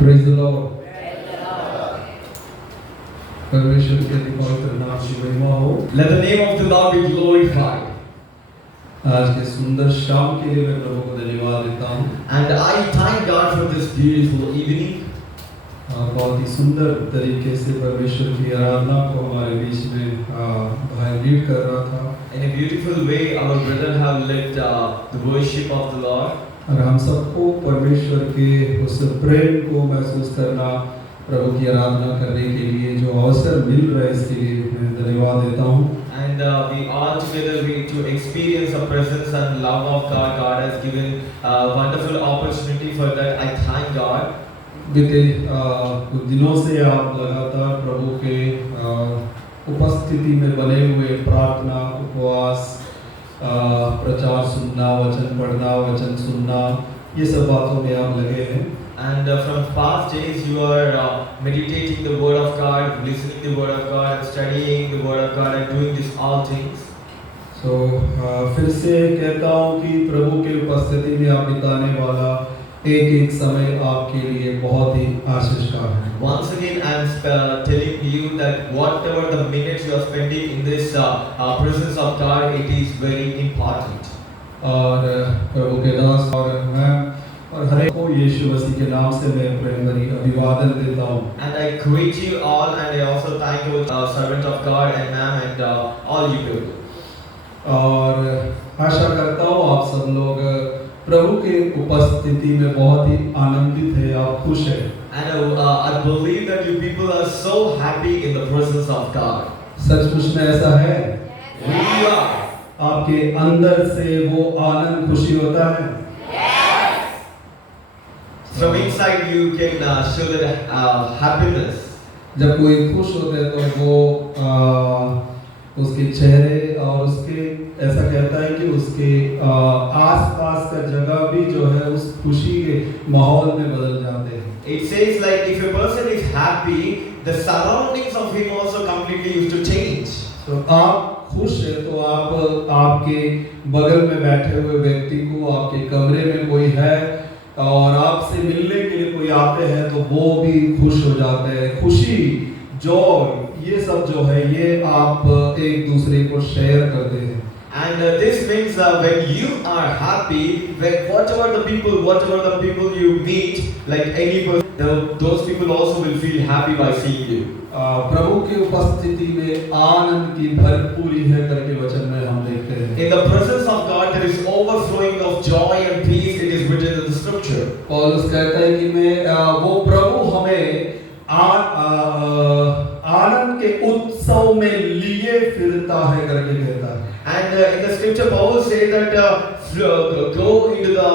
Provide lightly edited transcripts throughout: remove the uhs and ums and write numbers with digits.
Praise the Lord. परमेश्वर के पवित्र नाम की महिमा हो। Let the name of the Lord be glorified. आज के सुंदर शाम के लिए मैं प्रभु को धन्यवाद देता हूँ। And I thank God for this beautiful evening. बहुत ही सुंदर तरीके से परमेश्वर की आराधना को हमारे बीच में भाई लीड कर रहा था। In a beautiful way, our brother have led the worship of the Lord. और हम सबको परमेश्वर के उस प्रेम को महसूस करना, प्रभु की आराधना करने के लिए जो अवसर मिल रहा है इसके लिए मैं धन्यवाद देता हूँ। And we all together we to experience the presence and love of God. God has given a wonderful opportunity for that. I thank God. बीते कुछ दिनों से आप लगातार प्रभु के उपस्थिति में बने हुए प्रार्थना, उपवास, प्रचार सुनना, वचन पढ़ना, वचन सुनना, ये सब बातों में आप लगे हैं। And from past days you are meditating the word of God, listening the word of God, and studying the word of God, and doing these all things. So फिर से कहता हूँ कि प्रभु के उपस्थिति में आप बिताने वाला एक समय आपके लिए बहुत ही आशीष का है। Once again, I am telling you that whatever the minutes you are spending in this presence of God, it is very important. और प्रभु के दास और मैं और हर एक को यीशु मसीह के नाम से मैं प्रेम भरी अभिवादन देता हूँ। And I greet you all, and I also thank you, servant of God and ma'am, and all you people. और आशा करता हूँ आप सब लोग प्रभु के उपस्थिति में बहुत ही आनंदित है, आप खुश हैं। And I believe that you people are so happy in the presence of God. सचमुच में ऐसा है? We are. आपके अंदर से वो आनंद खुशी होता है? From inside you can show that happiness. जब कोई खुश होता है तो वो उसके चेहरे और उसके ऐसा कहता है कि उसके आसपास का जगह भी जो है उस खुशी के माहौल में बदल जाते हैं। It says like if a person is happy, the surroundings of him also completely used to change. तो आप खुश है तो आप आपके बगल में बैठे हुए व्यक्ति को, आपके कमरे में कोई है और आपसे मिलने के लिए कोई आते हैं तो वो भी खुश हो जाते हैं। खुशी, जॉय, ये सब जो है ये आप एक दूसरे को शेयर करते हैं। And this means when you are happy, when whatever the people you meet, like any person, those people also will feel happy by seeing you. प्रभु की उपस्थिति में आनंद की भरपूरी है करके वचन में हम देखते हैं। In the presence of God there is overflowing of joy and peace. It is written in the scripture. पौलुस कहता है कि मैं वो प्रभु हमें आनंद के उत्सव में लिए फिरता है करके कहता है। And in the scripture Paul says that go into the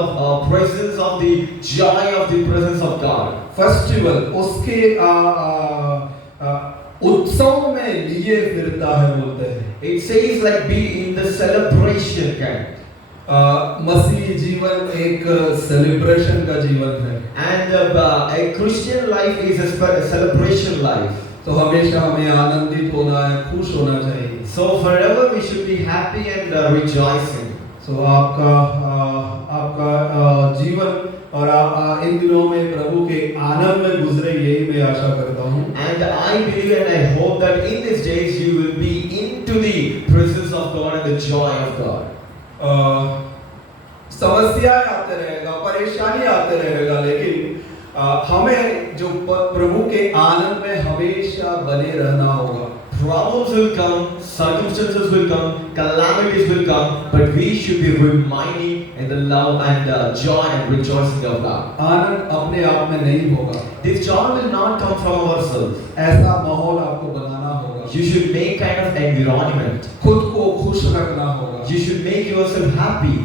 presence of the joy of the presence of God. Festival उसके उत्सव में लिए फिरता है बोलते हैं। It says like be in the celebration kind. मसीह जीवन एक सेलिब्रेशन का जीवन है। And a Christian life is a celebration life. तो हमेशा हमें आनंदित होना है, खुश होना चाहिए। So forever we should be happy and rejoicing. So आपका जीवन और इन दिनों में प्रभु के आनंद में गुजरे, यही मैं आशा करता हूँ। And I believe and I hope that in these days you will be into the presence of God and the joy of God. समस्याएं आते रहेगा, परेशानी आते रहेगा, लेकिन हमें जो प्रभु के आनंद में हमेशा बने रहना होगा। Problems will come, circumstances will come, calamities will come, but we should be reminding in the love and joy and rejoicing of God. आनंद अपने आप में नहीं होगा। This joy will not come from ourselves. ऐसा माहौल आपको बनाना होगा। You should make kind of environment. खुद को खुश रखना होगा। You should make yourself happy.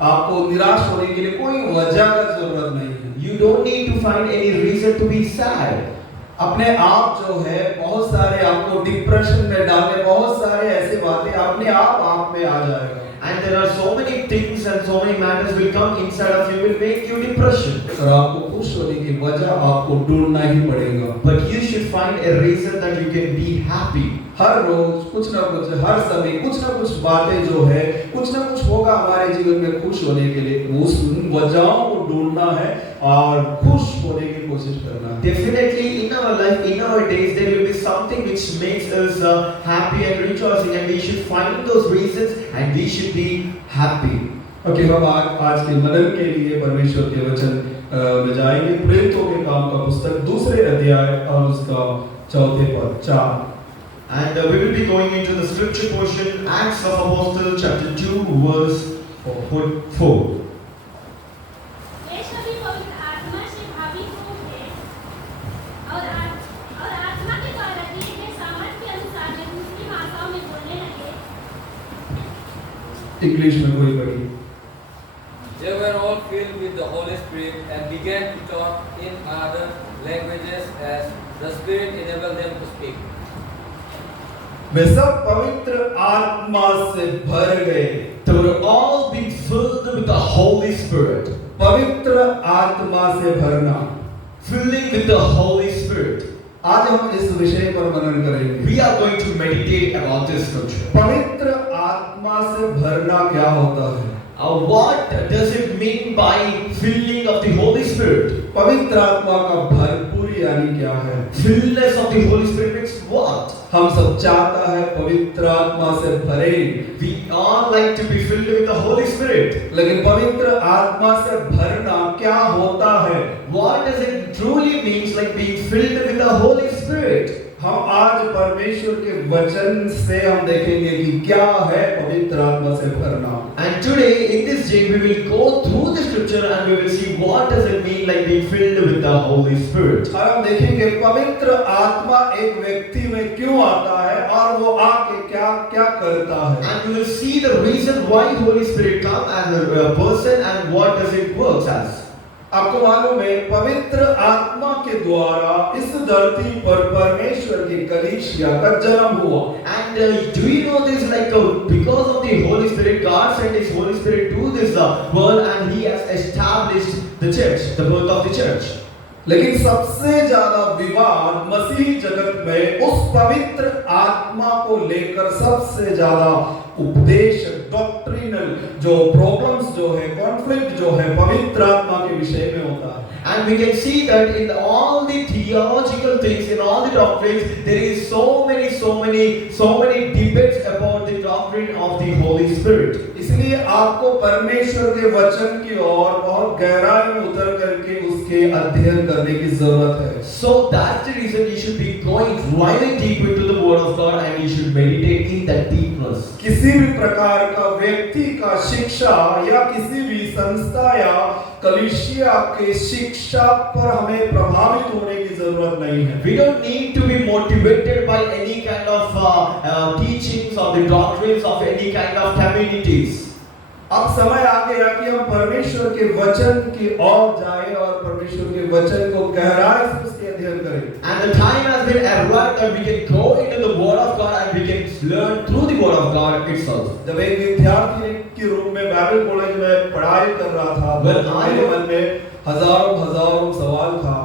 आपको निराश होने के लिए कोई वजह का जरूरत नहीं है। You don't need to find any reason to be sad. अपने आप जो है बहुत सारे आपको डिप्रेशन में डालने, बहुत सारे ऐसे बातें अपने आप में आ जाएगा। And there are so many things and so many matters will come inside of you will make you depression. और आपको खुश होने की वजह आपको ढूंढना ही पड़ेगा। But you should find a reason that you can be happy. हर रोज कुछ ना कुछ, हर समय कुछ ना कुछ बातें जो है, कुछ ना कुछ होगा हमारे जीवन में खुश होने के लिए। उस वजहों को ढूंढना है और खुश होने की कोशिश करना है। Definitely in our life, in our days, there will be something which makes us happy and rejoicing, and we should find those reasons and we should be happy. Okay, हम आज के मनन के लिए परमेश्वर के वचन में जाएंगे। प्रेरितों के काम का पुस्तक 2 अध्याय और उसका 4 पद 4। And we will be going into the scripture portion, Acts of Apostles, chapter 2, verse 4. वे सभी पवित्र आत्मा से भावित हुए और आत्मा के द्वारा दिए गए सामर्थ्य के अनुसार वे दूसरी भाषाओं में बोलने लगे। इंग्लिश में कोई पढ़ी। They were all filled with the Holy Spirit and began to talk in other languages as the Spirit enabled them to speak. वे सब पवित्र आत्मा से भर गए। They were all being filled with the Holy Spirit. पवित्र आत्मा से भरना, Filling with the Holy Spirit. आज हम इस विषय पर मनन करेंगे। We are going to meditate about this scripture. पवित्र आत्मा से भरना क्या होता है? What does it mean by filling of the Holy Spirit? पवित्र आत्मा का भरपूर यानी क्या है? Fullness of the Holy Spirit means what? हम सब चाहता है पवित्र आत्मा से भरे, We all like to be filled with the Holy Spirit. लेकिन पवित्र आत्मा से भरना क्या होता है? What does it truly means like being filled with the Holy Spirit? हम आज परमेश्वर के वचन से हम देखेंगे कि क्या है पवित्र आत्मा से भरना। And today in this day we will go through the scripture and we will see what does it mean like being filled with the Holy Spirit. और हम देखेंगे पवित्र आत्मा एक व्यक्ति में क्यों आता है और वो आके क्या क्या करता है। And we will see the reason why Holy Spirit come as a person and what does it works as. आपको मालूम है पवित्र आत्मा के द्वारा इस धरती पर परमेश्वर की कलीसिया का जन्म हुआ। And do you know this like because of the Holy Spirit, God sent His Holy Spirit to this world and He has established the church, the birth of the church. लेकिन सबसे ज्यादा विवाद मसीह जगत में उस पवित्र आत्मा को लेकर सबसे ज्यादा उपदेश डॉक्ट्रिनल जो प्रॉब्लम्स जो है कॉन्फ्लिक्ट जो है पवित्र आत्मा के विषय में होता है। And we can see that in all the theological things, in all the doctrines, there is so many debates about the doctrine of the Holy Spirit. इसलिए आपको परमेश्वर के वचन की ओर बहुत गहराई में उतर करके उसके अध्ययन करने की जरूरत है। So that's the reason you should be going really deep into the Word of God and you should meditate in that deepness. किसी भी प्रकार का व्यक्ति का शिक्षा या किसी भी संस्था या कलीसिया के शिक्षा पर हमें प्रभावित होने की जरूरत नहीं है। We don't need to be motivated by any kind of teachings or the doctrines of any kind of communities. अब समय आ गया कि हम परमेश्वर के वचन की ओर जाएं और परमेश्वर के वचन को गहराई से उसके अध्ययन करें। And the time has been arrived that we can go into the Word of God and we can learn through the Word of God itself. जब एक विद्यार्थी के रूप में बाइबल कॉलेज में पढ़ाई कर रहा था, मेरे मन में हजारों सवाल था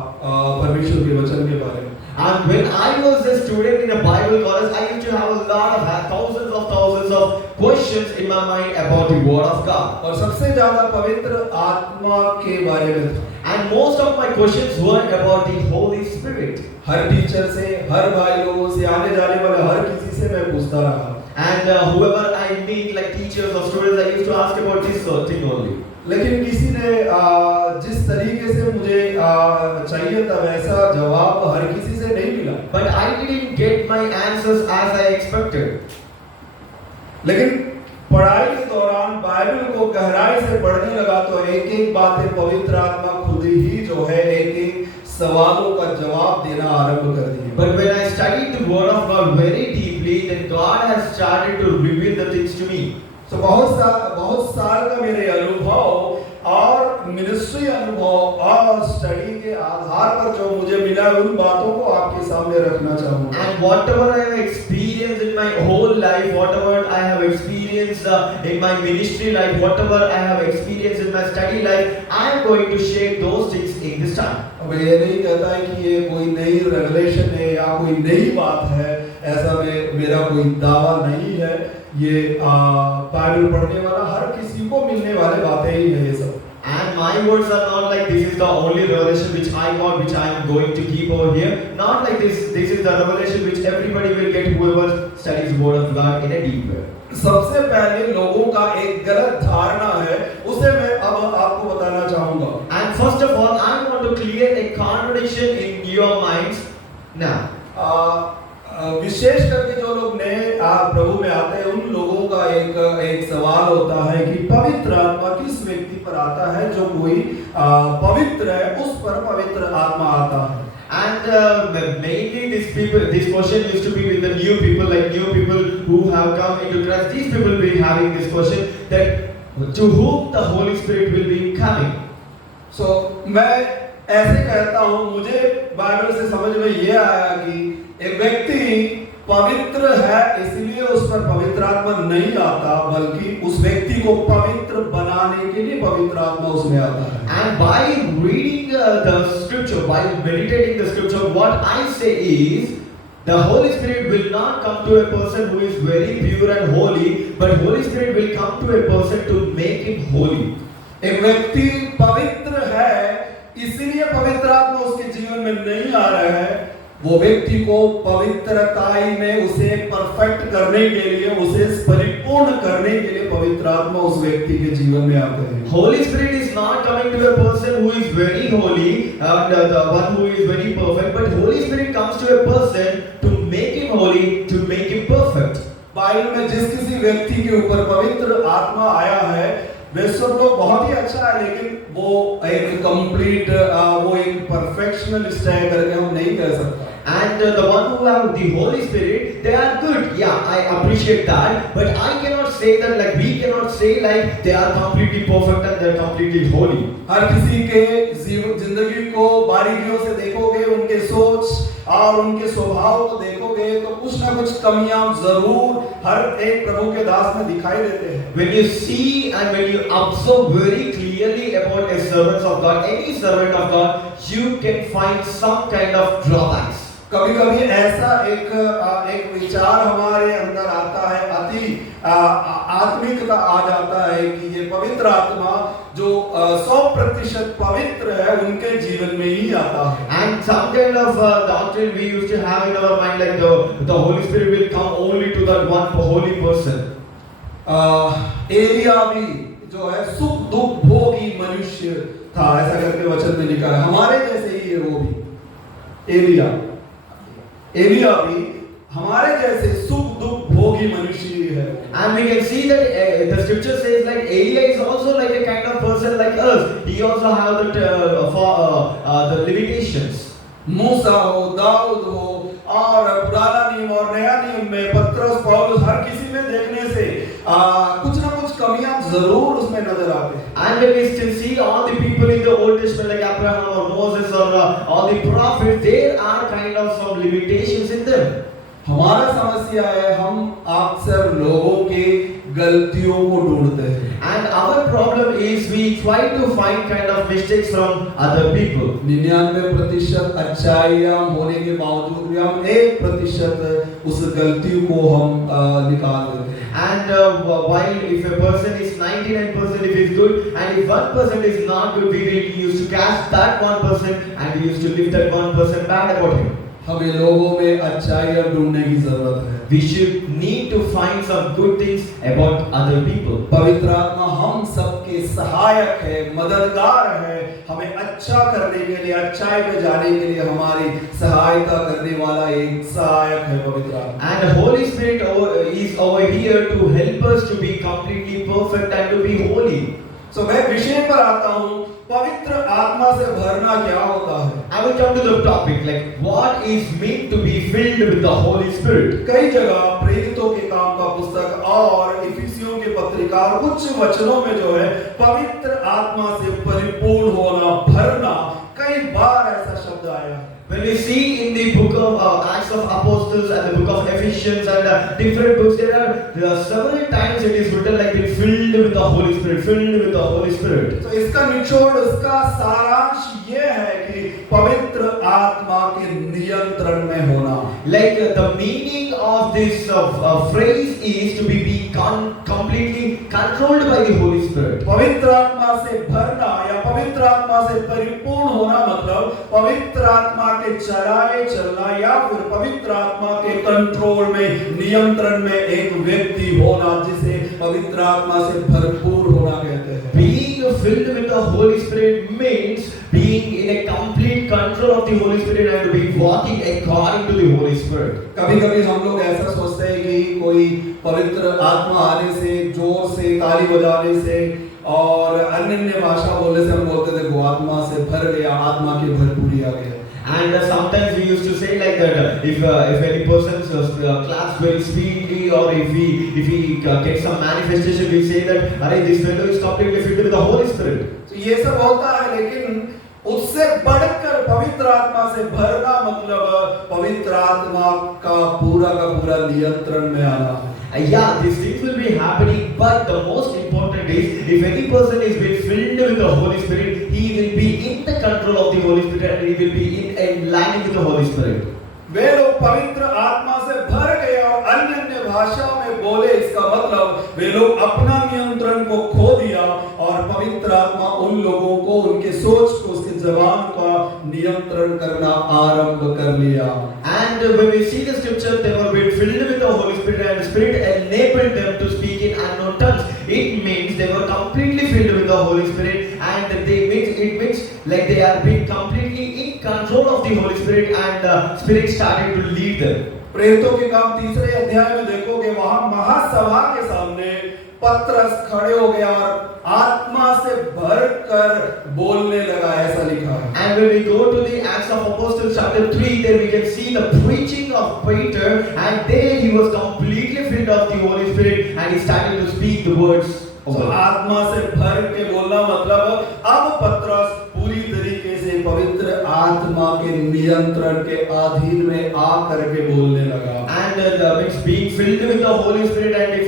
परमेश्वर के वचन के बारे में। And when I was a student in a Bible college, I used to have a lot of thousands of questions in my mind about the Word of God. और सबसे ज्यादा पवित्र आत्मा के बारे में था। And most of my questions were about the Holy Spirit. Her teacher से, हर भाई लोगों से, आने जाने वाले हर किसी से मैं पूछता रहा। And whoever I meet, like teachers or students, I used to ask about this thing only. लेकिन किसी ने जिस तरीके से मुझे चाहिए था वैसा जवाब हर किसी से नहीं मिला। But I didn't get my answers as I expected. लेकिन पढ़ाई के दौरान बाइबल को गहराई से पढ़ने लगा तो एक बातें पवित्र आत्मा खुद ही जो है एक सवालों का जवाब देना आरंभ कर दिए। But when I studied the Word of God very deeply, then God has started to reveal the things to me. तो बहुत साल का मेरे अनुभव और मिनिस्ट्री अनुभव और स्टडी के आधार पर जो मुझे मिला उन बातों को आपके सामने रखना चाहूँगा। And whatever I have experienced in my whole life, whatever I have experienced in my ministry life, whatever I have experienced in my study life, I am going to share those things in this time. अब ये नहीं कहता है कि ये कोई नई revelation है या कोई नई बात है, ऐसा मेरा कोई दावा नहीं है। ये बाइबल पढ़ने वाला हर किसी को मिलने वाले बातें ही है ये सब। And my words are not like this is the only revelation which I got, which I am going to keep over here. Not like this. This is the revelation which everybody will get, whoever studies the word of God in a deep way. सबसे पहले लोगों का एक गलत धारणा है, उसे मैं अब आपको बताना चाहूंगा। And first of all, I want to clear a contradiction in your minds now. विशेष करके जो लोग नए प्रभु में आते हैं, उन लोगों का एक सवाल होता है कि पवित्र आत्मा किस व्यक्ति पर आता है? जो कोई पवित्र है उस पर पवित्र आत्मा आता है। And mainly this question used to be with the new people, like new people who have come into Christ. These people will be having this question that to whom the Holy Spirit will be coming. So मैं ऐसे कहता हूँ, मुझे Bible से समझ में ये आया कि एक व्यक्ति पवित्र है इसलिए उस पर पवित्र आत्मा नहीं आता, बल्कि उस व्यक्ति को पवित्र बनाने के लिए पवित्र आत्मा उसमें आता है। And by reading the scripture, by meditating the scripture, what I say is the Holy Spirit will not come to a person who is very pure and holy, but Holy Spirit will come to a person to make him holy. एक व्यक्ति पवित्र है इसलिए पवित्र आत्मा उसके जीवन में नहीं आ रहा है, वो व्यक्ति को पवित्रताई में उसे परफेक्ट करने के लिए, उसे परिपूर्ण करने के लिए पवित्र आत्मा उस व्यक्ति के जीवन में आते हैं। Holy Spirit is not coming to a person who is very holy and the one who is very perfect, but Holy Spirit comes to a person to make him holy, to make him perfect. Bible में जिस किसी व्यक्ति के ऊपर पवित्र आत्मा आया है, वे सब लोग बहुत ही अच्छा है, लेकिन वो एक कंप्लीट वो एक परफेक्शनिस्ट है करके हम नहीं कह सकते। And the one who have the Holy Spirit, they are good. Yeah, I appreciate that. But I cannot say that, like we cannot say like they are completely perfect and they are completely holy. हर किसी के जिंदगी को बारीकियों से देखोगे, उनके सोच और उनके स्वभाव को देखोगे तो कुछ ना कुछ कमियां जरूर हर एक प्रभु के दास में दिखाई देते हैं। When you see and when you observe very clearly about a servant of God, any servant of God, you can find some kind of drawbacks. कभी-कभी ऐसा एक विचार हमारे अंदर आता है, अति आत्मिकता आ जाता है कि ये पवित्र आत्मा जो 100% पवित्र है उनके जीवन में ही आता है। And some kind of doctrine we used to have in our mind, like the Holy Spirit will come only to that one holy person. Elia भी जो है सुख दुख भोगी मनुष्य था, ऐसा करके वचन में लिखा है। हमारे जैसे ही है वो भी, एलिया भी हमारे जैसे सुख दुख भोगी मनुष्य ही है। And we can see that the scripture says like Elia is also like a kind of person like us. He also have the limitations. मूसा हो, दाऊद हो, और पुराना नियम और नया नियम में पतरस, पौलुस, हर किसी में देखने से कुछ ना कुछ कमियां जरूर उसमें नजर आते हैं। And when we still see all the people in the Old Testament like Abraham or Moses or all the prophets, there are kind of some limitations in them. हमारा समस्या है, हम अक्सर लोगों के गलतियों को ढूंढते हैं। And our problem is we try to find kind of mistakes from other people. 99% अच्छाइयाँ होने के बावजूद भी हम 1% उस गलती को हम निकाल देते हैं। And while if a person is 99% if he's good and if 1% is not good, we used to cast that 1% and we used to leave that 1% bad about him. हमें लोगों में अच्छाइयाँ ढूंढने की जरूरत है। We should need to find some good things about other people. पवित्र आत्मा हम सबके सहायक है, मददगार है, हमें अच्छा करने के लिए, अच्छाई में जाने के लिए हमारी सहायता करने वाला एक सहायक है पवित्र आत्मा। And the Holy Spirit is over here to help us to be completely perfect and to be holy. So मैं विषय पर आता हूँ, पवित्र आत्मा से भरना क्या होता है? I will come to the topic like what is meant to be filled with the Holy Spirit. कई जगह प्रेरितों के काम का पुस्तक और इफिसियों के पत्रिका और कुछ वचनों में जो है पवित्र आत्मा से परिपूर्ण होना, भरना, कई बार ऐसा शब्द आया है। When we see in the book of Acts of Apostles and the book of Ephesians and different books, there are several times it is written like being filled with the Holy Spirit, filled with the Holy Spirit. तो इसका निचोड़, इसका सारांश ये है कि पवित्र आत्मा के नियंत्रण में होना। Like the meaning of this phrase is to be completely controlled by the Holy Spirit. पवित्र आत्मा से भरना या के चलाए चलना या फिर पवित्र आत्मा के कंट्रोल में, नियंत्रण में एक व्यक्ति होना, जिसे पवित्र आत्मा से भरपूर होना कहते हैं। Being filled with the Holy Spirit means being in a complete control of the Holy Spirit and to be walking according to the Holy Spirit. कभी-कभी हम लोग ऐसा सोचते हैं कि कोई पवित्र आत्मा आने से, जोर से ताली बजाने से और अन्य भाषा बोलने से हम बोलते थे वो आत्मा से भर गया, आत्मा की भरपूरी आ गई। And sometimes we used to say like that, if any person claps very speedily, or if he gets some manifestation, we say that, "Arey, this fellow is completely filled with the Holy Spirit." तो ये सब होता है, लेकिन उससे बढ़कर पवित्र आत्मा से भरना मतलब पवित्र आत्मा का पूरा नियंत्रण में आना। Yeah, these things will be happening, but the most important is, if any person is being filled with the Holy Spirit, he will be in the control of the Holy Spirit and he will be in line with the Holy Spirit. वे लोग पवित्र आत्मा से भर गए और अन्य भाषाओं में बोले, इसका मतलब वे लोग अपना नियंत्रण को खो दिया और पवित्र आत्मा उन लोगों को, उनके सोच को, उसके जबान का नियंत्रण करना आरंभ कर लिया। And when we see the scripture, they were being filled with the Holy Spirit and the Spirit enabled them to speak in unknown tongues. It means they were completely filled with the Holy Spirit, and it means like they are being completely in control of the Holy Spirit, and the Spirit started to lead them. प्रेरितों के काम 3 अध्याय में देखोगे, वहां महासभा के सामने पतरस खड़े हो गया और आत्मा से भरकर बोलने लगा, ऐसा लिखा है। And when we go to the Acts of Apostles chapter 3, there we can see the preaching of Peter, and there he was completely filled of the Holy Spirit and he started to speak the words of तो God. आत्मा से भर के बोलना मतलब अब पतरस पूरी तरीके से पवित्र आत्मा के नियंत्रण के अधीन में आ करके बोलने लगा। And means being filled with the Holy Spirit, and if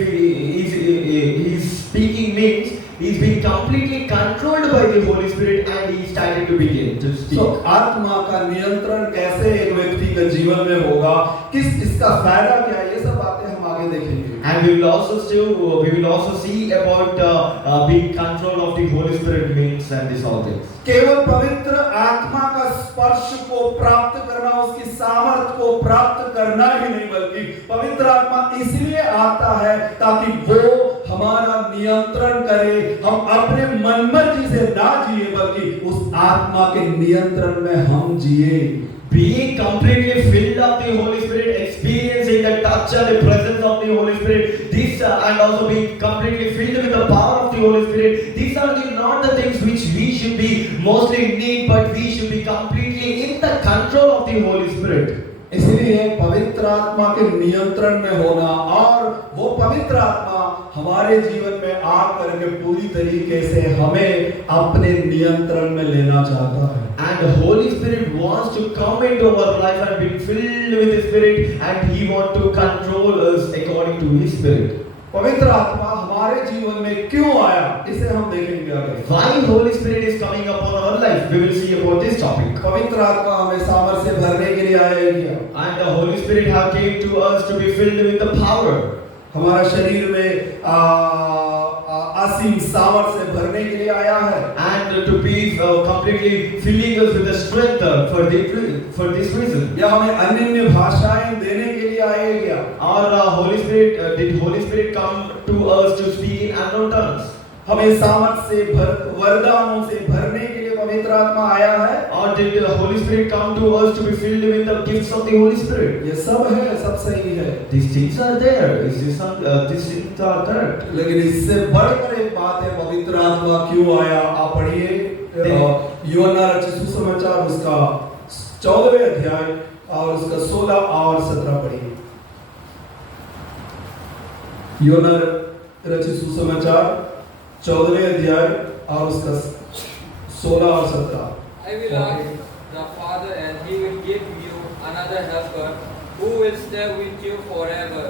he's speaking means he's being completely controlled by the Holy Spirit, and he started to begin to speak. तो आत्मा का नियंत्रण कैसे एक व्यक्ति के जीवन में होगा, इसका फायदा क्या है, ये सब बातें हम आगे देखेंगे। And we will also see about being controlled of the Holy Spirit means and this all things. केवल पवित्र आत्मा का स्पर्श को प्राप्त करना, उसकी सामर्थ को प्राप्त करना ही नहीं, बल्कि पवित्र आत्मा इसलिए आता है ताकि वो हमारा नियंत्रण करे, हम अपने मनमर्जी से ना जिए बल्कि उस आत्मा के नियंत्रण में हम जिए। Being completely filled of the Holy Spirit, experiencing the touch and the presence of the Holy Spirit, and also being completely filled with the power of the Holy Spirit, these are not the things which we should be mostly in need, but we should be completely in the control of the Holy Spirit. इसलिए पवित्र आत्मा के नियंत्रण में होना, और वो पवित्र आत्मा हमारे जीवन में आकर के पूरी तरीके से हमें अपने नियंत्रण में लेना चाहता है। And the Holy Spirit wants to come into our life and be filled with the Spirit, and He wants to control us according to His Spirit. पवित्र आत्मा हमारे जीवन में क्यों आया, इसे हम देखेंगे आगे। Why Holy Spirit is coming upon our life? We will see about this topic. पवित्र आत्मा हमें सामर्थ से भरने के लिए आया है क्या? And the Holy Spirit have came to us to be filled with the power. हमारा शरीर में असीम सामर्थ से भरने के लिए आया है, And to be completely filling us with the strength for this reason. या हमें अन्य भाषाएं देने के लिए आया है क्या? Or Holy Spirit did Holy Spirit come to us to speak in unknown tongues? हमें सामर्थ से वरदानों से भरने के लिए पवित्र आत्मा आया है, Or did the Holy Spirit come to us to be filled with the gifts of the Holy Spirit? ये सब है, सब सही है, These things are there. These things are correct. लेकिन इससे बढ़कर एक बात है, पवित्र आत्मा क्यों आया। आप पढ़िए यूहन्ना रचित सुसमाचार उसका 14वें अध्याय और उसका 16 और 17 पढ़िए। यूहन्ना रचित सुसमाचार 14वें अध्याय और उसका 16 और 17। I will ask the Father, and He will give you another helper who will stay with you forever.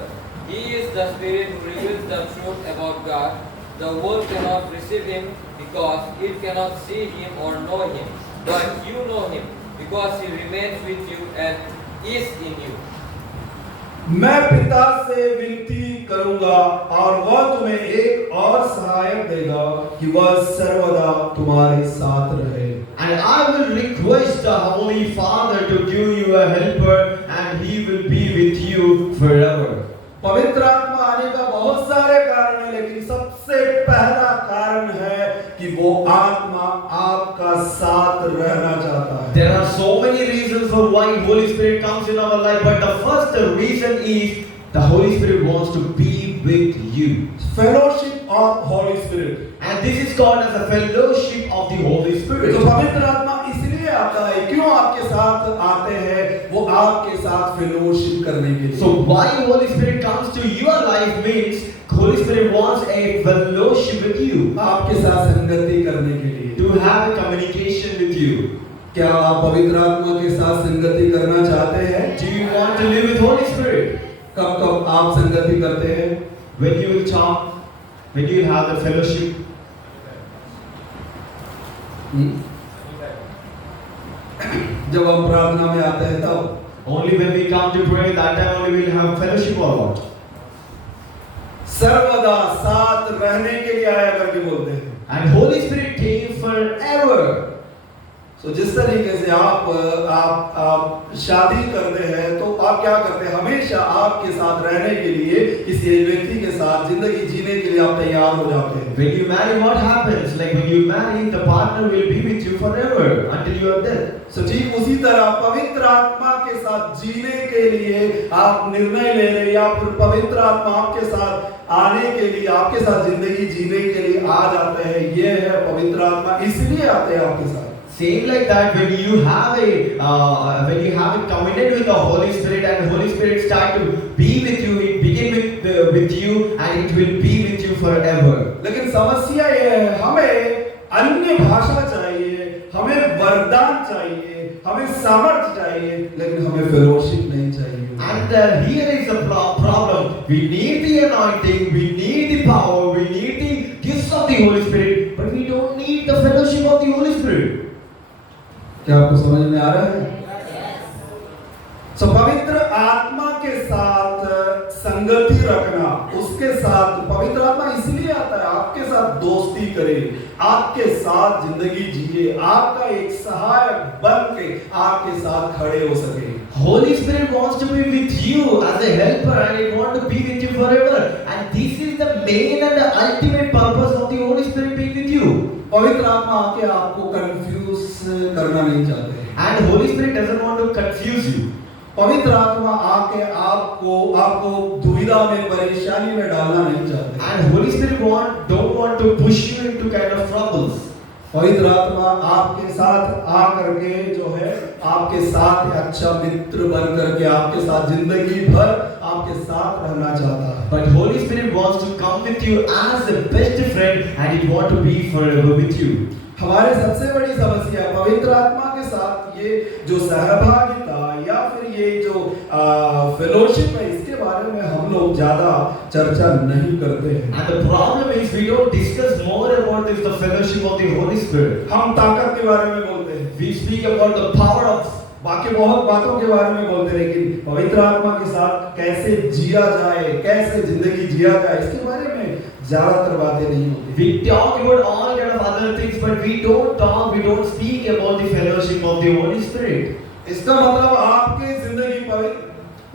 He is the Spirit who reveals the truth about God. The world cannot receive Him because it cannot see Him or know Him. But you know Him because He remains with you and is in you. मैं पिता से विनती करूंगा और वह तुम्हें एक और सहायक देगा कि वह सर्वदा तुम्हारे साथ रहे। And I will request the Holy Father to give you a helper, and He will be with you forever. पवित्र आत्मा आने का बहुत सारे कारण है, लेकिन सबसे पहला कारण है कि वो आत्मा आपका साथ रहना चाहता है। There are so many reasons for why Holy Spirit comes in our life, but the first reason is the Holy Spirit wants to be with you. Fellowship of Holy Spirit, And this is called as a fellowship of the Holy Spirit. तो पवित्र आत्मा इसलिए आता है, क्यों आपके साथ आते हैं? वो आपके साथ फेलोशिप करने के लिए। So why Holy Spirit comes to your life means Holy Spirit wants a fellowship with you, आपके साथ संगति करने के लिए। to have a communication with you. क्या आप पवित्र आत्मा के साथ संगति करना चाहते हैं? Do you want to live with Holy Spirit? कब कब आप संगति करते हैं? When you will talk, when you will have the fellowship. जब हम प्रार्थना में आते हैं तब, Only when we come to pray, that time only we will have fellowship or what? सर्वदा साथ रहने के लिए आया करके बोलते हैं। And Holy Spirit came forever. तो जिस तरीके से आप शादी करते हैं तो आप क्या करते हैं? हमेशा आपके साथ रहने के लिए किसी व्यक्ति के साथ जिंदगी जीने के लिए आप तैयार हो जाते हैं। When you marry, what happens? Like when you marry, the partner will be with you forever until you are dead. तो ठीक उसी तरह पवित्र आत्मा के साथ जीने के लिए आप निर्णय ले रहे, या फिर पवित्र आत्मा आपके साथ आने के लिए, आपके साथ जिंदगी जीने के लिए आ जाते हैं। ये है पवित्र आत्मा, इसलिए आते हैं आपके साथ। Same like that, when you have a covenant with the Holy Spirit, and Holy Spirit start to be with you, it begin with you, and it will be with you forever. लेकिन समस्या ये है, हमें अन्य भाषा चाहिए, हमें वरदान चाहिए, हमें सामर्थ्य चाहिए, लेकिन हमें फेलोशिप नहीं चाहिए। And here is the problem. We need the anointing, we need the power, we need the gifts of the Holy Spirit, but we don't need the fellowship of the Holy Spirit. क्या आपको समझ में आ रहा है? पवित्र आत्मा के साथ संगति रखना, उसके साथ पवित्र आत्मा इसलिए आता है आपके साथ दोस्ती करे, आपके साथ जिंदगी जिए, आपका एक सहायक बन के आपके साथ खड़े हो सके। Holy Spirit wants to be with you as a helper, and He wants to be with you forever. And this is the main and the ultimate purpose of the Holy Spirit being with you. पवित्र आत्मा आके आपको confuse करना नहीं चाहते। And Holy Spirit doesn't want to confuse you. पवित्र आत्मा आके आपको दुविधा में, परेशानी में डालना नहीं चाहते। And Holy Spirit don't want to push you into kind of troubles. पवित्र आत्मा आपके साथ आकर के जो है आपके साथ अच्छा मित्र बन करके आपके साथ जिंदगी भर आपके साथ रहना चाहता है। But Holy Spirit wants to come with you as a best friend, and He wants to be forever with you. हमारे सबसे बड़ी समस्या पवित्र आत्मा के साथ ये जो सहभागिता या फिर ये जो फेलोशिप है, इसके बारे में हम लोग ज्यादा चर्चा नहीं करते हैं। And the problem is we don't discuss more about this, the fellowship of the Holy Spirit. हम ताकत के बारे में बोलते हैं, We speak about the power of, बाकी बहुत बातों के बारे में बोलते हैं, लेकिन पवित्र आत्मा के साथ कैसे जिया जाए, कैसे जिंदगी जिया जाए, इसके बारे में ज्यादातर बातें नहीं होती। we talk about all kind of other things, but we don't speak about the fellowship of the Holy Spirit. इसका मतलब आपकी जिंदगी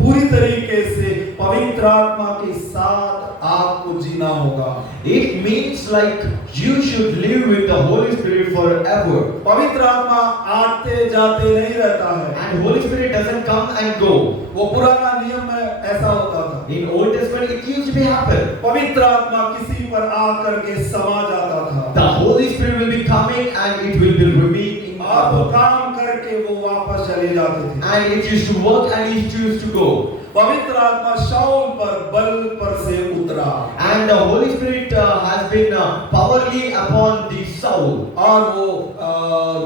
पूरी तरीके से पवित्र आत्मा के साथ आपको जीना होगा। It means like you should live with the Holy Spirit forever. पवित्र आत्मा आते जाते नहीं रहता है, And Holy Spirit doesn't come and go. वो पुराना नियम में ऐसा होता था। In Old Testament it used to be happen. पवित्र आत्मा किसी पर आकर के समा जाता था। The Holy Spirit will be coming and it will be remaining. आप काम करके वो वापस चले जाते थे। And it used to work and it used to go. पवित्र आत्मा शाऊल पर बल पर से उतरा, And the Holy Spirit has been powerfully upon the Saul. और वो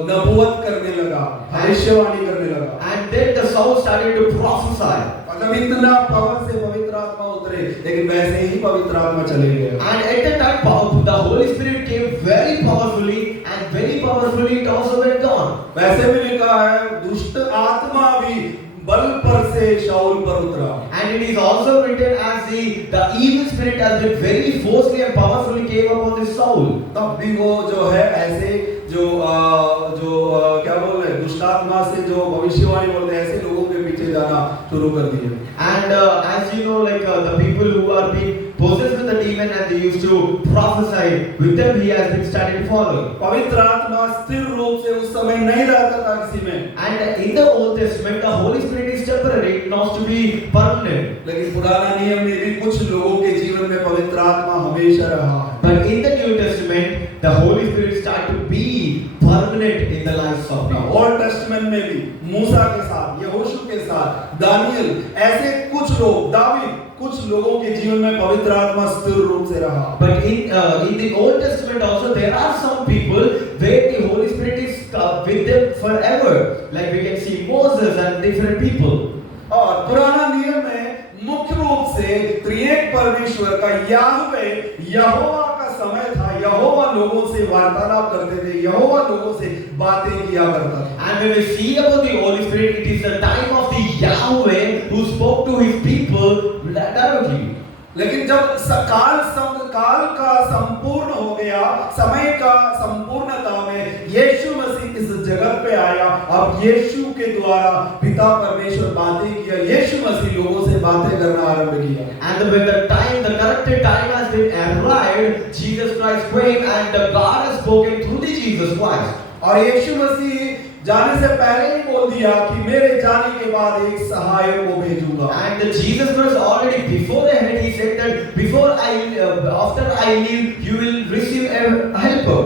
नबूवत करने लगा, भविष्यवाणी करने लगा। And then the Saul started to prophesy. मतलब इतना पावर से पवित्र आत्मा उतरे, लेकिन वैसे ही पवित्र आत्मा चले गए। And at the time the Holy Spirit came very powerfully, and very powerfully it also went gone. वैसे भी लिखा है दुष्ट आत्मा भी बल पर से शाऊल पर उतरा। And it is also written as the evil spirit has been very forcefully and powerfully came upon this Saul. तब भी वो जो है ऐसे जो आत्मा से जो भविष्यवाणी बोलते हैं ऐसे लोगों के पीछे जाना शुरू कर दिए। And as you know, like the people who are being possessed with the demon and they used to prophesy, with them he has been started following. पवित्र आत्मा स्थिर रूप से उस समय नहीं रहता था किसी में, And in the Old Testament, the Holy Spirit is temporary, not to be permanent. लेकिन पुराना नियम में भी कुछ लोगों के जीवन में पवित्र आत्मा हमेशा रहा है। But in the New Testament, the Holy Spirit start to be permanent in the lives of people. Old testament में भी मूसा के साथ, यहोशू के साथ, दानियल, ऐसे कुछ लोग, दावीद, कुछ लोगों के जीवन में पवित्र आत्मा स्थिर रूप से रहा। But in the Old Testament also there are some people where the Holy Spirit is with them forever. Like we can see Moses and different people. और पुराना नियम में मुख्य रूप से त्रिएक परमेश्वर का याहवे, यहोवा का समय था। यहोवा लोगों से वार्तालाप करते थे, यहोवा लोगों से बातें किया करता था। And when we see about the Holy Spirit, it is the time of the Yahweh who spoke to his people directly. लेकिन जब काल का संपूर्ण हो गया, समय का संपूर्णता में यीशु मसीह इस जगत पे आया। अब यीशु के द्वारा पिता परमेश्वर बातें किया, यीशु मसीह लोगों से बातें करना आरंभ किया। And when the corrected time has been arrived, Jesus Christ came and God has spoken through the Jesus Christ. और यीशु मसीह जाने से पहले ही बोल दिया कि मेरे जाने के बाद एक सहायक को भेजूंगा। And Jesus Christ already before that he said that after I leave, you will receive a helper.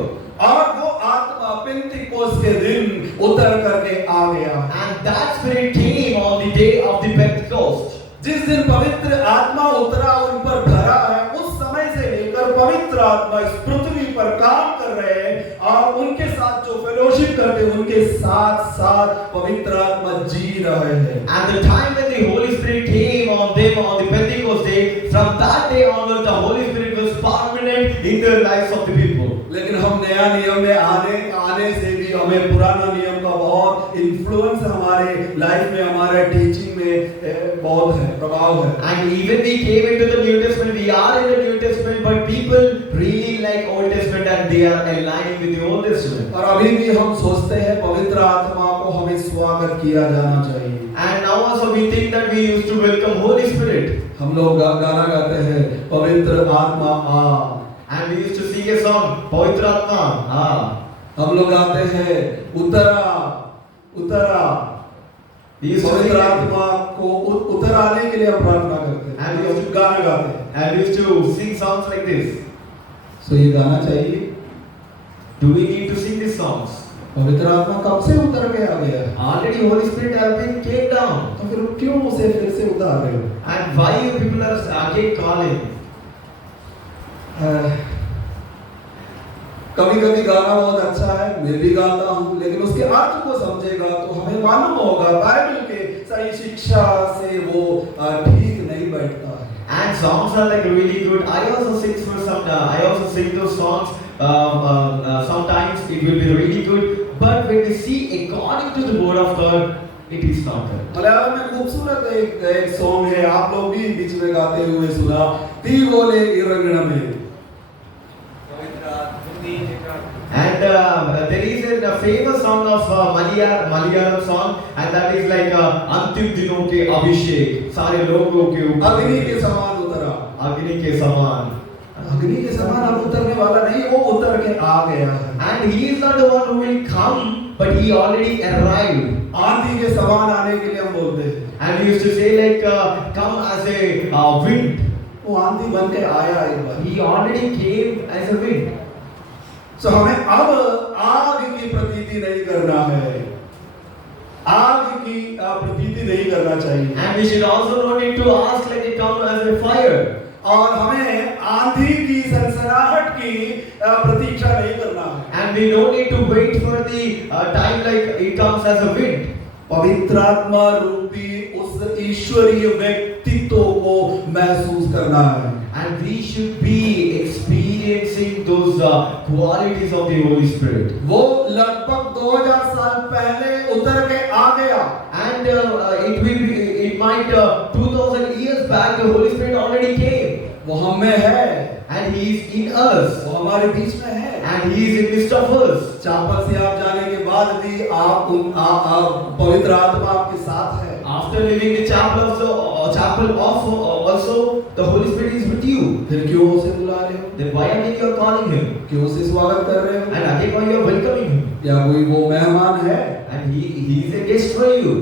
और वो आत्मा पेंतिकोस्त के दिन उतर करके आ गया। And that Spirit came on the day of the Pentecost. जिस दिन पवित्र आत्मा उतरा और उन पर भरा है, उस समय से लेकर पवित्र आत्मा इस पृथ्वी पर काम कर रहे हैं और उनके साथ जो फेलोशिप करते हैं उनके साथ साथ पवित्र आत्मा जी रहे हैं। And the time when the Holy Spirit came on them on the Pentecost day, from that day onward the Holy Spirit was permanent in the lives of the people. लेकिन हम नया नियम में आने से भी हमें पुराना नियम का बहुत इन्फ्लुएंस हमारे लाइफ में, हमारे टीचिंग में बहुत है, प्रभाव है। And even we came into the New Testament, we are in the New Testament, but people really like Old Testament and they are aligning with the Old Testament. और अभी भी हम सोचते हैं पवित्र आत्मा को हमें स्वागत किया जाना चाहिए। And now also we think that we used to welcome Holy Spirit. हम लोग गाना गाते हैं पवित्र आत्मा आ। And we used to sing a song, पवित्र आत्मा आ। हम लोग गाते हैं उतरा उतरा। We used to पवित्र sing आत्मा को उतर आने के लिए हम प्रार्थना करते हैं। And we used to गाना गाते हैं। and we used to sing songs like this. सो ये गाना चाहिए। Do we need to sing these songs? पवित्र आत्मा कब से उतर के आ गया? Already Holy Spirit has been came down. तो फिर क्यों उसे फिर से उतार रहे हो? And why you people are again calling? कभी कभी गाना बहुत अच्छा है, मैं भी गाता हूँ, लेकिन उसके अर्थ को समझेगा तो हमें मालूम होगा बाइबल के सही शिक्षा से वो ठीक नहीं बैठता है। And songs are like really good. I also sing for some. I also sing those songs. Sometimes it will be really good, but when we see according to the word of God, it is not good. Malayalam में खूबसूरत एक song है, आप लोग भी बीच में गाते हुए सुना, ती बोले इरंगण में। And there is a famous song of Malayalam song, and that is like अंतिम दिनों के अभिषेक सारे लोगों के ऊपर अग्नि के समान उतरा। अग्नि के समान। अग्नि के समान अब उतरने वाला नहीं, वो उतर के आ गया है। And he is not the one who will come, but he already arrived. आंधी के समान आने के लिए हम बोलते हैं। And we used to say like come as a wind. वो आंधी बन के आया एक बार। He already came as a wind. सो हमें अब आग की प्रतीति नहीं करना है, आग की प्रतीति नहीं करना चाहिए। And we should also not need to ask like it come as a fire. और हमें आंधी की सनसनाहट की प्रतीक्षा नहीं करना है। And we don't need to wait for the time like it comes as a wind. पवित्र आत्मा रूपी उस ईश्वरीय व्यक्तित्व को महसूस करना है। And we should be experiencing those qualities of the Holy Spirit. वो लगभग 2000 साल पहले उतर के आ गया। And it might 2000 years back the Holy Spirit already came. वो हम में है, And he is in us. वो हमारे बीच में है। And he is in midst of us. चापल से आप जाने के बाद भी पवित्र आत्मा आपके साथ है। After leaving the chapel also, the Holy Spirit is with you. फिर क्यों उसे बुला रहे हो? Then why again you are calling him? क्यों उसे स्वागत कर रहे हो? And again why you are welcoming him? या कोई वो मेहमान है? And he is a guest for you.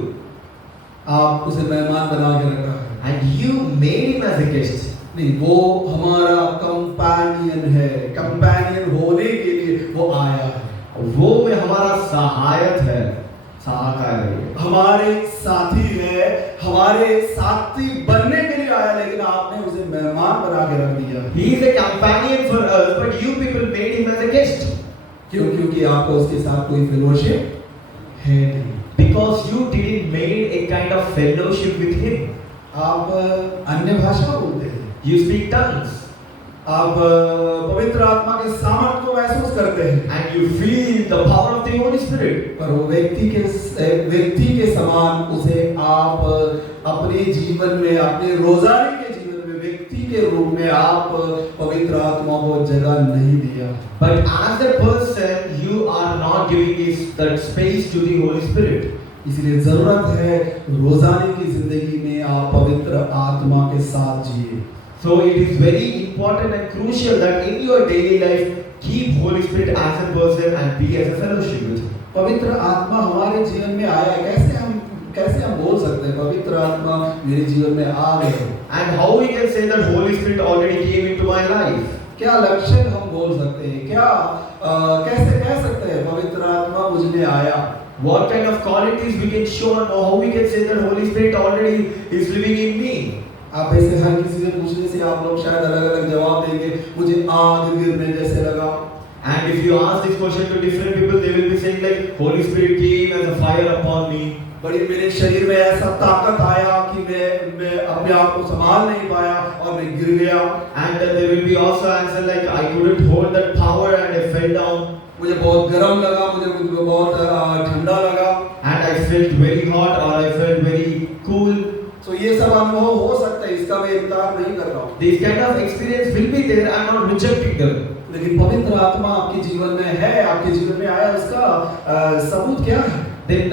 आप उसे मेहमान बना के रखा है। And you made him as a guest. नहीं, वो हमारा कंपेनियन है। कंपेनियन होने के लिए वो आया है। वो में हमारा सहायक है, सहायक है, हमारे साथी है, हमारे साथी बनने के लिए आया, लेकिन आपने उसे मेहमान बना के रख दिया। He is a companion for us, but you people made him as a guest. क्यों? क्योंकि आपको उसके साथ कोई फेलोशिप है नहीं। Because you didn't made a kind of fellowship with him. आप अन्य भाषा बोलते हैं, You speak tongues. आप पवित्र आत्मा के सामर्थ को महसूस करते हैं, And you feel the power of the Holy Spirit. पर वो व्यक्ति के समान उसे आप अपने जीवन में, अपने रोजाना के जीवन में व्यक्ति के रूप में आप पवित्र आत्मा को जगह नहीं दिया। But as a person, you are not giving that space to the Holy Spirit. इसलिए जरूरत है रोजाना की जिंदगी में आप पवित्र आत्मा के साथ जिए। So it is very important and crucial that in your daily life, keep Holy Spirit as a person and be as a fellowship with him. पवित्र आत्मा हमारे जीवन में आया है, कैसे हम बोल सकते हैं पवित्र आत्मा मेरे जीवन में आ गए? And how we can say that Holy Spirit already came into my life? क्या लक्षण हम बोल सकते हैं? क्या कैसे कह सकते हैं पवित्र आत्मा मुझ में आया? What kind of qualities we can show and how we can say that Holy Spirit already is living in me? आप ऐसे हर किसी से पूछने से आप लोग शायद अलग-अलग जवाब देंगे। मुझे आग गिरने जैसे लगा। And if you ask this question to different people, they will be saying like Holy Spirit came as a fire upon me. बड़ी मेरे शरीर में ऐसा ताकत आया कि मैं अपने आप को संभाल नहीं पाया और मैं गिर गया। And there will be also answer like I couldn't hold that power and I fell down. मुझे बहुत गर्म लगा, मुझे बहुत ठंडा लगा। And I felt very hot or I felt very cool. तो ये सब अनुभव हो सकता है, इसका मैं इनकार नहीं कर रहा हूँ। This kind of experience will be there. I am not rejecting them. लेकिन पवित्र आत्मा आपके जीवन में है, आपके जीवन में आया, इसका सबूत क्या है? Then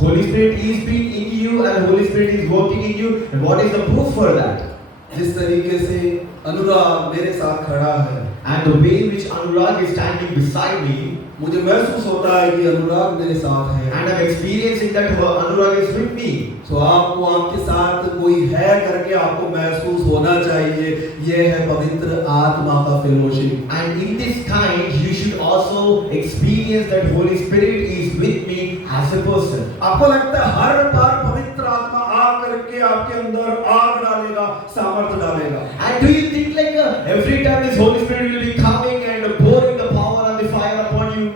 Holy Spirit is being in you and Holy Spirit is working in you. And what is the proof for that? जिस तरीके से अनुराग मेरे साथ खड़ा है, And the way which Anurag is standing beside me, मुझे महसूस होता है कि अनुराग मेरे साथ है। and I'm experiencing that Anurag is with me. तो आपको आपके साथ कोई है करके आपको महसूस होना चाहिए, ये है पवित्र आत्मा का fellowship. And in this kind, you should also experience that Holy Spirit is with me as a person. आपको लगता है हर बार पवित्र आत्मा आ करके आपके अंदर आग डालेगा, सामर्थ्य डालेगा? And do you think like every time this Holy Spirit will be coming and pouring the power and the fire upon you?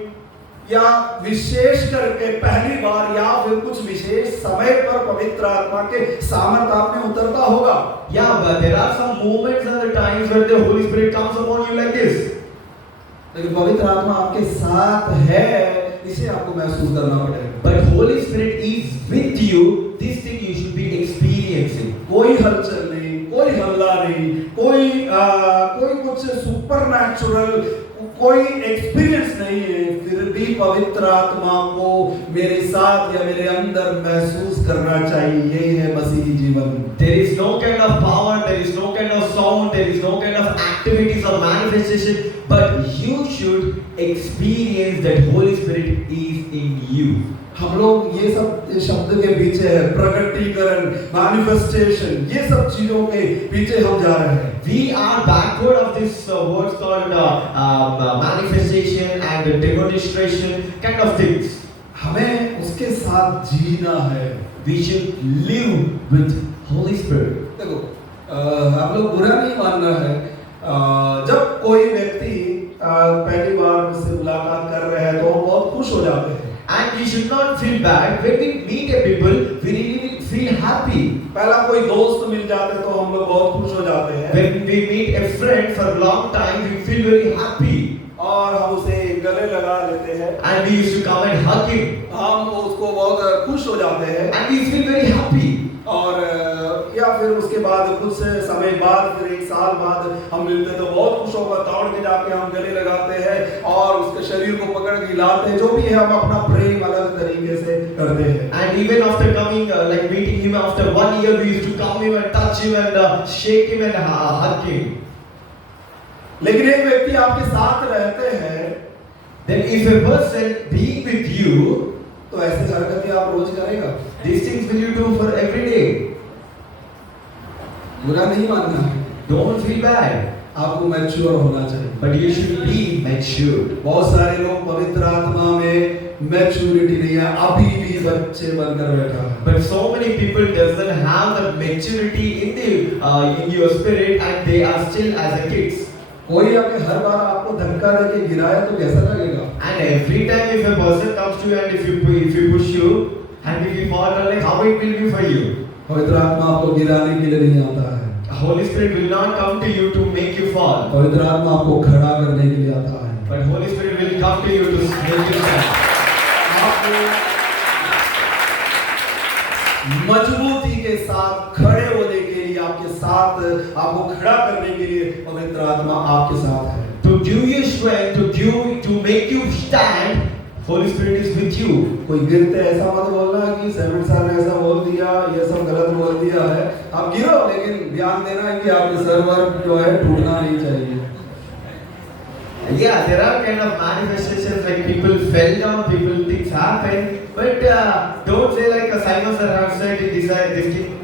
या विशेष करके पहली बार या फिर कुछ विशेष समय पर पवित्र आत्मा के सामर्थ आप में उतरता होगा? Yeah, but there are some moments and the times where the Holy Spirit comes upon you like this. लेकिन पवित्र आत्मा आपके साथ है, इसे आपको महसूस करना पड़ेगा। But Holy Spirit is with you. This thing you should be experiencing. कोई हलचल नहीं, कोई हल्ला नहीं, कोई कुछ सुपरनैचुरल कोई एक्सपीरियंस नहीं है, फिर भी पवित्र आत्मा को मेरे साथ या मेरे अंदर महसूस करना चाहिए। यही है मसीही जीवन। There is no kind of power, there is no kind of sound, there is no kind of activities or manifestation, but you should experience that Holy Spirit is in you. हम लोग ये सब शब्द के पीछे है, प्रकटीकरण, मैनिफेस्टेशन, ये सब चीजों के पीछे हम जा रहे हैं। We are backward of this words called manifestation and demonstration kind of things. हमें उसके साथ जीना है। We should live with Holy Spirit. देखो, आप लोग बुरा नहीं मानना है, जब कोई व्यक्ति पहली बार मुझसे मुलाकात कर रहे हैं तो हम बहुत खुश हो जाते हैं। And we should not feel bad when we meet a people. We really feel happy. पहला कोई दोस्त मिल जाते तो हम लोग बहुत खुश हो जाते हैं। When we meet a friend for a long time, we feel very happy. और हम उसे गले लगा लेते हैं। And we used to come and hug him. हम उसको बहुत खुश हो जाते हैं। And we feel very happy. और या फिर उसके बाद कुछ समय बाद, फिर एक साल बाद हम मिलते तो बहुत खुश होकर दौड़ के जाके हम गले लगाते हैं और उसके शरीर को पकड़ के हिलाते हैं, जो भी है हम अपना प्रेम अलग तरीके से करते हैं। And even after coming, like meeting him after 1 year, we used to come him and touch him and shake him and hug him. लेकिन एक व्यक्ति आपके साथ रहते हैं, Then if a person being with you, तो ऐसी हरकतें आप रोज करेगा। these things will you do for every day. बुरा नहीं मानना है, Don't feel bad, आपको मैच्योर होना चाहिए। but you should be matured. बहुत सारे लोग पवित्र आत्मा में मैच्योरिटी नहीं है, अभी भी बच्चे बनकर बैठा है। But so many people doesn't have the maturity in your spirit and they are still as a kids. कोई अगर हर बार आपको धक्का देके गिराए तो कैसा लगेगा? And every time if a person comes to you and if you push you and if you fall, like how it will be for you? पवित्र आत्मा आपको गिराने के लिए नहीं आता है, Holy Spirit will not come to you to make you fall, पवित्र आत्मा आपको खड़ा करने के लिए आता है। but Holy Spirit will come to you to make you stand. आपको मजबूती के साथ खड़े होने के लिए, आपके साथ आपको खड़ा करने के लिए पवित्र आत्मा आपके साथ है। To give you strength, to make you stand, Holy Spirit is with you. कोई गिरते ऐसा मत बोलना कि सेवन साहब ने ऐसा बोल दिया, ये सब गलत बोल दिया है। आप गिरो, लेकिन ध्यान देना है कि आपके सर्वर जो है टूटना नहीं चाहिए। Yeah, there are kind of manifestations like people fell down, things happen, but don't say like Simon sir have said these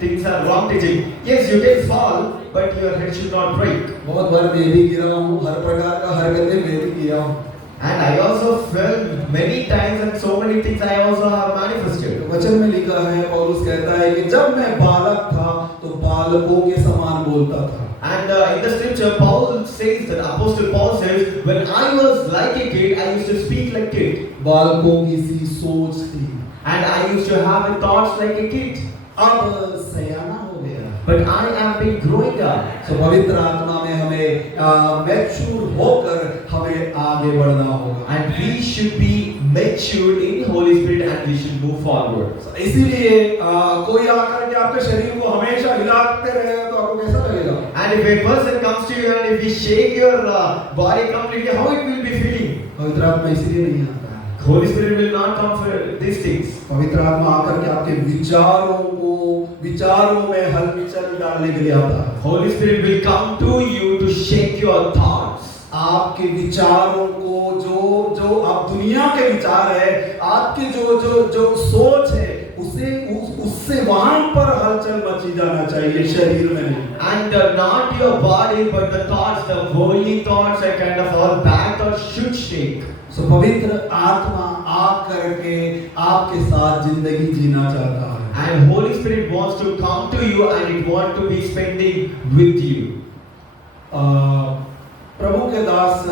things are wrong teaching. Yes, you can fall, but your head should not break. बहुत बार मैं भी गिरा हूँ, हर प्रकार का हरकतें मैं भी किया हूँ। And I also fell many times and so many things I also have manifested. वचन में लिखा है, पौलुस कहता है कि जब मैं बालक था तो बालकों के समान बोलता था। And in the scripture, Paul says that Apostle Paul says, when I was like a kid, I used to speak like kid, बालकों की सी सोच थी, and I used to have thoughts like a kid. अब सयाना हो गया। But I have been growing up. तो पवित्र आत्मा में हमें मैच्योर होकर हमें आगे बढ़ना होगा। And we should be matured in Holy Spirit and we should move forward. इसीलिए कोई आकर के आपके शरीर को हमेशा हिलाते रहे तो आपको कैसा लगेगा? And if a person comes to you and if he shake your body completely, how it will be feeling? पवित्र आत्मा इसीलिए नहीं आता है। Holy Spirit will not come for these things. पवित्र आत्मा आकर के आपके विचारों में हलचल डालने के लिए आता है। Holy Spirit will come to you to shake your thoughts. आपके विचारों को जो आप दुनिया के विचार है, आपके जो सोच है, उससे वहां पर हलचल मची जाना चाहिए, शरीर में नहीं। And not your body but the thoughts, the holy thoughts are kind of all bad thoughts should shake. सो पवित्र आत्मा आकर के आपके साथ जिंदगी जीना चाहता है। And Holy Spirit wants to come to you and it wants to be spending with you. प्रभु के दास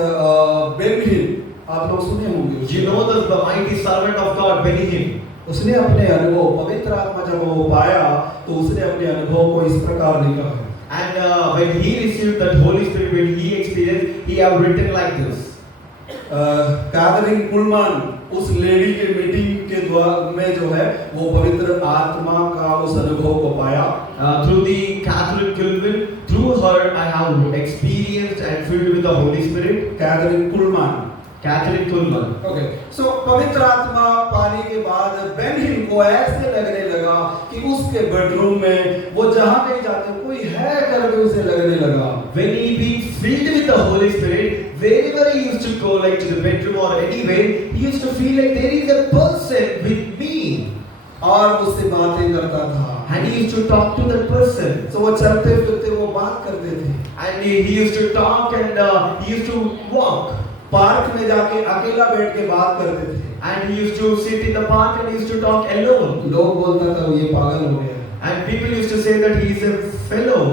बेनहिन, आप लोग सुने होंगे। You know the mighty servant of God, Benjamin. उसने अपने अनुभव, पवित्र आत्मा जब वो पाया तो उसने अपने अनुभव को इस प्रकार लिखा है। And when he received that Holy Spirit, when he experienced, he have written like this. Kathryn Kuhlman उस लेडी के मीटिंग के द्वारा में जो है वो पवित्र आत्मा का उस अनुभव को पाया। Through the Catherine Kuhlman, through her I have experienced and filled with the Holy Spirit. Catherine Kuhlman, Catherine Kuhlman. Okay. So पवित्र आत्मा पाने के बाद बेनहिन को ऐसे लगने लगा कि उसके बेडरूम में वो जहाँ कहीं जाते कोई है करके उसे लगने लगा। When he been filled with the Holy Spirit, wherever he used to go, like to the bedroom or anywhere, he used to feel like there is a person with me. और उससे बातें करता था। And he used to talk to that person. तो वो चलते फिरते वो बात करते थे। And he used to talk and he used to walk. Park में जाके अकेला बैठ के बात करते थे। And he used to sit in the park and he used to talk alone. लोग बोलता था ये पागल हो गया। And people used to say that he is a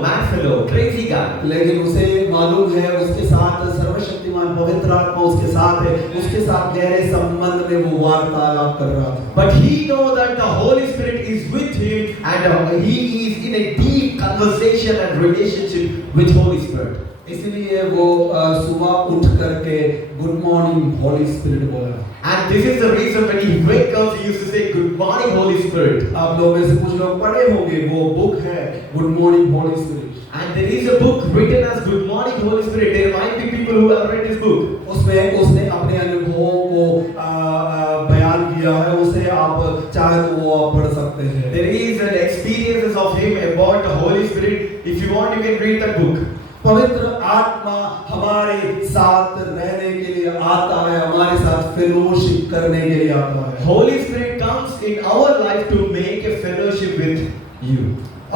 mad fellow, crazy guy. लेकिन उसे मालूम है उसके साथ सर्वशक्तिमान पवित्र आत्मा उसके साथ है, उसके साथ गहरे संबंध में वो वार्तालाप कर रहा था। But he know that the Holy Spirit is with him and he is in a deep conversation and relationship with Holy Spirit. इसलिए वो सुबह उठ करके गुड मॉर्निंग हॉली स्पिरिट बोला। And this is the reason when he wake up, he used to say, "Good morning, Holy Spirit." आप लोग में से कुछ लोग पढ़े होंगे, वो बुक है good morning Holy Spirit. And there is a book written as Good Morning Holy Spirit. There might be people who have read this book. उसमें उसने अपने अनुभवों को बयान किया है, उसे आप चाहे तो वो आप पढ़ सकते हैं। There is an experiences of him about the Holy Spirit. If you want, you can read that book. पवित्र आत्मा हमारे साथ रहने के लिए आता है, हमारे साथ फेलोशिप करने के लिए आता है। Holy Spirit comes in our life to make a fellowship with you.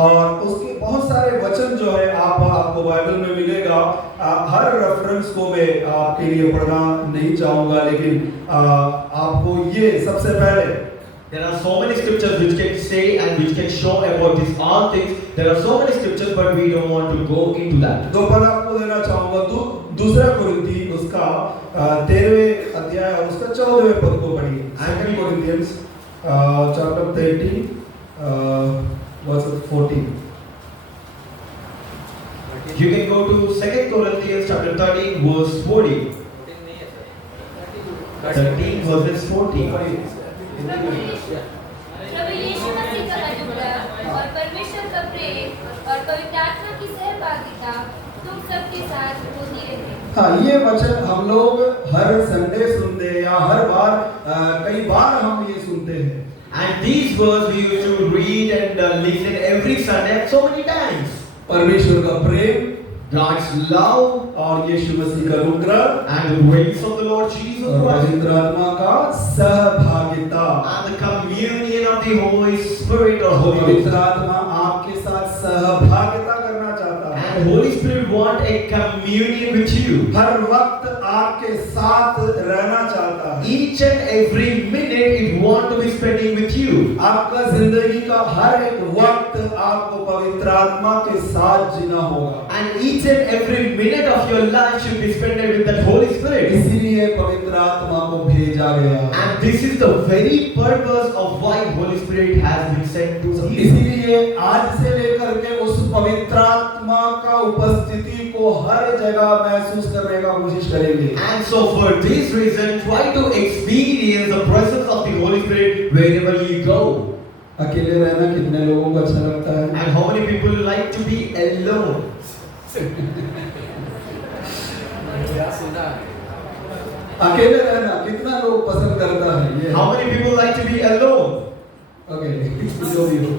और उसके बहुत सारे वचन जो है आपको बाइबल में मिलेगा। हर रेफरेंस को मैं आपके लिए पढ़ना नहीं चाहूंगा, लेकिन आपको ये सबसे पहले There are so many scriptures which can say and which can show about these all things. There are so many scriptures, but we don't want to go into that. दो पद आपको देना चाहूंगा। दूसरा कुरिन्थी उसका 13वें अध्याय और उसका 14वें पद को पढ़िए। 2 Corinthians chapter 13 verse 14। You can go to 2 Corinthians chapter 13 verse 14. 13 verses 14. प्रभु यीशु मसीह का अनुग्रह और परमेश्वर का प्रेम और पवित्र आत्मा की सहभागिता तुम सबके साथ होती रहे। हाँ, ये वचन हम लोग हर संडे सुनते हैं या हर बार कई बार हम ये सुनते हैं। And these words we used to read and listen every Sunday so many times. परमेश्वर का प्रेम, God's love और यीशु मसीह का अनुग्रह and the ways of the Lord Jesus और Christ पवित्र आत्मा का सहभागिता। and the communion of the Holy Spirit or Holy पवित्र Ghost. आत्मा आपके साथ सहभागिता करना चाहता है। And Holy Spirit want a communion with you. हर वक्त आपके साथ रहना चाहता है। Each and every minute it want to be spending with you. आपका जिंदगी का हर एक वक्त आपको पवित्र आत्मा के साथ जीना होगा। And each and every minute of your life should be spent with that Holy Spirit. इसीलिए पवित्र आत्मा को भेजा गया। And this is the very purpose of why Holy Spirit has been sent to you. इसीलिए आज से लेकर के उस पवित्र आत्मा का उपस्थिति को हर जगह महसूस करने का कोशिश करेंगे। And so for this reason, try to experience the presence of the Holy Spirit wherever you go. अकेले रहना कितने लोगों को अच्छा लगता है? And how many people like to be alone? अकेले रहना कितना लोग पसंद करता है ये? How many people like to be alone? Okay, जो भी हो।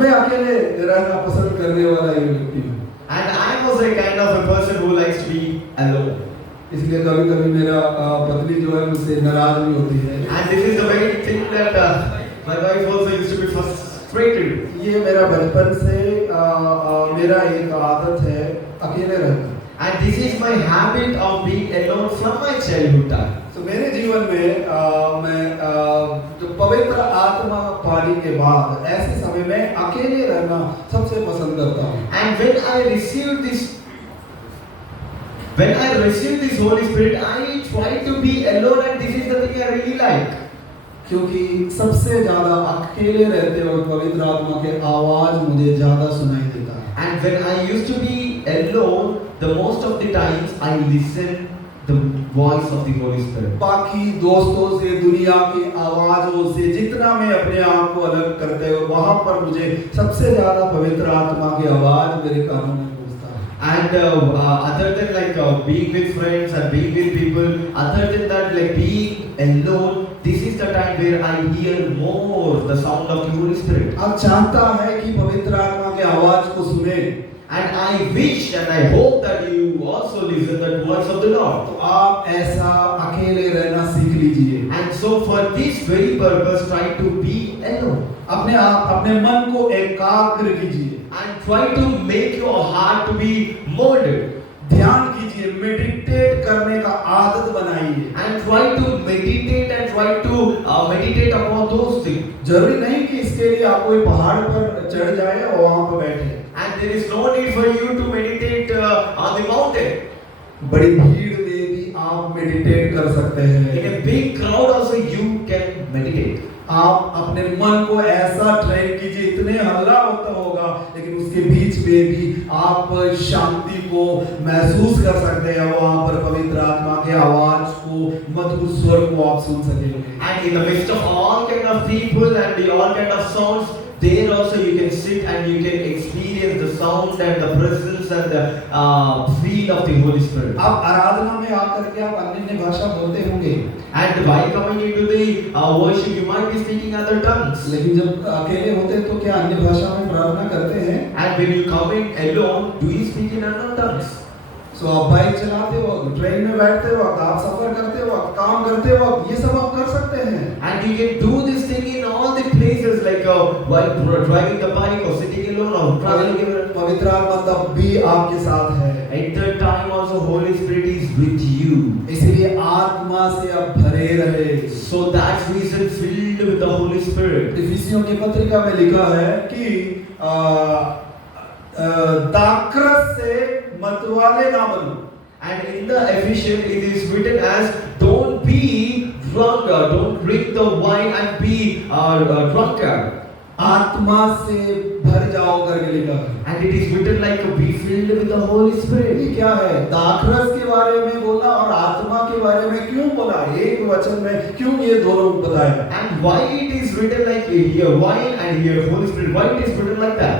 मैं अकेले रहना पसंद करने वाला ये व्यक्ति हूँ। And I was a kind of a person who likes to be alone. इसलिए कभी-कभी मेरा पत्नी जो है मुझसे नाराज भी होती है। And this is the very thing that my wife also used to be frustrated. ये मेरा बचपन से मेरा एक आदत है अकेले रहना। And this is my habit of being alone from my childhood time. तो मेरे जीवन में मैं जो पवित्र आत्मा पाने के बाद ऐसे समय में अकेले रहना सबसे पसंद करता हूँ। And when I received this Holy Spirit, I try to be alone, and this is the thing I really like. क्योंकि सबसे ज्यादा अकेले रहते वक्त पवित्र आत्मा के आवाज मुझे ज्यादा सुनाई देता है। And when I used to be alone, the most of the times I listen the voice of the Holy Spirit. बाकी दोस्तों से, दुनिया की आवाजों से जितना मैं अपने आप को अलग करते हुए वहां पर मुझे सबसे ज्यादा पवित्र आत्मा की आवाज मेरे कानों में गूंजता है। And other than being with friends and being with people, other than that, like being alone, this is the time where I hear more the sound of the Holy Spirit. आप चाहता है कि पवित्र आत्मा की आवाज को सुने, And I wish and I hope that you also listen the voice of the Lord. तो आप ऐसा अकेले रहना सीख लीजिए। And so for this very purpose, try to be alone. अपने मन को एकाग्र कीजिए And try to make your heart to be molded. ध्यान कीजिए, मेडिटेट करने का आदत बनाइए। And try to meditate and try to meditate upon those things. जरूरी नहीं कि इसके लिए आप कोई पहाड़ पर चढ़ जाए और वहां पर बैठे। And there is no need for you to meditate on the mountain. बड़ी भीड़ में भी आप मेडिटेट कर सकते In हैं। a big crowd also you can meditate. आप अपने मन को ऐसा ट्रेन कीजिए, इतने हल्ला होता होगा लेकिन उसके बीच में भी आप शांति को महसूस कर सकते हैं। वहां पर पवित्र आत्मा के आवाज को वो मधुर स्वर को आप सुन सकेंगे। And in the midst of all kind of people and the all kind of sounds, there also you can sit and you can experience the sound and the presence and the feel of the Holy Spirit. आप आराधना में आकर के आप अन्य भाषा बोलते होंगे, And while coming into the worship, you might be speaking other tongues. लेकिन जब अकेले होते हैं तो क्या अन्य भाषा में प्रार्थना करते हैं? And when you come in alone, do you speak in unknown tongues? सो आप बाइक चलाते वक्त, ट्रेन में बैठते वक्त, आप सफर करते वक्त, काम करते वक्त, ये सब आप कर सकते हैं। And you can do this thing in all the places, like while driving the bike or sitting alone or traveling everywhere. पवित्र आत्मा तब भी आपके साथ है। At that time also Holy Spirit is with you. इसलिए आत्मा से आप भरे रहे। So that's reason filled with the Holy Spirit. इफिसियों की पत्रिका में लिखा है कि दाखरस से मतवाले ना बनो। And in the Ephesians it is written as, don't be drunk, don't drink the wine and be drunkard. आत्मा से भर जाओ करके लिखा है। And it is written like be filled with the Holy Spirit. ये क्या है? दाखरस के बारे में बोला और आत्मा के बारे में क्यों बोला? एक वचन में क्यों ये दोनों बताया? And why it is written like here wine and here Holy Spirit? Why it is written like that?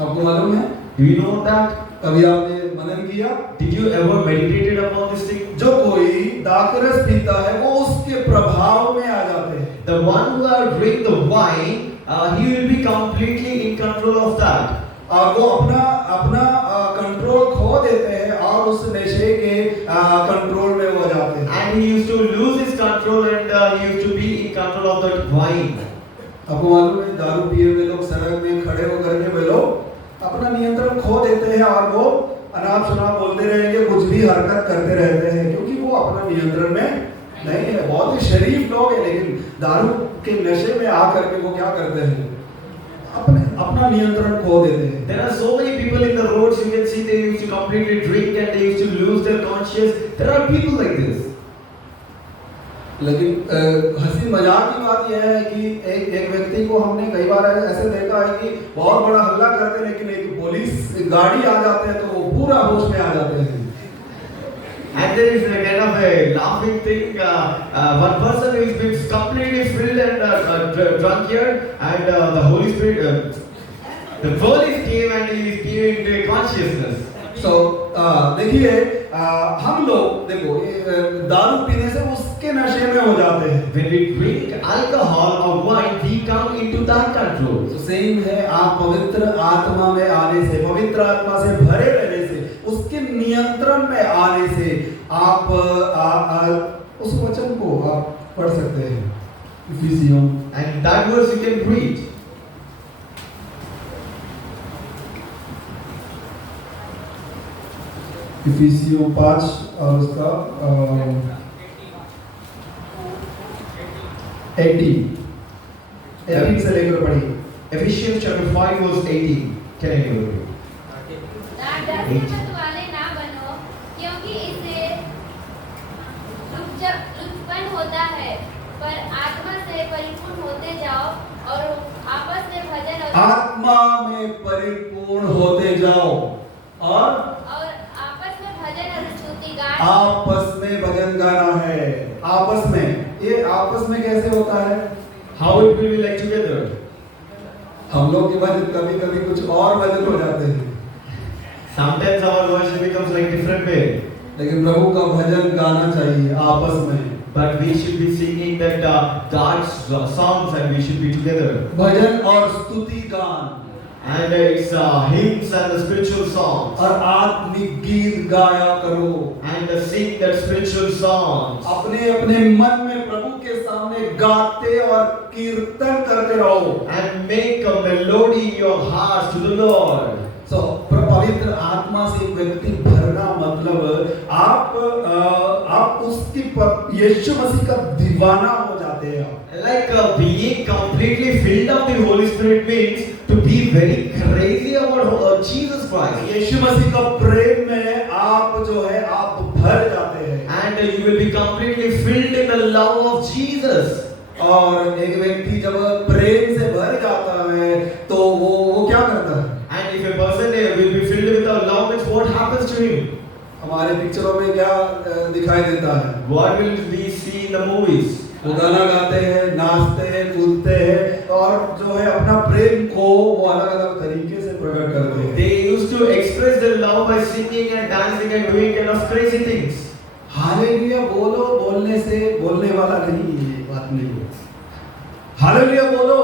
आपको मालूम है? Do you know that? कभी आपने मनन किया? Did you ever meditated upon this thing? जो कोई दाखरस पीता है वो उसके प्रभाव में आ जाते हैं। The one who drink the wine, he will be completely in control of that. वो अपना कंट्रोल खो देते हैं और उस नशे के कंट्रोल में हो जाते हैं। And he used to lose his control and he used to be in control of that wine. आपको मालूम है दारू पिए हुए लोग सड़क में खड़े होकर के वे लोग अपना नियंत्रण खो देते हैं और वो अनाप शनाप बोलते रहेंगे, कुछ भी हरकत करते रहते हैं क्योंकि वो अपना नियंत्रण में नहीं है। बहुत ही शरीफ लोग हैं लेकिन दारू के नशे में आकर के वो क्या करते हैं? अपना नियंत्रण खो देते हैं। There are so many people in the roads, you can see they used to completely drink and they used to lose their conscience. There are people like this. लेकिन हंसी मजाक की बात यह है कि एक व्यक्ति को हमने कई बार ऐसे देखा है कि बहुत बड़ा हल्ला करते हैं लेकिन एक पुलिस गाड़ी आ जाते हैं तो वो पूरा होश में आ जाते हैं। And there is a kind of a laughing thing. One person who is been completely filled and drunk here, and the Holy Spirit, the police came and he is giving the consciousness. So देखिए हम लोग देखो दारू पीने से उसके नशे में हो जाते हैं। When we drink alcohol or wine, we come into that control. तो सेम है, आप पवित्र आत्मा में आने से, पवित्र आत्मा से भरे रहने से, उसके नियंत्रण में आने से आप उस वचन को आप पढ़ सकते हैं। इफिसियों And that verse you can read. इफिसियों 5 और उसका 18 से लेकर पढ़िए। Ephesians chapter 5 verse 18. Can I read? दासत्व वाले ना बनो क्योंकि इससे लुचपन होता है, पर आत्मा से परिपूर्ण होते जाओ और आपस में भजन आत्मा में परिपूर्ण होते जाओ और आपस में भजन और स्तुति गान। आपस में भजन गाना है। आपस में, ये आपस में कैसे होता है? How it will be like together? हम लोग के भजन कभी कभी कुछ और भजन हो जाते हैं, Sometimes our worship becomes like different way. लेकिन प्रभु का भजन गाना चाहिए आपस में। But we should be singing that God's songs and we should be together. भजन और स्तुति गान And it's hymns and the spiritual songs. और आत्मिक गीत गाया करो। And sing that spiritual songs. अपने अपने मन में प्रभु के सामने गाते और कीर्तन करते रहो। And make a melody in your hearts to the Lord. So, पवित्र आत्मा से एक व्यक्ति भरना मतलब आप उसकी यीशु मसीह का दीवाना हो जाते हैं। Like being completely filled of the Holy Spirit means to be very crazy about Jesus Christ. यीशु मसीह का प्रेम में आप जो है आप भर जाते हैं। And you will be completely filled in the love of Jesus. और एक व्यक्ति जब प्रेम से भर जाता है तो वो क्या करता है? And if a person will be filled with the love, what happens to him? हमारे हमारे पिक्चरों में क्या दिखाई देता है? What will we see in the movies? वो गाना गाते हैं, नाचते हैं, कूदते हैं और जो है अपना प्रेम को वो अलग-अलग तरीके से प्रकट करते हैं। They used to express their love by singing and dancing and doing kind of crazy things. Hallelujah बोलो, बोलने से बोलने वाला नहीं, ये बात नहीं है। हालेलुया बोलो,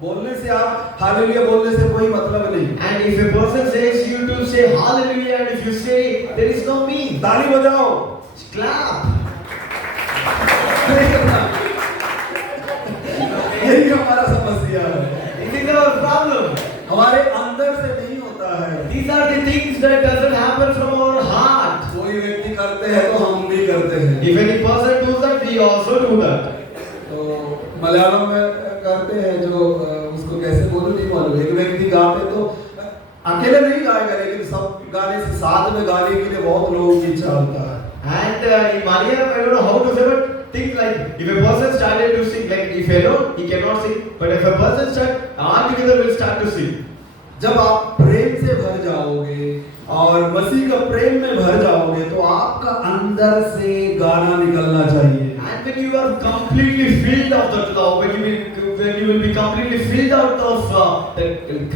बोलने से आप हालेलुया बोलने से कोई मतलब नहीं। And if a person says you to say hallelujah, and if you say there is no meaning, ताली बजाओ, clap. नहीं करना। यही हमारा समस्या है। It is our problem. हमारे अंदर से नहीं होता है। These are the things that doesn't happen from our heart. कोई व्यक्ति करते हैं तो हम भी करते हैं। If any person does that, we also do that. तो मलयालम में करते हैं जो उसको कैसे बोलूं नहीं मालूम। एक व्यक्ति गाते तो अकेले नहीं गाएगा, लेकिन सब गाने से साथ में गाने के लिए बहुत लोगों की इच्छा होता है। And in Malayalam, I don't know how to say, but things like if a person started to sing, like if alone he cannot sing, but if a person start all together will start to sing. जब आप प्रेम से भर जाओगे और मसीह का प्रेम में भर जाओगे तो आपका अंदर से गाना निकलना चाहिए। And when you are completely filled of that love, when you will be completely filled out of the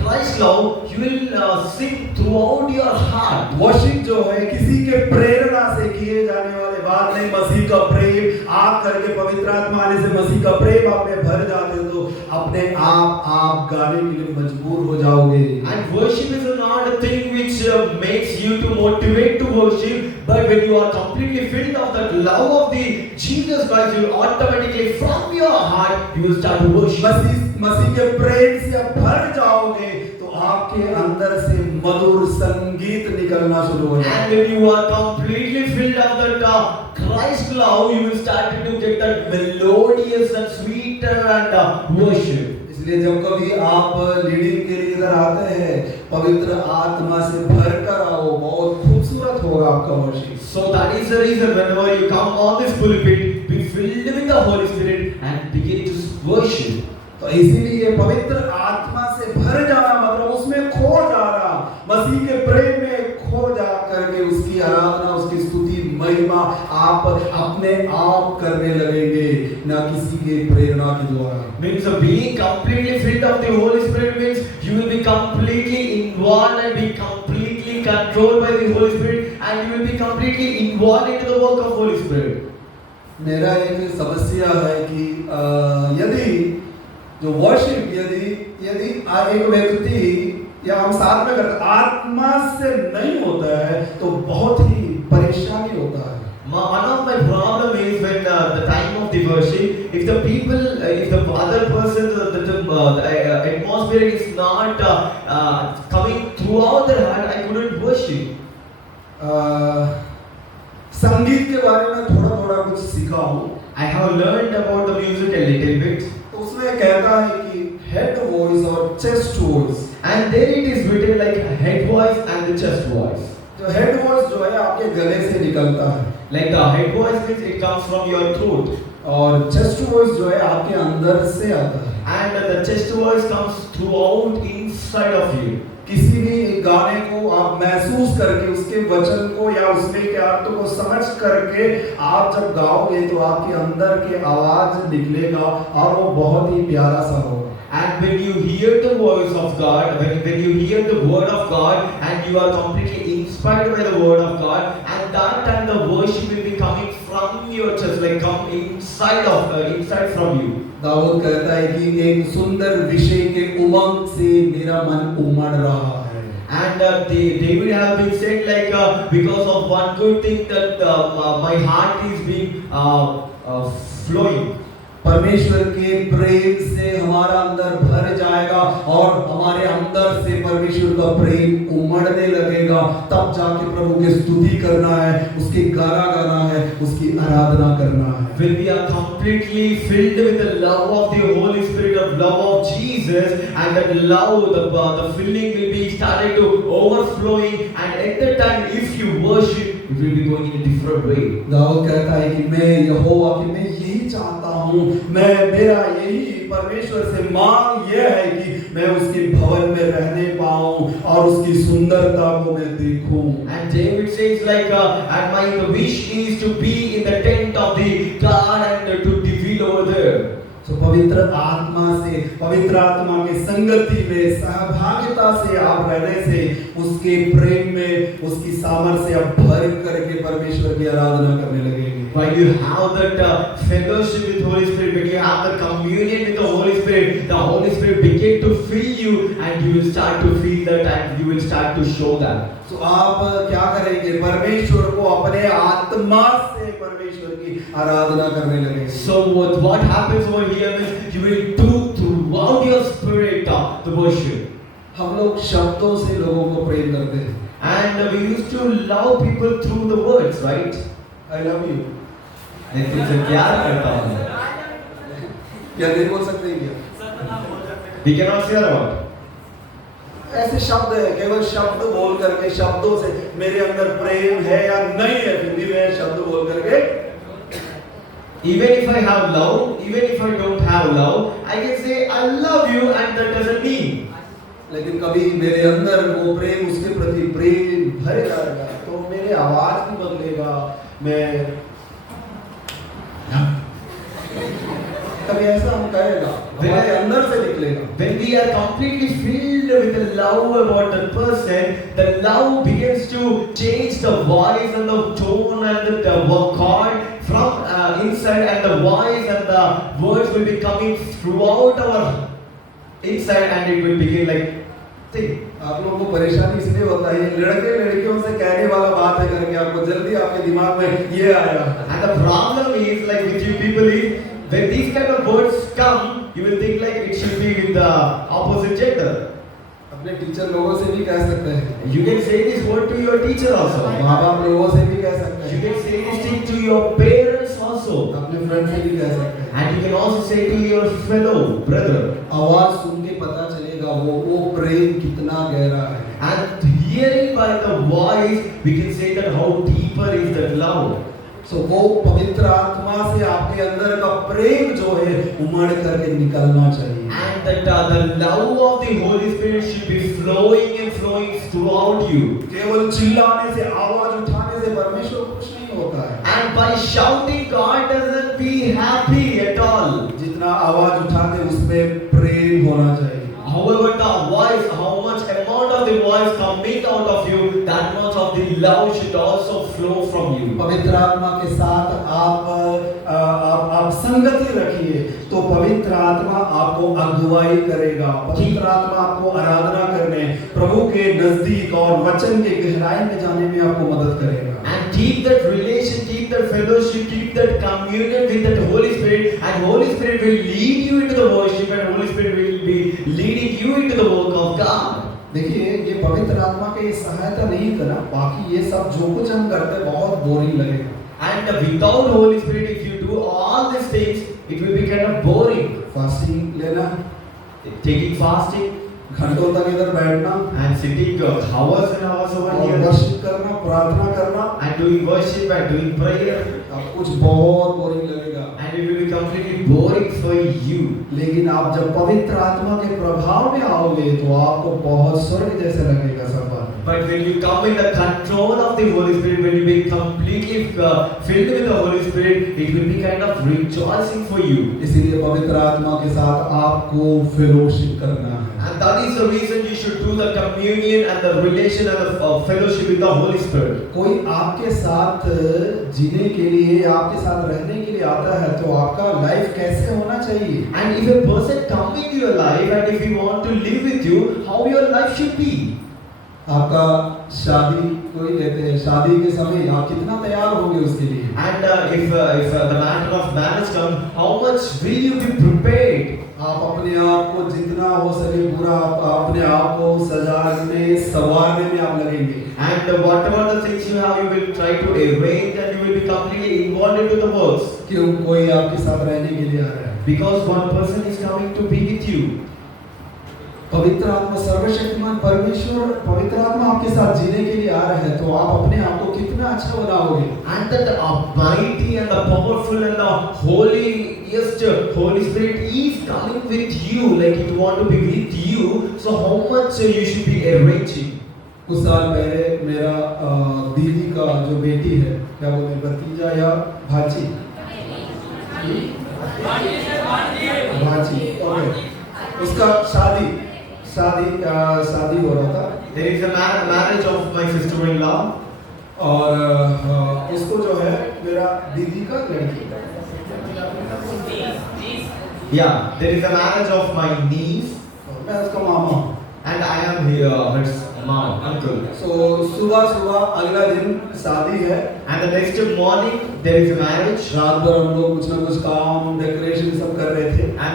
Christ love, you will sing throughout your heart. Worship जो है किसी के प्रेरणा से किए जाने वाले बात नहीं। मसीह का प्रेम आप करके पवित्र आत्मा आने से मसीह का प्रेम आप में भर जाते हो तो अपने आप गाने के लिए मजबूर हो जाओगे। And worship is not a thing which makes you to motivate to worship, but when you are completely filled of that love of the Jesus Christ, you will automatically from your heart you will start to worship. मसीह के प्रेम से आप भर जाओगे तो आपके अंदर से मधुर संगीत निकलना शुरू हो जाएगा। And when you are completely filled of that Christ love, you will start to get that melodious and sweeter and worship. इसलिए जब कभी आप लीडिंग के लिए इधर आते हैं पवित्र आत्मा से भरकर आओ, बहुत खूबसूरत होगा आपका worship. So that is the reason whenever you come on this pulpit, be filled with the Holy Spirit and begin to worship. तो इसीलिए पवित्र आत्मा से भर जाना मतलब उसमें खो जाना, मसीह के प्रेम में खो जा करके उसकी आराधना, उसकी स्तुति, महिमा आप अपने आप करने लगेंगे, ना किसी के प्रेरणा के द्वारा। Means being completely filled of the Holy Spirit means you will be completely involved and be completely controlled by the Holy Spirit, and you will be completely involved into the work of Holy Spirit. मेरा एक समस्या है कि यदि जो worship यदि एक व्यक्ति या हम साथ में करते आत्मा से नहीं होता है तो बहुत ही परेशानी होता है। One of my problem is when the time of the worship, if the people, if the other person, the atmosphere is not coming throughout their heart, I couldn't worship. संगीत के बारे में थोड़ा कुछ सीखा हूँ। I have learned about the music a little bit. तो उसमें कहता है कि हेड वॉइस और chest voice, And there it is written like head voice and the chest voice. जो हेड वॉइस जो है आपके गले से निकलता है, Like the head voice means it comes from your throat, और चेस्ट वॉइस जो है आपके अंदर से आता है। and the chest voice comes throughout inside of you. किसी भी एक गाने को आप महसूस करके उसके वचन को या उसमें के अर्थ को समझ करके आप जब गाओगे तो आपके अंदर के आवाज निकलेगा और वो बहुत ही प्यारा सा होगा। And when you hear the voice of God, when you hear the word of God, and you are completely inspired by the word of God, and that time the worship will be coming from your chest, like come inside from you. Dawood कहता है कि एक सुंदर विषय के उमंग से मेरा मन उमड़ रहा है। And David have been said like because of one good thing that my heart is being flowing. परमेश्वर के प्रेम से हमारा अंदर भर जाएगा और हमारे अंदर से परमेश्वर का प्रेम उमड़ने लगेगा, तब जाके प्रभु की स्तुति करना है, उसकी गाना गाना है, उसकी आराधना करना है। When we are completely filled with the love of the Holy Spirit, of love of Jesus, and that love, the filling will be started to overflowing, and at that time, if you worship, it will be going in a different way. Dawood कहता है कि मैं यहोवा की मैं यही चाहता हूँ हूँ। मेरा यही परमेश्वर से मांग यह है कि मैं उसके भवन में रहने पाऊँ और उसकी सुंदरता को मैं देखूँ। And David says like, and my the wish is to be in the tent of the God and to dwell over there. तो पवित्र आत्मा से, पवित्र आत्मा के संगति में, सहभागिता से आप रहने से, उसके प्रेम में, उसकी सामर्थ्य से आप भर करके परमेश्वर की आराधना करने लगेंगे। When you have that fellowship with Holy Spirit, when you have the communion with the Holy Spirit begin to fill you, and you will start to feel that, and you will start to show that. तो आप क्या करेंगे? परमेश्वर को अपने आत्मा से परमेश्वर की आराधना करने लगेंगे। So what happens over here is you will do throughout your spirit the worship. हम लोग शब्दों से लोगों को प्रेम करते हैं। And we used to love people through the words, right? I love you। मैं तुमसे प्यार करता हूँ। क्या नहीं बोल सकते हैं क्या? We cannot say that. ऐसे शब्द है, केवल शब्द बोल करके, शब्दों से मेरे अंदर प्रेम है या नहीं है, फिर भी मैं शब्द बोल करके, Even if I have love, even if I don't have love, I can say I love you, and that doesn't mean. लेकिन कभी मेरे अंदर वो प्रेम, उसके प्रति प्रेम भर जाएगा तो मेरे आवाज भी बदलेगा, मैं कभी ऐसा हम कहेगा, हमारे अंदर से निकलेगा। When we are completely filled with the love about that person, the love begins to change the voice and the tone and the chord from inside, and the voice and the words will be coming throughout our inside, and it will begin like thing. आप लोगों को परेशानी इसलिए होता है, लड़के लड़कियों से कहने वाला बात है करके आपको जल्दी आपके दिमाग में ये आया। And the problem is like with you people is when these kind of words come, you will think like it should be with the opposite gender. अपने टीचर लोगों से भी कह सकते हैं, You can say this word to your teacher also. माँ बाप लोगों से भी कह सकते You हैं, can say this thing to your parents also. अपने फ्रेंड से भी कह सकते हैं। And you can also say to your fellow brother. आवाज सुन के पता चलेगा वो प्रेम कितना गहरा है। And hearing by the voice, we can say that how deeper is that love. तो वो पवित्र आत्मा से आपके अंदर का प्रेम जो है उमड़ करके निकलना चाहिए। And that the love of the Holy Spirit should be flowing and flowing throughout you. केवल चिल्लाने से, आवाज उठाने से परमेश्वर खुश नहीं होता है। And by shouting, God doesn't be happy at all. जितना आवाज उठाते उसमें प्रेम होना चाहिए। However, the voice, how much amount of the voice coming out of you, that much of the love should also flow from you. पवित्र आत्मा के साथ आप संगति रखिए तो पवित्र आत्मा आपको अगुवाई करेगा। पवित्र आत्मा आपको आराधना करने, प्रभु के नजदीक और वचन के गहराई में जाने में आपको मदद करेगा। And keep that relation, keep that fellowship, keep that communion with that Holy Spirit, and Holy Spirit will lead you into the worship, and Holy Spirit will be leading you into the work of God. देखिए, ये पवित्र आत्मा की सहायता नहीं करना, बाकी ये सब जो कुछ हम करते हैं बहुत बोरिंग लगेगा। And without Holy Spirit, if you do all these things, it will be kind of boring. Fasting लेना, Taking fasting घंटों तक इधर बैठना and sitting hours and hours over और here, वर्शिप करना, प्रार्थना करना, and doing worship and doing prayer, अब कुछ बहुत बोरिंग लगेगा। and it will be completely boring for you. लेकिन आप जब पवित्र आत्मा के प्रभाव में आओगे तो आपको बहुत स्वर्ग जैसे लगेगा सब बात। But when you come in the control of the Holy Spirit, when you be completely filled with the Holy Spirit, it will be kind of rejoicing for you. इसीलिए पवित्र आत्मा के साथ आपको फेलोशिप करना है। And that is the reason you should do the communion and the relation and the fellowship with the Holy Spirit. कोई आपके साथ जीने के लिए, आपके साथ रहने के लिए आता है तो आपका लाइफ कैसे होना चाहिए? And if a person come into your life and if he want to live with you, how your life should be? आपका शादी कोई कहते हैं, शादी के समय आप कितना तैयार होंगे उसके लिए? And if the matter of marriage comes, how much will you be prepared? आप अपने आप को जितना हो सके पूरा अपने आप को सजाने संवारने में आप लगेंगे। And whatever the things you have, you will try to arrange and you will be completely involved into the works. क्यों? कोई आपके साथ रहने के लिए आ रहा है। Because one person is coming to be with you. पवित्र आत्मा, सर्वशक्तिमान परमेश्वर पवित्र आत्मा आपके साथ जीने के लिए आ रहा है तो आप अपने आप को कितना अच्छा बनाओगे। And that mighty and the powerful and the holy holiest Holy Spirit is coming with you, like it want to be with you. So how much you should be arranging? कुछ साल पहले मेरा दीदी का जो बेटी है, क्या बोलते हैं, भतीजा या भांजी, भांजी, ओके, उसका शादी हो रहा था। There is a marriage of my sister-in-law. और उसको जो है मेरा दीदी का लड़की, Yeah, there is a marriage of my niece, मैं उसका मामा हूँ। and I am here, her mom, uncle. So सुबह अगला दिन शादी है, And the next morning there is a marriage. रात भर हम लोग कुछ ना कुछ काम डेकोरेशन सब कर रहे थे। And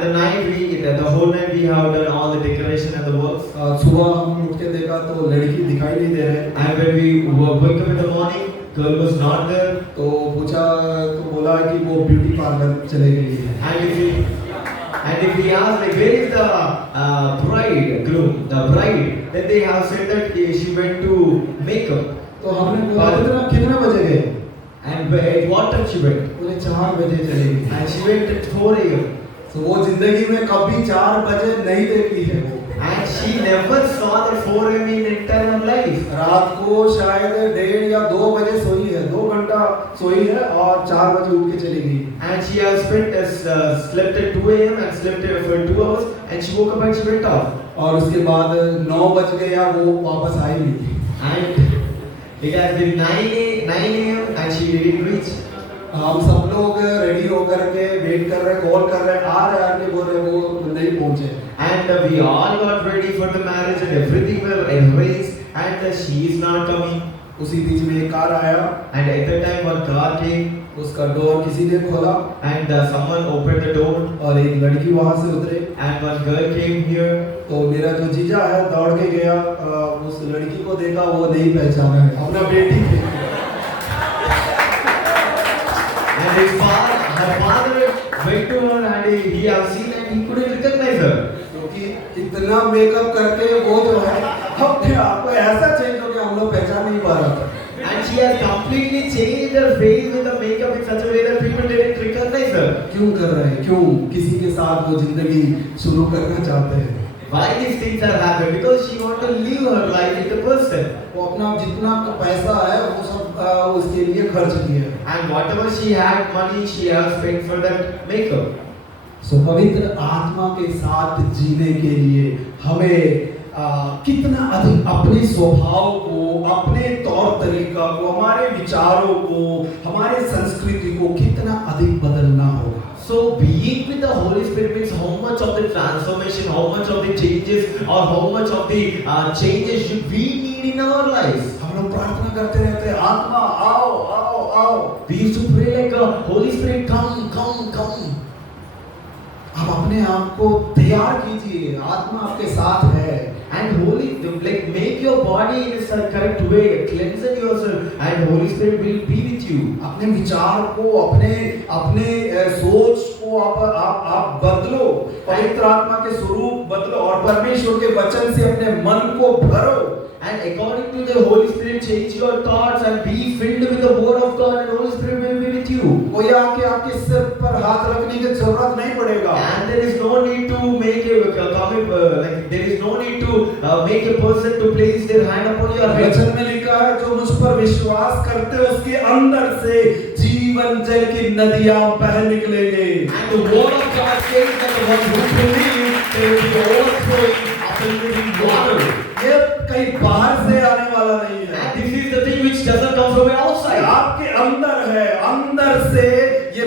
the whole night we have done all the decoration and the works. सुबह हम उठ के देखा तो लड़की दिखाई नहीं दे रहे। And when we woke up in the morning, girl was not there. तो पूछा तो बोला कि वो ब्यूटी पार्लर चले गई है। And if we ask like where is the groom, then they have said that she went to makeup. तो हमने बोला कितना बजे गए? And at what time she went? बोले 4 बजे चली गई। And she went at 4 a.m. तो वो जिंदगी में कभी 4 बजे नहीं देखी है वो। And she never saw the 4 a.m. in entire life. रात को शायद 1:30 या 2 बजे सोई है, 2 घंटा सोई है और 4 बजे उठ के चली गई। And she has slept at 2 a.m. and slept for 2 hours, and she woke up and she went off. और उसके बाद 9 बज गया, वो वापस आई नहीं। And it has been 9 a.m. and she didn't reach. हम सब लोग रेडी होकर के वेट कर रहे, कॉल कर रहे, आ रहे बोल रहे, वो नहीं पहुंचे। And we all got ready for the marriage and everything was arranged, and she is not coming. उसी बीच में एक कार आया, And at that time one car came, उसका डोर किसी ने खोला and someone opened the door, और एक लड़की वहां से उतरे। and one girl came here. तो मेरा जो जीजा है दौड़ के गया, उस लड़की को देखा, वो नहीं पहचाना है, अपना बेटी थी। And her father went to her and he have seen and he couldn't recognize her. क्योंकि इतना मेकअप करके वो जो है अपने आप को ऐसा चेंज हो गया, हम लोग पहचान नहीं पा रहा था। And she has completely changed her face with the makeup in such a way that people didn't recognize her. क्यों कर रहे हैं? क्यों किसी के साथ वो जिंदगी शुरू करना चाहते हैं? Why these things are happening? Because she want to live her life with the person. वो अपना जितना पैसा है वो सब उसके लिए खर्च किया। And whatever she had money, she has spent for that makeup. सो पवित्र आत्मा के साथ जीने के लिए हमें कितना अधिक अपने स्वभाव को, अपने तौर तरीका को, हमारे विचारों को, हमारे संस्कृति को कितना अधिक बदलना होगा। So being with the Holy Spirit means how much of the transformation, how much of the changes, or how much of the changes should we need in our lives. हम लोग प्रार्थना करते रहते हैं, आत्मा आओ आओ आओ। We used to pray like Holy Spirit come, come, come. आप अपने आप को तैयार कीजिए, आत्मा आपके साथ है। And like make your body in a correct way, cleanse yourself, and Holy Spirit will be with you. अपने विचार को, अपने सोच को आप बदलो, पवित्र आत्मा के स्वरूप बदलो और परमेश्वर के वचन से अपने मन को भरो। And according to the Holy Spirit, change your thoughts and be filled with the Word of God, and Holy Spirit will be with you. कोई आके आपके सिर पर हाथ रखने की जरूरत नहीं पड़ेगा। And there is no need to make a person to place their hand upon your head. वचन में लिखा है, जो मुझ पर विश्वास करते हैं उसके अंदर से जीवन जल की नदियां बह निकलेंगे। And the Word of God says that the one who believes they will be overflowing after living water. ये कहीं बाहर से आने वाला नहीं है। And this is the thing which doesn't come from outside. आपके अंदर है, अंदर से ये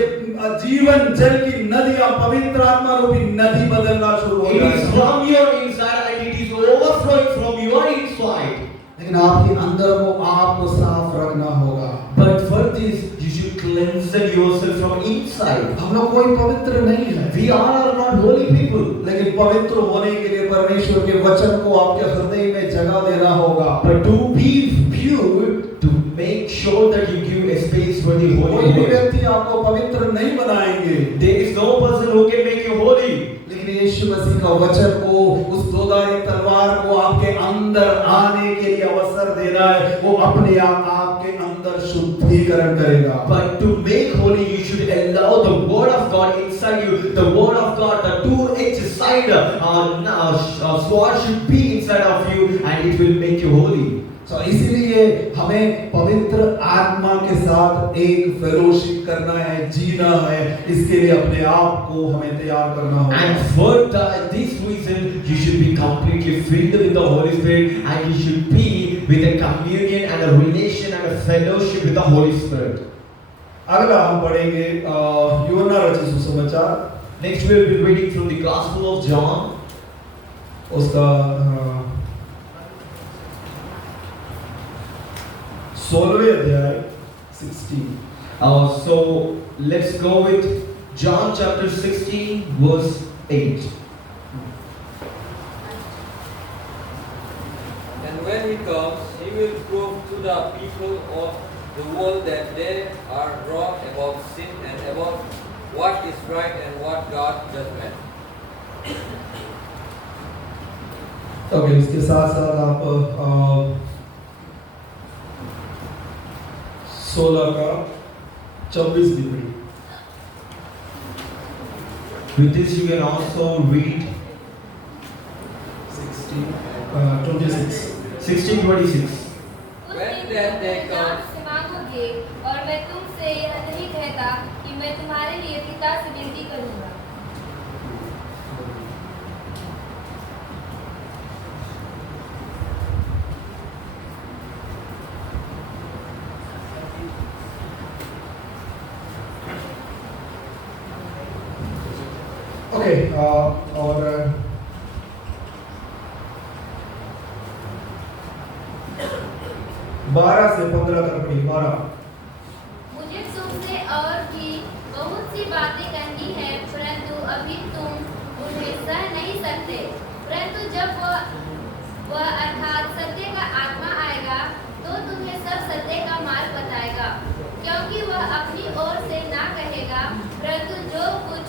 जीवन जल की नदियां, पवित्र आत्मा रूपी नदी बदलना शुरू हो It is जाएगी। from your inside and it is overflowing from your inside. लेकिन आपके अंदर को आपको साफ रखना होगा। But for this, you should cleanse yourself from inside. हम लोग कोई पवित्र नहीं है, We all are not holy people. लेकिन पवित्र होने के लिए परमेश्वर के वचन को आपके हृदय में जगह देना होगा। But to be pure, to make sure that you give a space for the कोई Holy भी Word. व्यक्ति आपको पवित्र नहीं बनाएंगे, There is no person who can make you holy. लेकिन यीशु मसीह का वचन को, उस दोधारी तलवार को आपके अंदर आने के लिए अवसर दे रहा है। वो अपने आप आपके अंदर अंदर शुद्धिकरण करेगा। But to make holy, you should allow the word of God inside you. The word of God, the two-edged sword should be inside of you, and it will make you holy. तो इसीलिए हमें पवित्र आत्मा के साथ एक fellowship करना है, जीना है। इसके लिए अपने आप को हमें तैयार करना होगा। And for this reason, you should be completely filled with the Holy Spirit, and you should be with a communion and a relation and a fellowship with the Holy Spirit. अगला हम पढ़ेंगे यूहन्ना रचित सुसमाचार। Next, we will be reading from the Gospel of John. उसका 16वें अध्याय 16। So let's go with John chapter 16, verse 8. And when he comes, he will prove to the people of the world that they are wrong about sin and about what is right and what God's judgment. Okay, इसके साथ साथ आप 16 का 24 भी पढ़िए। With this, you can also read 26। 16:26. When then they come, से मांगोगे और मैं तुमसे यह नहीं कहता कि मैं तुम्हारे लिए पिता से विनती करूंगा। ओके, और 12 से 15 तक पढ़िए। 12। मुझे तुमसे और भी बहुत सी बातें कहनी है, परंतु अभी तुम उन्हें सह नहीं सकते। परंतु जब वह अर्थात सत्य का आत्मा आएगा, तो तुम्हें सब सत्य का मार्ग बताएगा, क्योंकि वह अपनी ओर से ना कहेगा, परंतु जो कुछ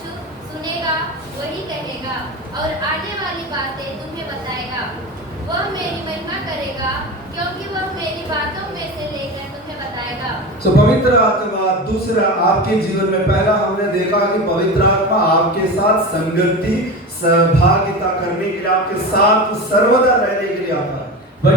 सुनेगा वही कहेगा, और आने वाली बातें तुम्हें बताएगा। वह मेरी महिमा करेगा, क्योंकि वह मेरी बातों में से लेकर तुम्हें बताएगा। तो पवित्र आत्मा दूसरा आपके जीवन में, पहला हमने देखा कि पवित्र आत्मा आपके साथ संगति सहभागिता करने के लिए, आपके साथ सर्वदा रहने के लिए आता है। But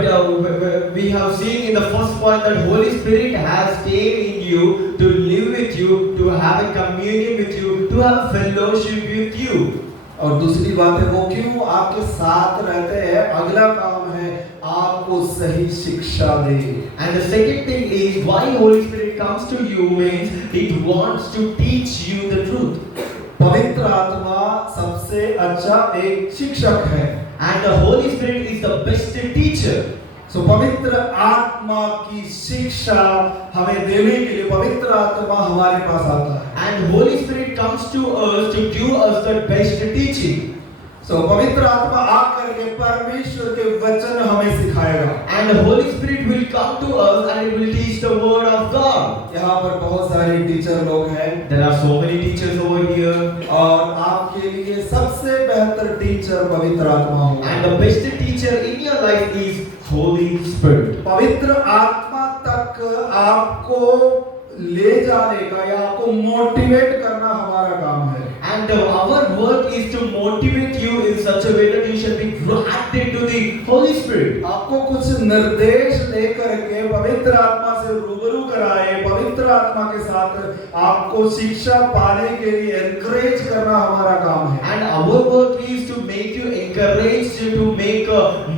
we have seen in the first point that Holy Spirit has came in you to live with you, to have a communion with you, to have fellowship with you. और दूसरी बात है वो क्यों आपके साथ रहते हैं, अगला काम है आपको सही शिक्षा दे। And the second thing is why Holy Spirit comes to you means it wants to teach you the truth. पवित्र आत्मा सबसे अच्छा एक शिक्षक है। And the Holy Spirit is the best teacher. सो पवित्र आत्मा की शिक्षा हमें देने के लिए पवित्र आत्मा हमारे पास आता है। And Holy Spirit comes to us to give us the best teaching. सो पवित्र आत्मा आकर के परमेश्वर के वचन हमें सिखाएगा। And the Holy Spirit will come to us and it will teach the word of God. यहाँ पर बहुत सारे टीचर लोग हैं। There are so many teachers over here. और आपके लिए सबसे बेहतर टीचर पवित्र आत्मा होगा। And the best teacher in your life is Holy Spirit. पवित्र आत्मा तक आपको ले जाने का या आपको मोटिवेट करना हमारा काम है। And our work is to motivate you in such a way that you shall be attracted to the Holy Spirit. आपको कुछ निर्देश दे करके पवित्र आत्मा से रूबरू कराए, पवित्र आत्मा के साथ आपको शिक्षा पाने के लिए एनकरेज करना हमारा काम है। And our work is to make you encouraged to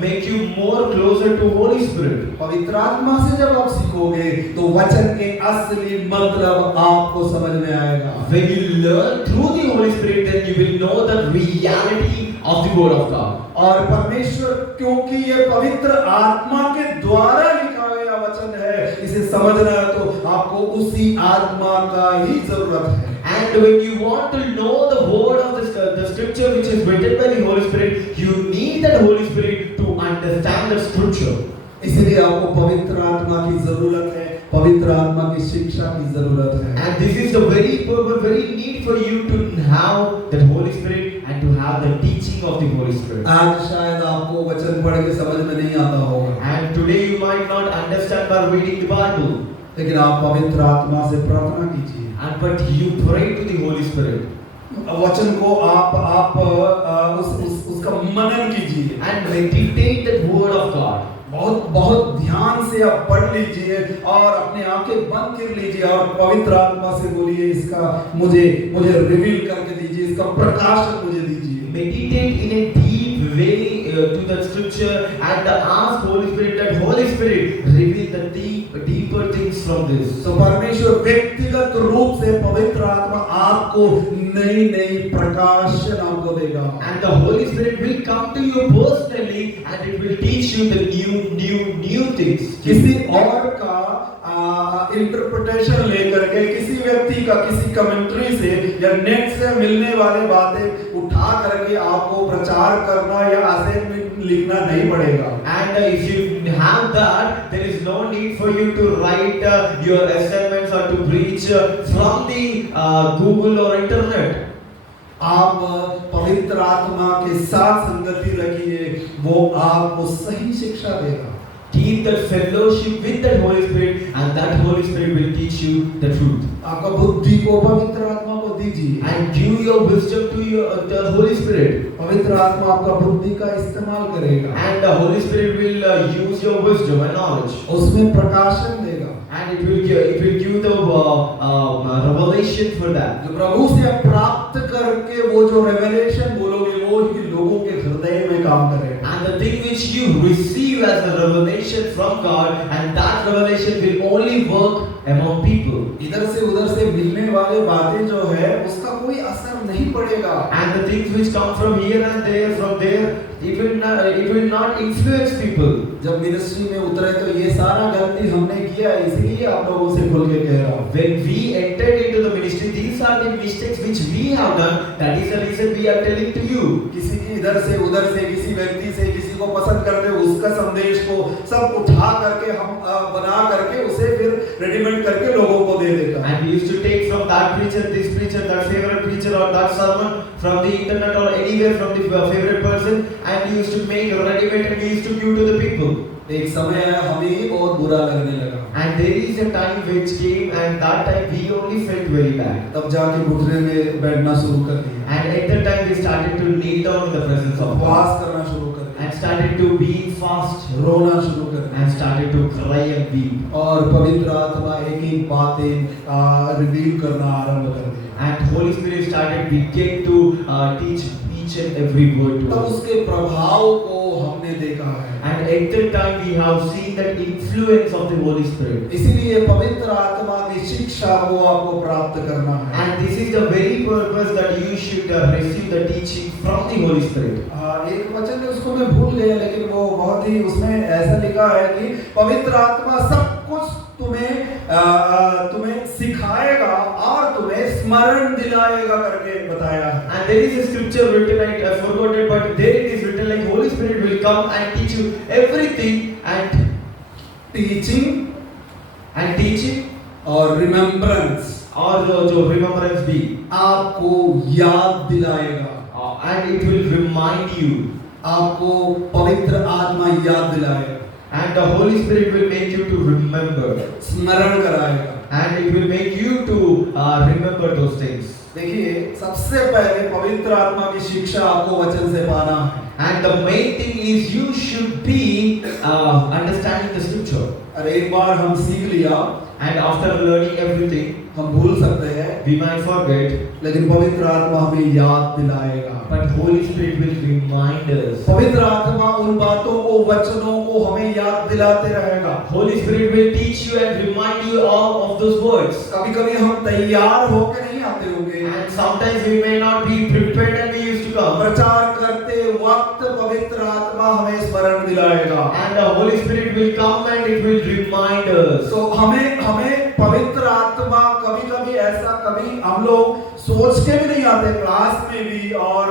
make you more closer to Holy Spirit. पवित्र आत्मा से जब आप सीखोगे तो वचन के असली मतलब आपको समझ में आएगा। When you learn through the Holy Spirit, then you will know the reality of the word of God. और परमेश्वर क्योंकि ये पवित्र आत्मा के द्वारा लिखा गया वचन है, इसे समझना है तो आपको उसी आत्मा का ही जरूरत है। And when you want to know the word of the scripture which is written by the Holy Spirit, you need that Holy Spirit to understand the scripture. इसलिए आपको पवित्र आत्मा की जरूरत है, पवित्र आत्मा की शिक्षा की जरूरत है। And this is the very need for you to have that Holy Spirit and to have the teaching of the Holy Spirit. आज शायद आपको वचन पढ़ के समझ में नहीं आता होगा। And today you might not understand by reading the Bible. लेकिन आप पवित्र आत्मा से प्रार्थना कीजिए, but you pray to the Holy Spirit वचन को आप उसका मनन कीजिए, and meditate that word of God. बहुत बहुत ध्यान से आप पढ़ लीजिए और अपने आंखें बंद कर लीजिए और पवित्र आत्मा से बोलिए, इसका मुझे रिवील करके दीजिए, इसका प्रकाशन मुझे दीजिए। Meditate in a deep way to the scripture and ask Holy Spirit that Holy Spirit reveal the deeper things from this. तो परमेश्वर व्यक्तिगत रूप से पवित्र आत्मा आपको नई प्रकाशन आपको देगा, And the Holy Spirit will come to you personally and it will teach you the new things. किसी और का इंटरप्रिटेशन लेकर के, किसी व्यक्ति का किसी कमेंट्री से या नेट से मिलने वाले बातें उठा करके आपको प्रचार करना या असाइनमेंट लिखना नहीं पड़ेगा। And if you have that, there is no need for you to write your assignments or to preach from the Google or internet. आप पवित्र आत्मा के साथ संगति रखिए, वो आपको सही शिक्षा देगा। Keep that fellowship with that Holy Spirit and that Holy Spirit will teach you the truth. आपका बुद्धि को पवित्र आत्मा को दीजिए And give your wisdom to the Holy Spirit. पवित्र आत्मा आपका बुद्धि का इस्तेमाल करेगा And the Holy Spirit will use your wisdom and knowledge. उसमें प्रकाशन देगा, And it will give the revelation for that. जो प्रभु से आप प्राप्त करके वो जो रेवलेशन बोलोगे वो ही लोगों के हृदय में काम करेगा। And the thing which you receive as a revelation from God, and that revelation will only work among people. इधर से उधर से मिलने वाले बातें जो है उसका कोई असर नहीं पड़ेगा। And the things which come from here and there, from there, it will not influence people. जब मिनिस्ट्री में उतरे तो ये सारा गलती हमने किया है, इसलिए आप लोगों से खुल के कह रहा हूँ। When we entered into the ministry, these are the mistakes which we have done. That is the reason we are telling to you. किसी की इधर से उधर से, किसी व्यक्ति से, किसी को पसंद करते उसका संदेश को सब उठा करके हम बना करके उसे फिर रेडीमेड करके लोगों को दे देता है। And we used to take from that preacher, this preacher, that favorite preacher or that sermon from the internet or anywhere from the favorite person, and we used to make ready-made and we used to give to the people. एक समय हमें बहुत बुरा लगने लगा, And there is a time which came, and that time we only felt very bad. तब जाके घुटने में बैठना शुरू कर दिया, And at that time we started to kneel down in the presence of God उपवास करना शुरू कर दिया, and started to be fast रोना शुरू कर दिया and started to cry and weep. और पवित्र आत्मा एक बातें रिवील करना आरंभ कर दिया। And Holy Spirit began to teach each and every word to तब us. उसके प्रभाव को हमने देखा है। And at that time we have seen that influence of the Holy Spirit. इसीलिए पवित्र आत्मा की शिक्षा को आपको प्राप्त करना है। And this is the very purpose that you should receive the teaching from the Holy Spirit. एक वचन है उसको मैं भूल गया, लेकिन वो बहुत ही उसमें ऐसा लिखा है कि पवित्र आत्मा सब कुछ तुम्हें सिखाएगा और तुम्हें स्मरण दिलाएगा करके बताया है। And there is a scripture written, I forgot it, but there it is written like Holy Spirit will come and teach you everything and teaching और रिमेम्बरेंस और जो remembrance भी आपको याद दिलाएगा, and it will remind you. आपको पवित्र आत्मा याद दिलाएगा, And the Holy Spirit will make you to remember. स्मरण कराएगा। And it will make you to remember those things. देखिए, सबसे पहले पवित्र आत्मा की शिक्षा आपको वचन से पाना है। And the main thing is you should be understanding the scripture. और एक बार हम सीख लिया, And after learning everything, हम भूल सकते हैं, we might forget, लेकिन पवित्र आत्मा हमें याद दिलाएगा। but Holy Spirit will remind us. पवित्र आत्मा उन बातों को, वचनों को हमें याद दिलाते रहेगा। Holy Spirit will teach you and remind you all of those words. कभी-कभी हम तैयार होकर नहीं आते होंगे, And sometimes we may not be prepared and we used to come. प्रचार करते वक्त पवित्र आत्मा हमें स्मरण दिलाएगा। And the Holy Spirit will come and it will remind us. तो हमें पवित्र आत्मा कभी-कभी ऐसा, कभी हम लोग सोच के भी नहीं आते क्लास में भी और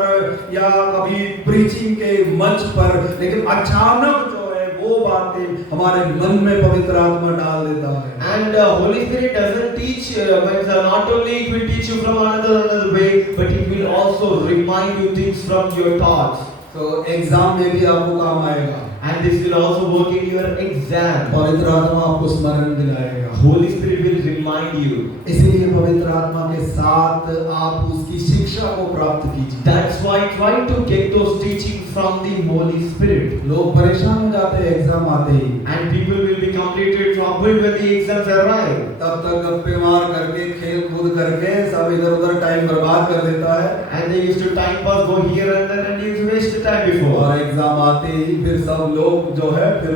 या कभी प्रीचिंग के मंच पर, लेकिन अचानक जो है वो बातें हमारे मन में पवित्र आत्मा डाल देता है। And the Holy Spirit doesn't teach, but not only it will teach you from another way, but it will also remind you things from your thoughts. तो एग्जाम में भी आपको काम आएगा। And And this will also work in your exam. पवित्र आत्मा आपको स्मरण दिलाएगा। Holy Spirit will remind you. इसीलिए पवित्र आत्मा के साथ आप उसकी शिक्षा को प्राप्त कीजिए। That's why try to get those teachings from the Holy Spirit. लोग परेशान हो जाते हैं एग्जाम आते ही, And people will be completely troubled when the exams arrive. तब तक गप्पे मार करके खेल कूद करके सब इधर उधर टाइम बर्बाद कर देता है। And they used to time pass, go here and there, and used to waste the time before. और एग्जाम आते ही फिर सब लोग जो है फिर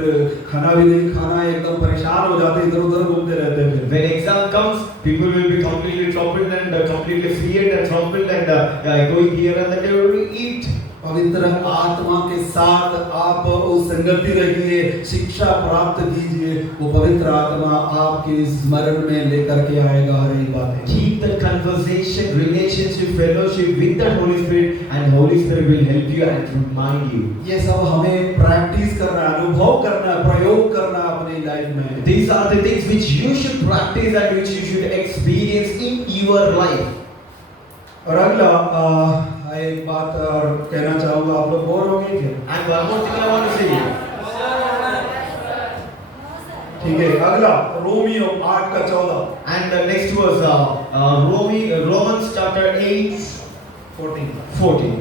खाना भी नहीं खाना, एकदम परेशान हो जाते, इधर उधर घूमते रहते हैं। When exam comes, people will be completely troubled and completely feared and troubled and going here and there, they will eat. पवित्र आत्मा के साथ आप उस संगति रखिए, शिक्षा प्राप्त कीजिए, वो पवित्र आत्मा आपके स्मरण में लेकर के आएगा हर एक बातें। Keep the conversation, relationship, fellowship with the Holy Spirit, and Holy Spirit will help you and remind you. ये सब हमें प्रैक्टिस करना है, अनुभव करना है, प्रयोग करना है अपनी लाइफ में। These are the things which you should practice and which you should experience in your life. और अगला एक बात और कहना चाहूँगा, आप लोग बोर हो गए क्या? And one more thing I want to say. ठीक है, अगला Romeo 8:14 And the next was Romans chapter 8, 14.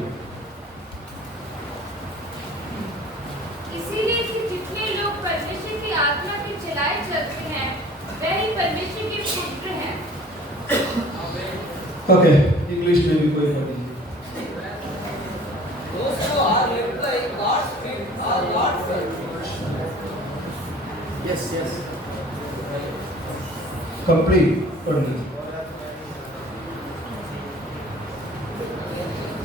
इसीलिए कि जितने लोग परमेश्वर की आत्मा के चलाए चलते हैं, वे ही परमेश्वर के पुत्र हैं। ओके, इंग्लिश में भी कोई पढ़ी। Those who are led by God's Spirit are God's children. Yes. Complete पढ़ ली।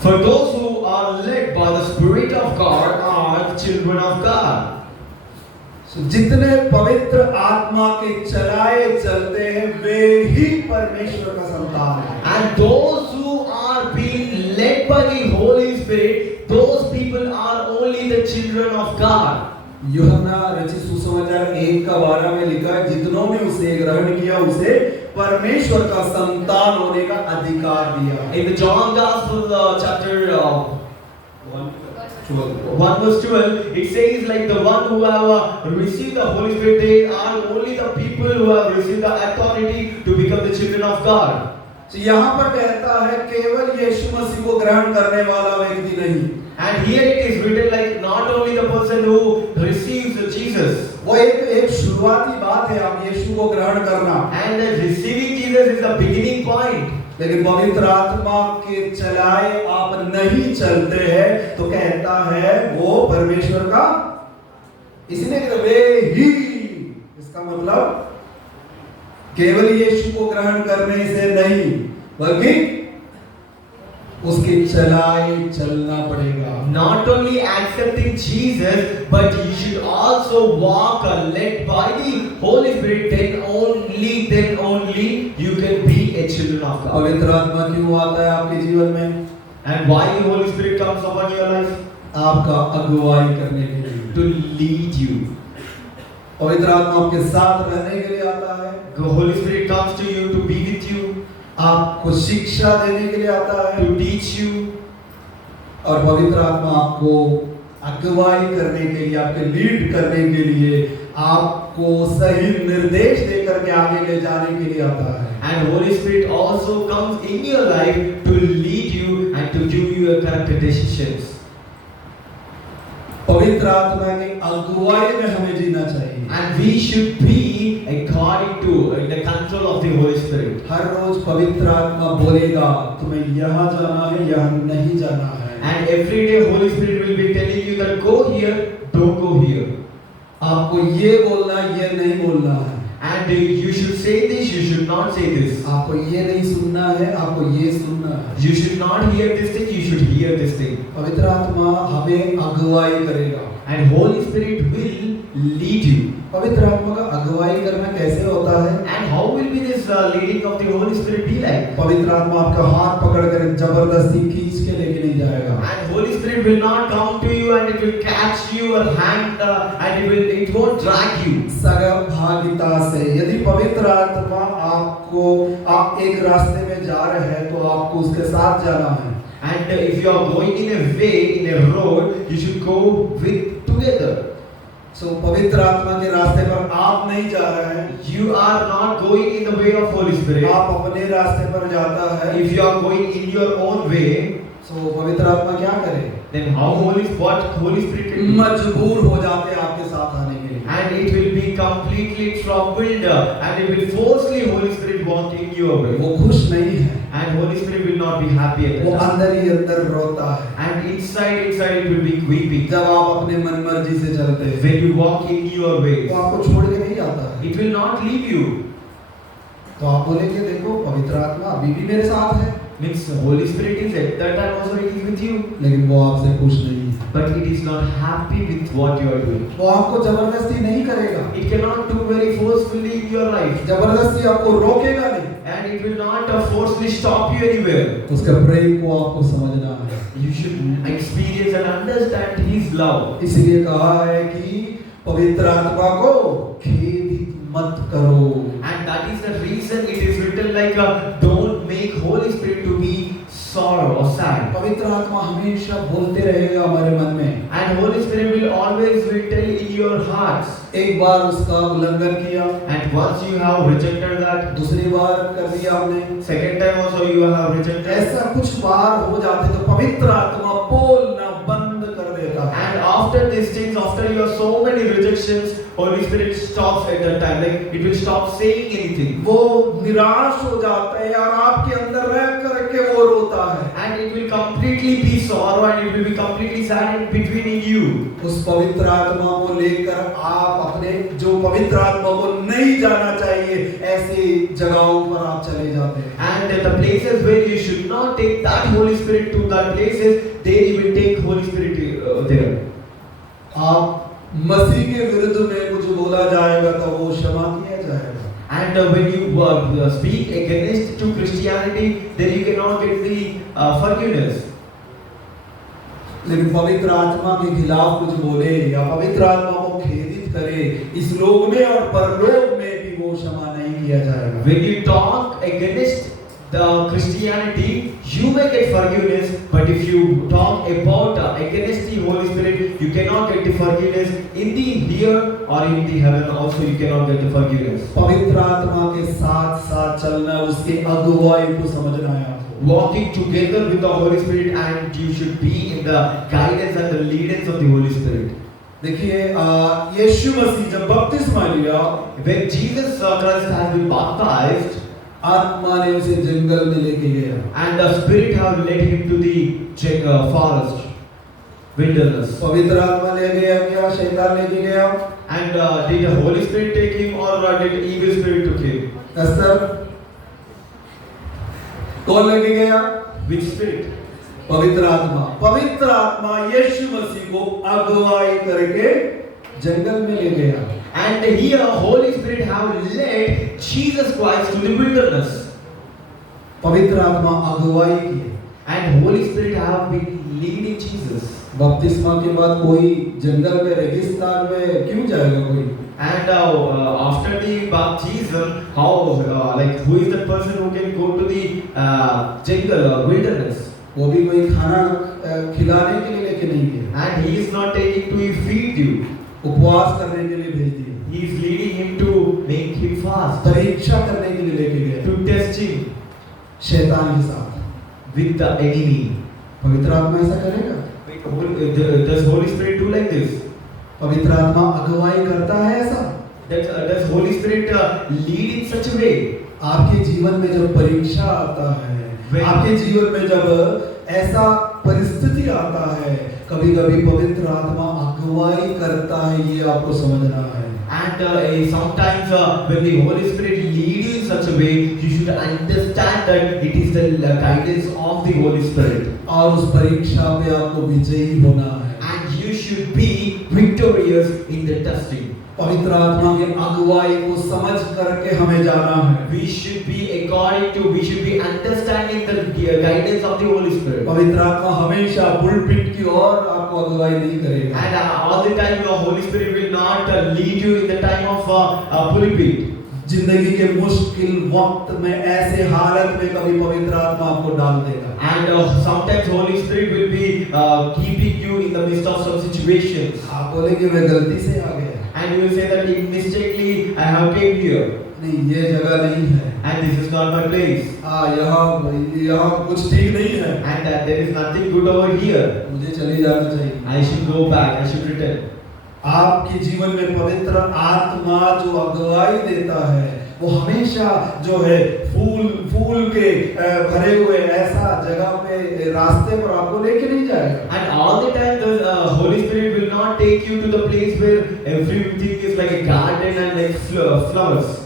For those who are led by the Spirit of God are children of God. जितने पवित्र आत्मा के चलाए चलते हैं वे ही परमेश्वर का संतान है। And those who are being led by the Holy Spirit, those people are only the children of God. यूहन्ना रचित सुसमाचार 1:12 में लिखा है, जितनों ने उसे ग्रहण किया उसे परमेश्वर का संतान होने का अधिकार दिया। In the John Gospel chapter 1 verse 12, it says like the one who have received the Holy Spirit, they are only the people who have received the authority to become the children of God. तो यहाँ पर कहता है केवल यीशु मसीह को ग्रहण करने वाला व्यक्ति नहीं। And here it is written like not only the person who receives Jesus. वो एक शुरुआती बात है, आप यीशु को ग्रहण करना। And receiving Jesus is the beginning point. लेकिन पवित्र आत्मा के चलाए आप नहीं चलते हैं तो कहता है वो परमेश्वर का, इसलिए कहते वे ही, इसका मतलब केवल यीशु को ग्रहण करने से नहीं बल्कि उसके चलाए चलना पड़ेगा। Not only accepting Jesus, but you should also walk led by the Holy Spirit. Then only you can be a children of God. पवित्र आत्मा क्यों आता है आपके जीवन में? And why the Holy Spirit comes upon your life? आपका अगुवाई करने के लिए, To lead you. पवित्र आत्मा आपके साथ रहने के लिए आता है। The Holy Spirit comes to you to be with you, आपको शिक्षा देने के लिए आता है to teach you. और पवित्र आत्मा आपको अगुवाई करने के लिए, आपके लीड करने के लिए, आपको सही निर्देश देकर के आगे ले जाने के लिए आता है। And Holy Spirit also comes in your life to lead you and to give you a correct decisions. पवित्र आत्मा की अगुवाई में हमें जीना चाहिए। And we should be according to the control of the Holy Spirit. हर रोज पवित्र आत्मा बोलेगा तुम्हें यहाँ जाना है, यहाँ नहीं जाना है। And every day Holy Spirit will be telling you that go here, don't go here. आपको ये बोलना है, ये नहीं बोलना है। And you should say this, you should not say this. आपको ये नहीं सुनना है, आपको ये सुनना है। You should not hear this thing, you should hear this thing. पवित्र आत्मा हमें अगुवाई करेगा। And Holy Spirit will lead you. पवित्र आत्मा का अगुवाई करना कैसे होता है? And how will be this leading of the Holy Spirit be like? पवित्र आत्मा आपका हाथ पकड़ कर जबरदस्ती खींच के लेके नहीं जाएगा। And Holy Spirit will not come to you and it will catch your hand and it won't drag you. सहभागिता से, यदि पवित्र आत्मा आप एक रास्ते में जा रहे हैं तो आपको उसके साथ जाना है। And if you are going in a way, in a road, you should go with together. सो पवित्र आत्मा के रास्ते पर आप नहीं जा रहे हैं, You are not going in the way of Holy Spirit. आप अपने रास्ते पर जाता है, If you are going in your own way, सो पवित्र आत्मा क्या करे? then what Holy Spirit will do? मजबूर हो जाते हैं आपके साथ आने के लिए। And it will be completely troubled and it will forcefully Holy Spirit walk in your way. वो खुश नहीं है, And Holy Spirit will not be happy at वो that time. अंदर ही अंदर रोता है। And inside it will be weeping. जब आप अपने मन मर्जी से चलते हैं, When you walk in your way, तो आपको छोड़ के नहीं जाता है। it will not leave you. तो आप बोलेंगे देखो पवित्र आत्मा अभी भी मेरे साथ है, Means the Holy Spirit is at that time also it is with you. लेकिन वो आपसे खुश नहीं है। But it is not happy with what you are doing. वो आपको जबरदस्ती नहीं करेगा, It cannot do very forcefully in your life. जबरदस्ती आपको रोकेगा नहीं। And it will not forcefully stop you anywhere. उसके प्रेम को आपको समझना है। You should experience and understand His love. इसलिए कहा है कि पवित्र आत्मा को खेदित मत करो। And that is the reason it is written like don't make Holy Spirit to be sorrow or sad. पवित्र आत्मा हमेशा बोलते रहेगा हमारे मन में। And Holy Spirit will always will tell in your hearts. एक बार उसका उल्लंघन किया, And once you have rejected that, दूसरी बार कर दिया आपने, second time also you have rejected. ऐसा कुछ बार हो जाते तो पवित्र आत्मा बोलना बंद कर देता है। And after these things, after you have so many rejections, Holy Spirit stops at that time. Like it will stop saying anything. वो निराश हो जाता है और आपके अंदर रह करके वो रोता है। And it will completely be sorrow and it will be completely sad in between in you. उस पवित्र आत्मा को लेकर आप अपने जो पवित्र आत्मा को नहीं जाना चाहिए ऐसी जगहों पर आप चले जाते हैं। And the places where you should not take that Holy Spirit to that places, there you will take Holy Spirit there. आप मसीह के विरुद्ध में कुछ बोला जाएगा तो वो क्षमा किया जाएगा। And when you speak against to Christianity, then you cannot get the forgiveness. लेकिन पवित्र आत्मा के खिलाफ कुछ बोले या पवित्र आत्मा को खेदित करे, इस लोक में और परलोक में भी वो क्षमा नहीं किया जाएगा। When you talk against the Christianity, you may get forgiveness, but if you talk about against the Holy Spirit, you cannot get the forgiveness in the here or in the heaven also you cannot get the forgiveness. पवित्र आत्मा के साथ साथ चलना, उसके अगुवाई को समझना है आपको। Walking together with the Holy Spirit, and you should be in the guidance and the leadance of the Holy Spirit. देखिए यीशु मसीह जब बपतिस्मा लिया, When Jesus Christ has been baptized, आत्मा ने उसे जंगल में लेके गया and the Spirit have led him to the forest, wilderness. पवित्र आत्मा ले गया क्या? शैतान लेके गया? And did the Holy Spirit take him or did the evil spirit took him? अस्तल कौन लेके गया? Which spirit? पवित्र आत्मा। पवित्र आत्मा यीशु मसीह को अगुवाई करके जंगल में ले गया। And here Holy Spirit have led Jesus Christ to the wilderness. पवित्र आत्मा अगुवाई की। And Holy Spirit have been leading Jesus. बपतिस्मा के बाद कोई जंगल में रेगिस्तान में क्यों जाएगा कोई? And after the baptism, how like who is the person who can go to the jungle or wilderness? वो भी कोई खाना खिलाने के लिए लेके नहीं गया, And he is not taking to feed you. उपवास करने के लिए भेज दिया, He is leading him to make him fast, परीक्षा करने के लिए लेके गया to test him शैतान के साथ। with the enemy. पवित्र आत्मा ऐसा करेगा? Does Holy Spirit do like this? पवित्र आत्मा अगुवाई करता है ऐसा? Does Holy Spirit lead in such a way? आपके जीवन में जब परीक्षा आता है, आपके जीवन में जब ऐसा परिस्थिति आता है, कभी-कभी पवित्र आत्मा अगुवाई करता है, ये आपको समझना है। And sometimes when the Holy Spirit leads you in such a way, you should understand that it is the guidance of the Holy Spirit. और उस परीक्षा पे आपको विजयी होना है। And you should be victorious in the testing. पवित्र आत्मा की अगुवाई को समझ करके हमें जाना है। We should be understanding the guidance of the Holy Spirit. पवित्र आत्मा हमेशा पुलपिट की ओर आपको अगुवाई नहीं करेगा। And all the time the Holy Spirit will not lead you in the time of pulpit. जिंदगी के मुश्किल वक्त में ऐसे हालत में कभी पवित्र आत्मा आपको डाल देगा। And sometimes Holy Spirit will be keeping you in the midst of some situations. आप बोलेंगे मैं गलती से आ गया, And you will say that mistakenly I have came here. नहीं ये जगह नहीं है, And this is not my place. यहाँ कुछ ठीक नहीं है, And that there is nothing good over here. मुझे चले जाना चाहिए। I should go back. I should return. आपके जीवन में पवित्र आत्मा जो अगुवाई देता है वो हमेशा जो है फूल के भरे हुए ऐसा जगह पे रास्ते पर आपको लेके नहीं जाएगा। And all the time the Holy Spirit will not take you to the place where everything is like a garden and like flowers.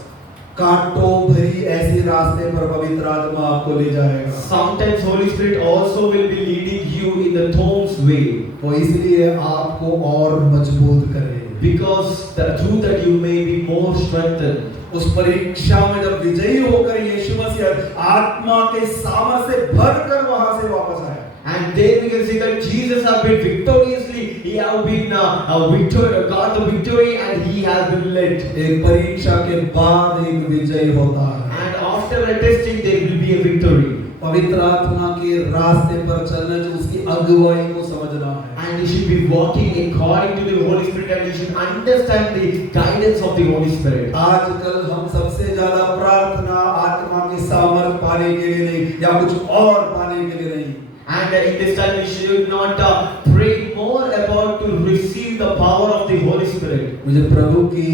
कांटों भरी ऐसे रास्ते पर पवित्र आत्मा आपको ले जाएगा। Sometimes Holy Spirit also will be leading you in the thorns way. वो इसलिए आपको और मजबूत करे, Because through that you may be more strengthened. उस परीक्षा में जब विजयी होकर यीशु मसीह आत्मा के सामर्थ्य से भरकर वहां से वापस आए। And then we can see that Jesus has been victoriously, he has been got the victory and he has been led. एक परीक्षा के बाद एक विजय होता है। And after a testing there will be a victory. पवित्र आत्मा के रास्ते पर चलना जो उसकी अगुवाई को समझना है। And you should be walking according to the Holy Spirit and you should understand the guidance of the Holy Spirit. आजकल हम सबसे ज्यादा प्रार्थना आत्मा के सामर्थ पाने के लिए नहीं या कुछ और पाने के लिए नहीं। And in this time we should not pray more about to receive the power of the Holy Spirit. मुझे प्रभु की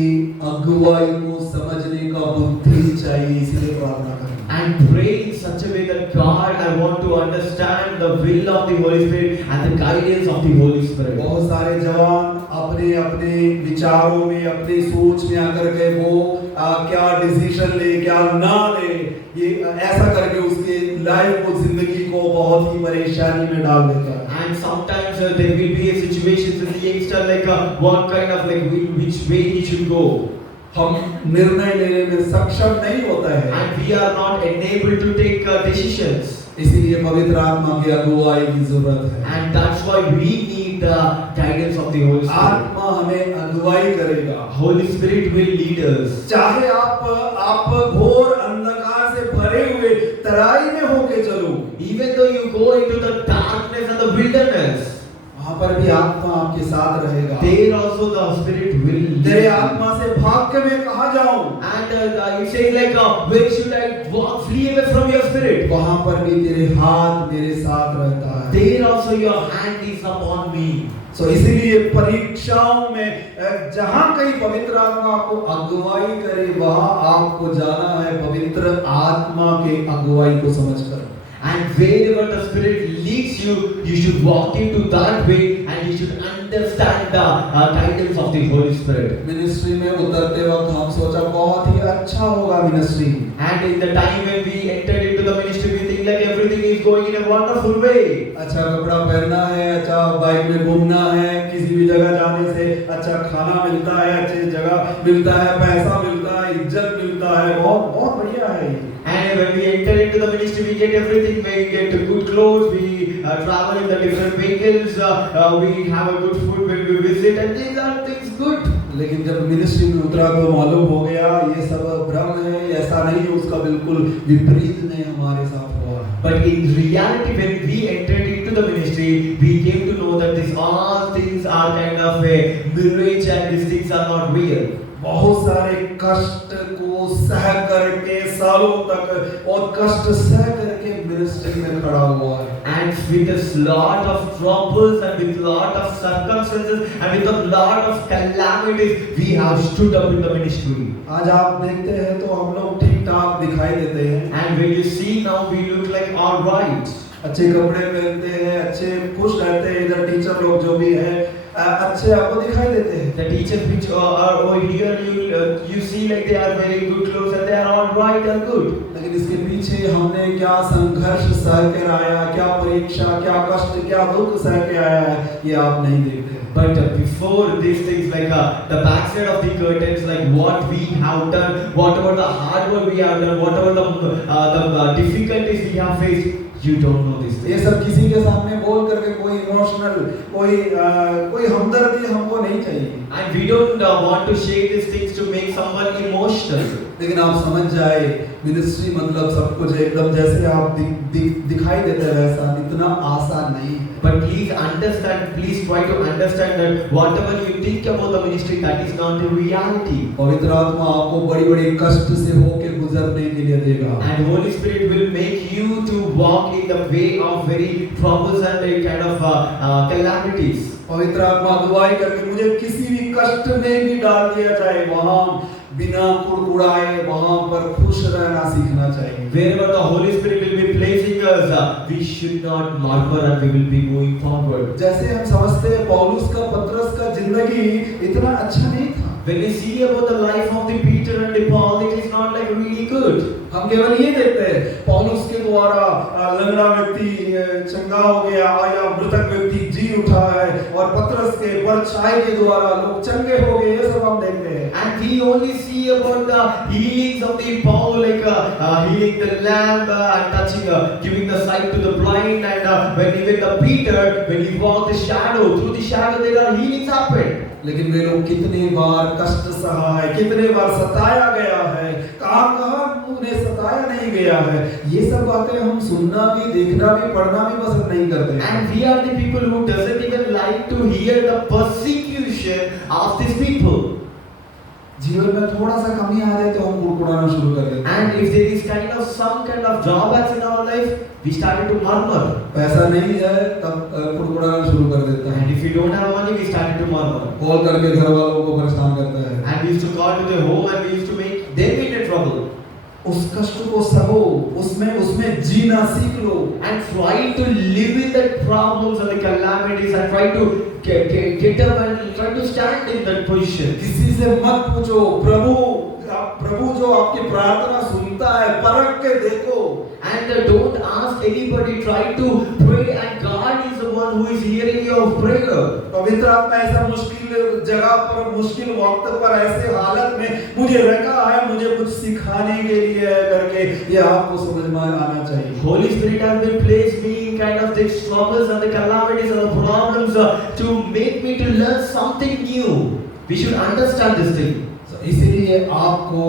अगुवाई को समझने का बुद्धि चाहिए, इसलिए प्रार्थना करें। And pray in such a way that God, I want to understand the will of the Holy Spirit and the guidance of the Holy Spirit. बहुत सारे जवान अपने अपने विचारों में अपने सोच में आकर के वो क्या डिसीजन ले क्या ना ले, ये ऐसा करके उसके लाइफ को जिंदगी को बहुत ही परेशानी में डाल देता है। And sometimes there will be a situation with the youngster like what kind of like which way he should go. हम निर्णय लेने में सक्षम नहीं होता है And we are not enabled to take decisions. इसीलिए पवित्र आत्मा की अगुवाई की जरूरत है। And that's why we need the guidance of the Holy Spirit. आत्मा हमें अगुवाई करेगा। Holy Spirit will lead us. चाहे आप घोर अंधकार से भरे हुए तराई में होके चलो, Even though you go into the darkness and the wilderness, वहां पर भी आत्मा आपके साथ रहेगा। there also the Spirit will lead तेरे you. आत्मा से भाग के मैं कहाँ जाऊं? And it says like where should I walk, flee away from your spirit? वहां पर भी तेरे हाथ मेरे साथ रहता है। There also your hand is upon me. सो इसीलिए परीक्षाओं में जहां कहीं पवित्र आत्मा आपको अगुवाई करे वहां आपको जाना है पवित्र आत्मा के अगुवाई को समझकर। And wherever the Spirit leads you, you should walk into that way and you should understand the guidance of the Holy Spirit. Ministry में उतरते वक्त हम सोचा बहुत ही अच्छा होगा ministry. And in the time when we entered into the ministry, we think like everything is going in a wonderful way. अच्छा कपड़ा पहनना है, अच्छा बाइक में घूमना है, किसी भी जगह जाने से अच्छा खाना मिलता है, अच्छी जगह मिलता है, पैसा मिलता है, इज्जत मिलता है, बहुत बहुत बढ़िया है। And when we enter into the ministry, we get everything. We get good clothes. We travel in the different vehicles. We have a good food when we visit, and these are things good. लेकिन जब ministry में उतरा तो मालूम हो गया ये सब भ्रम है, ऐसा नहीं है, उसका बिल्कुल विपरीत नहीं हमारे साथ हुआ। But in reality, when we entered into the ministry, we came to know that these all things are kind of a mirage, and these things are not real. बहुत सारे कष्ट को सह करके सालों तक और कष्ट सह करके मिनिस्ट्री में खड़ा हुआ है। And with a lot of troubles and with lot of circumstances and with a lot of calamities, we have stood up in the ministry. आज आप देखते हैं तो हम लोग ठीक ठाक दिखाई देते हैं। And when you see now, we look like all right. अच्छे कपड़े पहनते हैं, अच्छे खुश रहते हैं, इधर टीचर लोग जो भी हैं अच्छे आपको दिखाई देते हैं। The teachers which are over here, you see like they are wearing good clothes and they are all right and good. लेकिन इसके पीछे हमने क्या संघर्ष सह कर आया, क्या परीक्षा, क्या कष्ट, क्या दुख सह के आया है, ये आप नहीं देखते हैं। But before these things, like the backside of the curtains, like what we have done, whatever the hard work we have done, whatever the difficulties we have faced, you don't know this. ये सब किसी के सामने बोल करके कोई emotional कोई हमदर्दी हमको नहीं चाहिए। And we don't want to share these things to make someone emotional. लेकिन आप समझ जाए मिनिस्ट्री मतलब सब कुछ एकदम जैसे आप दिखाई देते हैं वैसा इतना आसान नहीं है। But please understand, please try to understand that whatever you think about the ministry, that is not the reality. पवित्र आत्मा आपको बड़ी-बड़ी कष्ट से होके गुजरने के लिए देगा। And Holy Spirit will make you to walk in the way of very troubles and kind of calamities. पवित्र आत्मा अगुवाई करके मुझे किसी भी कष्ट में भी डाल दिया जाए वहाँ बिना कुड़कुड़ाए वहाँ पर खुश रहना सीखना चाहिए। Wherever the Holy Spirit will be placing us, we should not murmur and we will be moving forward. जैसे हम समझते हैं पौलुस का पतरस का जिंदगी इतना अच्छा नहीं था। When we see about the life of the Peter and the Paul, it is not like really good. हम केवल ये देखते हैं पौलुस के द्वारा लंगड़ा व्यक्ति चंगा हो गया या मृतक व्यक्ति जी उठा है और पतरस के परछाई के द्वारा लोग चंगे हो गए, ये सब हम देखते हैं। And we only see about the healings of the Paul, like healing the lamb and touching, giving the sight to the blind, and when even the Peter, when he walked the shadow, through the shadow there are healings happened. लेकिन वे लोग कितने बार कष्ट सहा है, कितने बार सताया गया है, कहाँ उन्हें सताया नहीं गया है, ये सब बातें हम सुनना भी, देखना भी, पढ़ना भी पसंद नहीं करते। And we are the people who doesn't even like to hear the persecution of these people. जीवन में थोड़ा सा कमी आ जाए तो हम कुड़कुड़ाना शुरू कर देते हैं। And if there is some kind of drawbacks in our life, we started to murmur. पैसा नहीं है तब कुड़कुड़ाना शुरू कर देता है। And if we don't have money, we started to murmur. Call करके घर वालों को परेशान करता है। And we used to call to their home and we used to make them in trouble. उस कष्ट को सहो, उसमें जीना सीख लो। And try to live with the problems and the calamities and try to get up and try to stand in that position. किसी से मत पूछो प्रभु जो आपकी प्रार्थना सुनता है परख के देखो। And don't ask anybody, try to pray and God is the one who is hearing your prayer. पवित्र आत्मा ऐसा मुश्किल जगह पर मुश्किल वक्त पर ऐसे हालत में मुझे रखा है, मुझे कुछ सिखाने के लिए है करके ये आपको समझ में आना चाहिए। Holy Spirit has been placed me in kind of the struggles and the calamities and the problems to make me to learn something new. We should understand this thing. इसीलिए आपको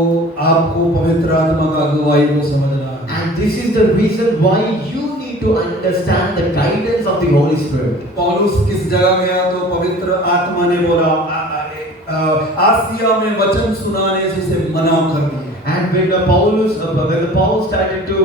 पवित्र आत्मा का अगुवाई को समझना है। And this is the reason why you need to understand the guidance of the Holy Spirit. पौलुस किस जगह गया तो पवित्र आत्मा ने बोला आसिया में वचन सुनाने से उसे मना कर दिया। And when Paul started to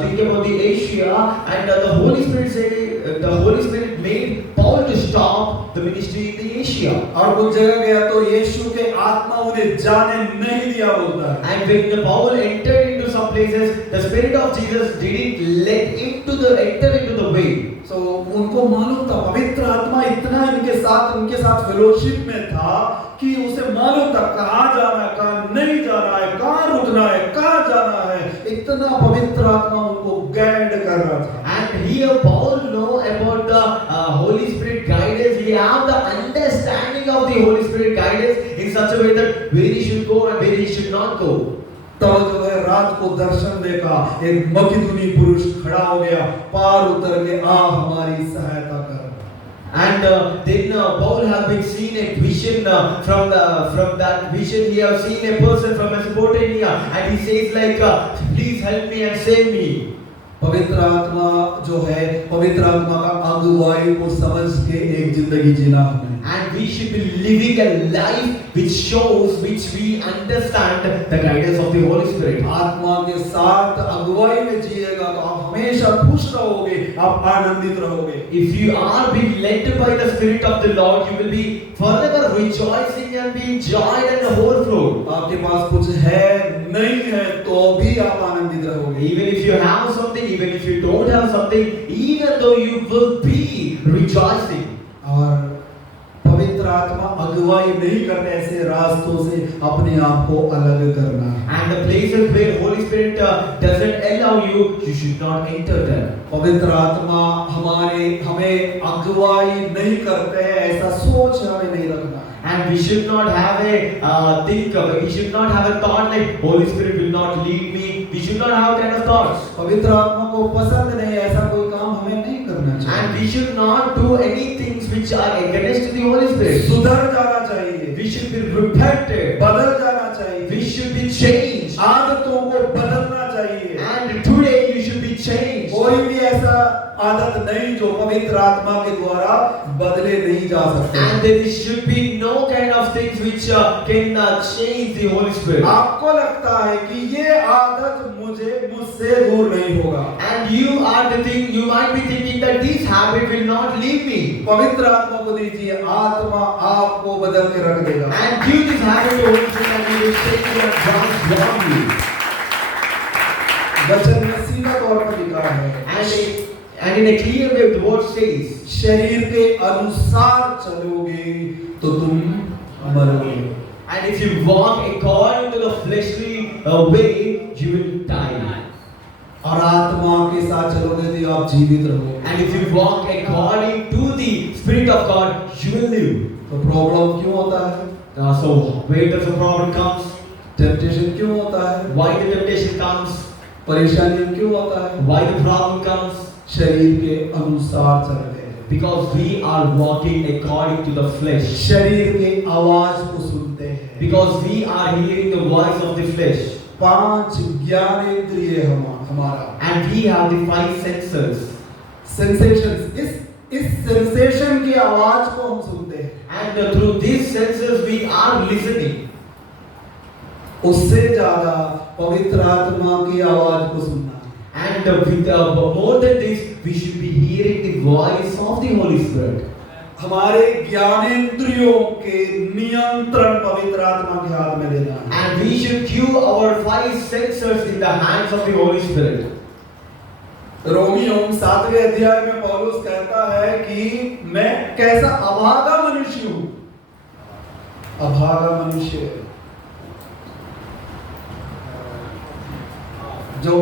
think about the Asia, and the Holy Spirit said, the Holy Spirit made Paul to stop the ministry in the Asia. और कुछ जगह गया तो यीशु के आत्मा उन्हें जाने नहीं दिया बोलता है। And when Paul entered into some places, the Spirit of Jesus didn't let him to enter into the way. So उनको मालूम था पवित्र आत्मा इतना उनके साथ फेलोशिप में था कि उसे मालूम था कहाँ जाना है, कहाँ नहीं जाना है, कहाँ रुकना है, कहाँ जाना है, इतना पवित्र आत्मा उनको गाइड कर रहा था। And here Paul know about the Holy Spirit guidance. He have the understanding of the Holy Spirit guidance in such a way that where he should go and where he should not go. तब जो है रात को दर्शन देखा, एक मकिदुनी पुरुष खड़ा हो गया, पार उतर के आ हमारी सहायता कर। And then Paul have been seen a vision from that vision he have seen a person from Mesopotamia and he says like please help me and save me. पवित्र आत्मा जो है पवित्र आत्मा का अगुवाई को समझ के एक जिंदगी जीना हमें। And we should be living a life which we understand the guidance of the Holy Spirit. आत्मा के साथ अगुवाई में जिएगा तो आप हमेशा खुश रहोगे, आप आनंदित रहोगे। If you are being led by the Spirit of the Lord, you will be forever rejoicing and be in joy and overflow. आपके पास कुछ है नहीं है तो भी आप आनंदित रहोगे। Even if you have something, even if you don't have something, even though you will be rejoicing. और पवित्र आत्मा अगुवाई नहीं करते ऐसे रास्तों से अपने आप को अलग करना है। And the places where Holy Spirit doesn't allow you, you should not enter them. पवित्र आत्मा हमें अगुवाई नहीं करते हैं ऐसा सोच हमें नहीं रखना है। And we should not have we should not have a thought like Holy Spirit will not lead me. We should not have kind of thoughts. पवित्र आत्मा को पसंद नहीं ऐसा कोई काम हमें नहीं करना चाहिए। And we should not do any things which are against the Holy Spirit. सुधर जाना चाहिए, We should be repented. बदल जाना चाहिए, We should be changed. आदतों को बदलना चाहिए। And today you should be changed. कोई भी ऐसा आदत नहीं जो पवित्र आत्मा के द्वारा बदले नहीं जा सकते। And there should be no kind of things which can change the Holy Spirit. आपको लगता है कि ये आदत मुझसे दूर नहीं होगा, And you might be thinking that this habit will not leave me. पवित्र आत्मा को दीजिए, आत्मा आपको बदल के रख देगा। And give this habit to Holy Spirit and He will take you and transform you. वचन में सीधा तौर पर लिखा है, And in a clear way the word says, शरीर के अनुसार चलोगे तो तुम मरोगे। and if you walk according to the fleshly way, you will die. और आत्मा के साथ चलोगे तो आप जीवित रहोगे। And if you walk according to the Spirit of God, you will live. तो प्रॉब्लम क्यों होता है? So where does the problem comes? Temptation क्यों होता है? Why the temptation comes? परेशानी क्यों होता है? Why the problem comes? शरीर के अनुसार चलते हैं। Because we are walking according to the flesh. शरीर के आवाज को सुनते हैं। Because we are hearing the voice of the flesh. 5 ज्ञानेंद्रिय हमारा। And we have the 5 senses. Sensations, इस सेंसेशन की आवाज को हम सुनते हैं। And through these senses we are listening. उससे ज्यादा पवित्र आत्मा की आवाज को सुनना। And with more than this, we should be hearing the voice of the Holy Spirit. हमारे ज्ञानेंद्रियों के नियंत्रण पवित्र आत्मा के हाथ में देना है। And we should give our 5 senses in the hands of the Holy Spirit. रोमियो 7वें अध्याय में पौलुस कहता है कि मैं कैसा अभागा मनुष्य हूं। अभागा मनुष्य जो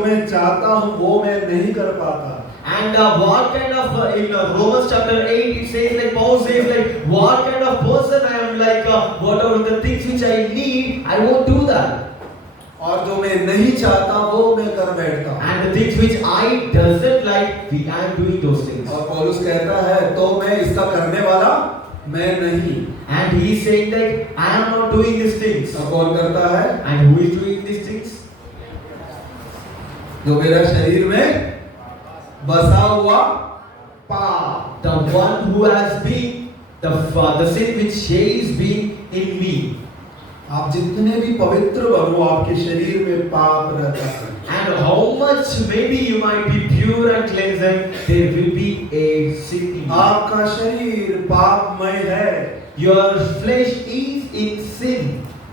मैं चाहता हूं वो मैं नहीं कर पाता। And what kind of in Romans chapter 8 it says like Paul says like what kind of person I am like whatever the things which I need I won't do that. और जो मैं नहीं चाहता वो मैं कर बैठता हूं। And the things which I doesn't like I am doing those things. और पौलुस कहता है तो मैं इसका करने वाला मैं नहीं। And he is saying like I am not doing these things. अब कौन करता है? And who is doing these things? जो मेरा शरीर में बसा हुआ पाप। The one who has been the sin which has been in me. आप जितने भी पवित्र बनो आपके शरीर में पाप रहता है। And how much maybe you might be pure and cleansed, there will be a sin in you. आपका शरीर पापमय है। Your flesh is in sin.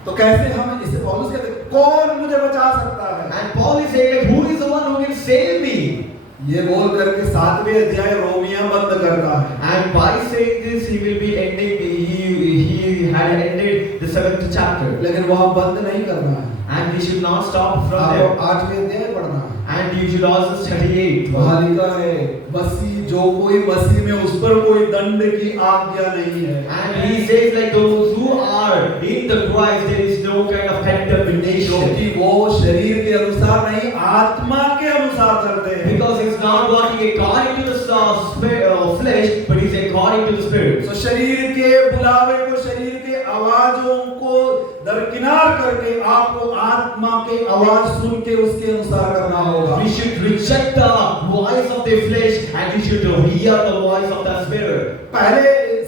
तो कैसे हम इसे पौलुस कहते हैं कौन मुझे बचा सकता है? And Paul is saying like, who is the one who can save me? ये बोल करके 7वें अध्याय रोमिया बंद करता है। And by saying this, he will be ending. He had ended the 7th chapter. लेकिन वहां बंद नहीं करना है। And we should not stop from there. आपको 8वें अध्याय पढ़ना है। And you should also study 8. वहां लिखा है मसीह जो कोई मसीह में उस पर कोई दंड की आज्ञा नहीं है। And he says like those who are in the Christ, there is no kind of condemnation. क्योंकि वो शरीर के अनुसार नहीं आत्मा के अनुसार चलते हैं। Because he's not walking according to the flesh, but he's according to the spirit. तो शरीर के बुलावे को शरीर के आवाजों को दरकिनार करके आपको आत्मा के आवाज सुन के उसके अनुसार करना होगा। We should reject the voice of the flesh and we should hear the voice of the spirit. पहले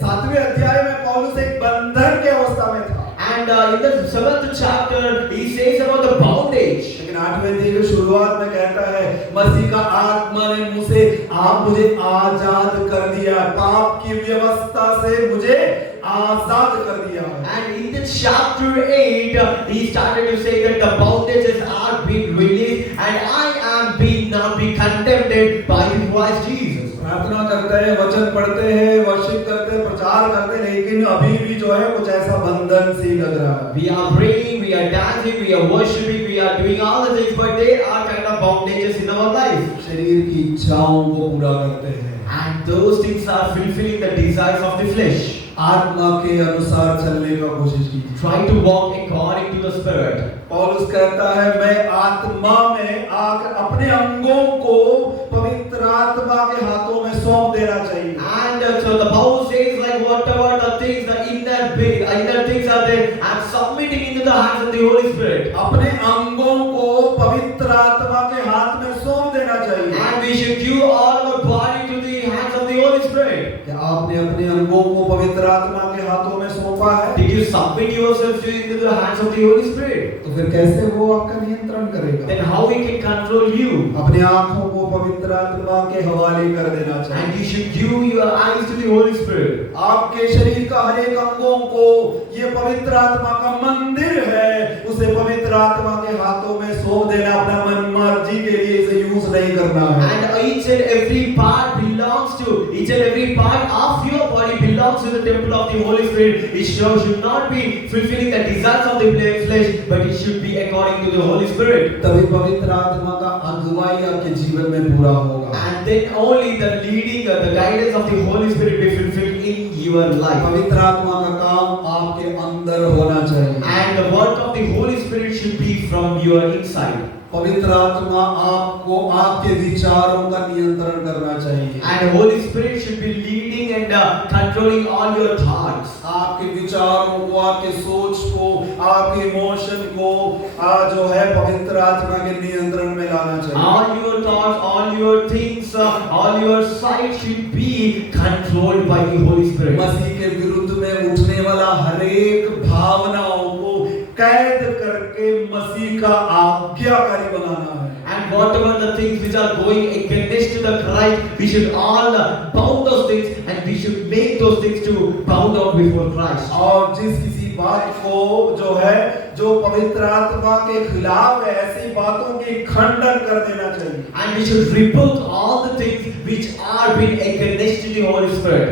7वें अध्याय में पौलुस एक बंधन के अवस्था में था। And in the 7th chapter, he says about the bondage. लेकिन 8वें अध्याय की शुरुआत में कहता है मसीह का आत्मा ने मुझे आप मुझे आजाद कर दिया, पाप की व्यवस्था से मुझे आजाद कर दिया। And in the chapter 8, he started to say that the bondages are being released and I am being not be condemned by the Christ Jesus. प्रार्थना करते हैं, वचन पढ़ते हैं, वर्शिप करते हैं, प्रचार प्यार करते, लेकिन अभी भी जो है कुछ ऐसा बंधन सी लग रहा है। We are praying, we are dancing, we are worshiping, we are doing all the things, but there are kind of bondages in our life. शरीर की इच्छाओं को पूरा करते हैं, And those things are fulfilling the desires of the flesh. आत्मा के अनुसार चलने का कोशिश कीजिए। Try to walk according to the Spirit. पौलुस कहता है, मैं आत्मा में आकर अपने अंगों को पवित्र आत्मा के हाथों में सौंप देना चाहिए। And so the Paul says, like whatever the things, the inner things are there, I'm submitting into the hands of the Holy Spirit. अपने अंगों को पवित्र आत्मा के हाथ में सौंप देना चाहिए। And we should give all our body to the hands of the Holy Spirit. क्या आपने अपने अंगों को पवित्र आत्मा के हाथों में सौंपा है? Did you submit yourself into the hands of the Holy Spirit? तो फिर कैसे वो आपका नियंत्रण करेगा? Then how we can control you? अपने आंखों को पवित्र आत्मा के हवाले कर देना चाहिए। And you should give your eyes to the Holy Spirit. आपके शरीर का हर एक अंगों को ये पवित्र आत्मा का मंदिर है, उसे पवित्र आत्मा के हाथों में सौंप देना, अपना मन मर्जी के लिए इसे यूज नहीं करना है। And each and every part belongs to, each and every part of your body belongs to the temple of the Holy Spirit. It should not be fulfilling the desires of the flesh, but it should be according to the Holy Spirit. तभी पवित्र आत्मा का अगुवाई आपके जीवन में पूरा होगा। And then only the leading, the guidance of the Holy Spirit be fulfilled in your life. पवित्र आत्मा का काम आपके अंदर होना चाहिए। And the work of the Holy Spirit should be from your inside. पवित्र आत्मा आपको आपके विचारों का नियंत्रण करना चाहिए। And the Holy Spirit should be leading and controlling all your thoughts. आपके विचारों को, आपके सोच को, आपके इमोशन को जो है पवित्र आत्मा के नियंत्रण में लाना चाहिए। All your thoughts, all your things, all your sight should be controlled by the Holy Spirit. मसीह के विरुद्ध में उठने वाला हर एक भावनाओं को कैद करके मसीह का आज्ञाकारी बनाना है। And whatever the things which are going against to the Christ, we should all bound those things and we should make those things to bound out before Christ. और जिस किसी बात को जो पवित्र आत्मा के खिलाफ है, ऐसी बातों की खंडन कर देना चाहिए। And we should rebuke all the things which are being against to the Holy Spirit.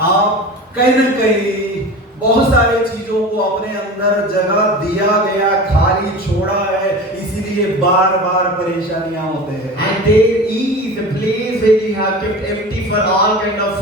आप कहीं न कहीं बहुत सारी चीजों को अपने अंदर जगह दिया गया, खाली छोड़ा है, इसीलिए बार-बार परेशानियां होते हैं। And there is a place where you have kept empty for all kind of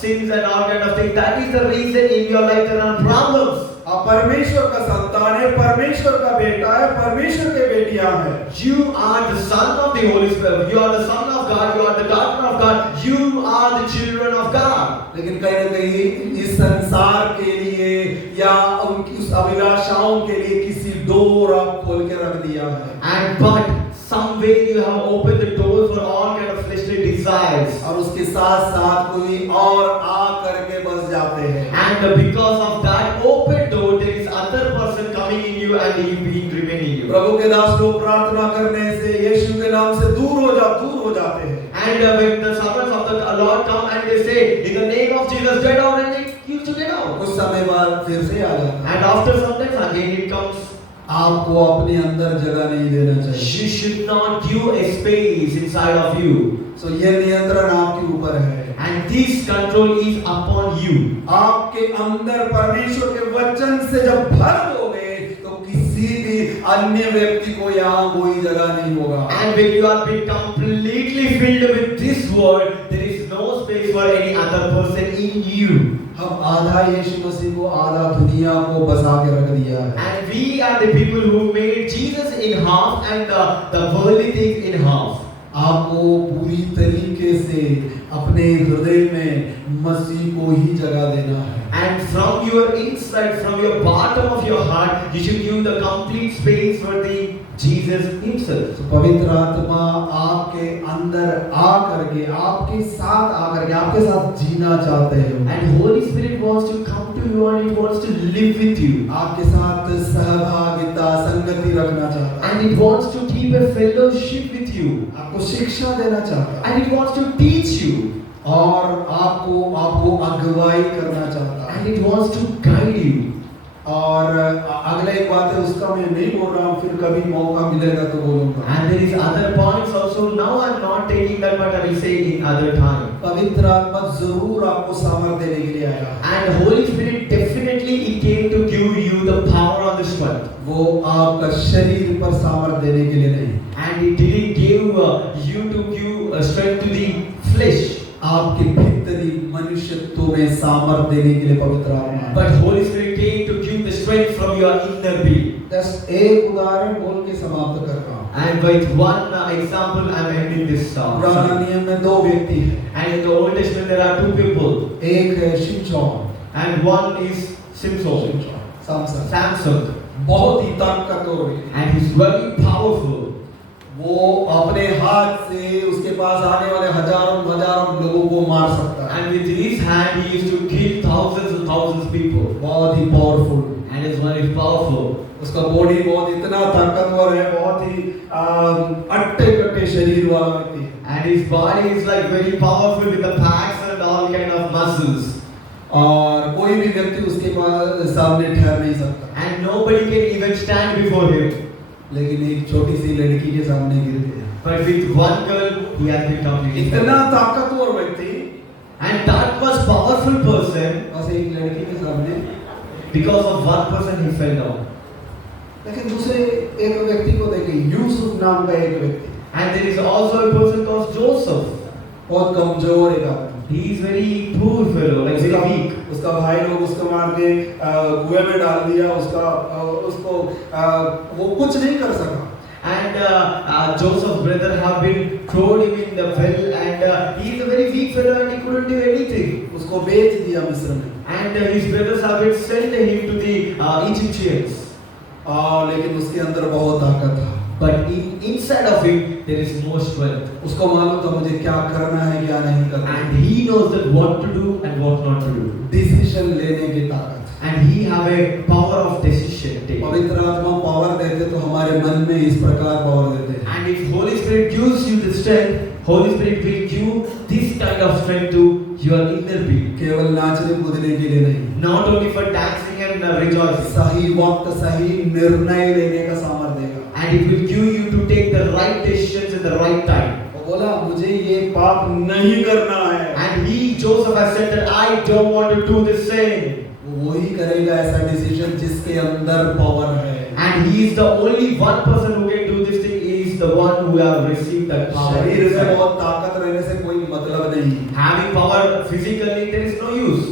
sins and all kind of things. That is the reason in your life there are problems. आप परमेश्वर का संतान है, परमेश्वर का बेटा है, परमेश्वर के बेटियां हैं। You are the son of the Holy Spirit. You are the son of God. You are the daughter of God. You are the children of God. लेकिन कहीं न कहीं इस संसार के लिए या उनकी उस अभिलाषाओं के लिए किसी डोर आप खोल के रख दिया है। And but somewhere you have opened the door for all kind of fleshly desires. और उसके साथ साथ कोई और आ करके बस जाते हैं। And because of that open door, there is other person coming in you and he being remain in you. प्रभु के दास लोग प्रार्थना करने से, यीशु के नाम से दूर हो जाते हैं। And when the servants of the Lord come and they say, in the name of Jesus, get out, and they used to get out. कुछ समय बाद फिर से आ जाता है। And after some time again it comes. आपको अपने अंदर जगह नहीं देना चाहिए। You should not give a space inside of you. सो ये नियंत्रण आपके ऊपर है। And this control is upon you. आपके अंदर परमेश्वर के वचन से जब भर दोगे तो किसी भी अन्य व्यक्ति को यहाँ कोई जगह नहीं होगा। And when you are being completely filled with this word, there is no space for any other person in you. हम आधा यीशु मसीह को, आधा दुनिया को बसा के रख दिया है। And we are the people who made Jesus in half and the worldly things in half. आपको पूरी तरीके से अपने हृदय में मसीह को ही जगह देना है। And from your inside, from your bottom of your heart, you should give the complete space for the Jesus himself. तो पवित्र आत्मा आपके अंदर आ करके, आपके साथ आ करके, आपके साथ जीना चाहते हैं। And Holy Spirit wants to come to you and it wants to live with you. आपके साथ सहभागिता, संगति रखना चाहता है। And it wants to keep a fellowship with you. आपको शिक्षा देना चाहता है। And it wants to teach you. और आपको अगुवाई करना चाहता है। And it wants to guide you. और अगला एक बात है, उसका मैं नहीं बोल रहा हूँ, फिर कभी मौका मिलेगा तो बोलूँगा। And there is other points also. Now I am not taking that, but I will say in other time. पवित्र आत्मा जरूर आपको सामर्थ्य देने के लिए आया है। And Holy Spirit definitely He came to give you the power on the strength. वो आपका शरीर पर सामर्थ्य देने के लिए नहीं, And He didn't give you to give strength to the flesh. आपके भीतरी मनुष्यत्व में सामर्थ्य देने के लिए पवित्र आत्मा है। But Holy Spirit came to give the strength from your inner being. बस एक उदाहरण बोल के समाप्त कर रहा हूँ। And with one example, I'm ending this पुराना नियम में दो व्यक्ति हैं, And in the Old Testament, there are two people, एक है शिमशोन, and one is Samson. सामसन, Samson, बहुत ही ताकतवर व्यक्ति। and he's very powerful. वो अपने हाथ से उसके पास आने वाले हजारों हजारों लोगों को मार सकता है, And with his hand, he used to kill thousands and thousands of people. बहुत ही powerful. And is very powerful. उसका बॉडी बहुत इतना ताकतवर है, बहुत ही अट्टे कट्टे शरीर वाला व्यक्ति है, And his body is like very powerful with the packs and all kind of muscles. और कोई भी व्यक्ति उसके पास सामने ठहर नहीं सकता। And nobody can even stand before him. लेकिन एक छोटी सी लड़की के सामने गिर गया। But with one girl, he has been completely इतना fell. ताकतवर व्यक्ति And that was powerful person. बस एक लड़की के सामने, Because of one person, he fell down. लेकिन दूसरे एक व्यक्ति को देखे, यूसुफ नाम का एक व्यक्ति, And there is also a person called Joseph. बहुत कमजोर एक आदमी, He is very poor fellow, like very weak. उसका भाई लोग उसको मार के कुएं में डाल दिया, उसको वो कुछ नहीं कर सका। And Joseph's brother have been thrown him in the well, and he is a very weak fellow, and he couldn't do anything. उसको बेच दिया मिस्र में। And his brothers have been sent him to the Egyptians. लेकिन उसके अंदर बहुत ताकत था। But inside of him there is more strength. उसको मालूम था मुझे क्या करना है क्या नहीं करना है। And he knows that what to do and what not to do. Decision लेने की ताकत। And he have a power of decision taking. पवित्र आत्मा पावर देते तो हमारे मन में इस प्रकार पावर देते हैं। And if Holy Spirit gives you the strength, Holy Spirit will give this kind of strength to your inner being. केवल नाचने कूदने के लिए नहीं, Not only for dancing and rejoicing. सही वक्त सही निर्णय लेने का सामर्थ्य देगा। And it will give you to take the right decisions in the right time. वो बोला मुझे ये पाप नहीं करना है। And he, Joseph, has said that I don't want to do the same. वो वही करेगा ऐसा डिसीजन जिसके अंदर पावर है। And he is the only one person who can do this thing. He is the one who have received that power. शरीर में बहुत ताकत रहने से कोई मतलब नहीं। Having power physically, there is no use.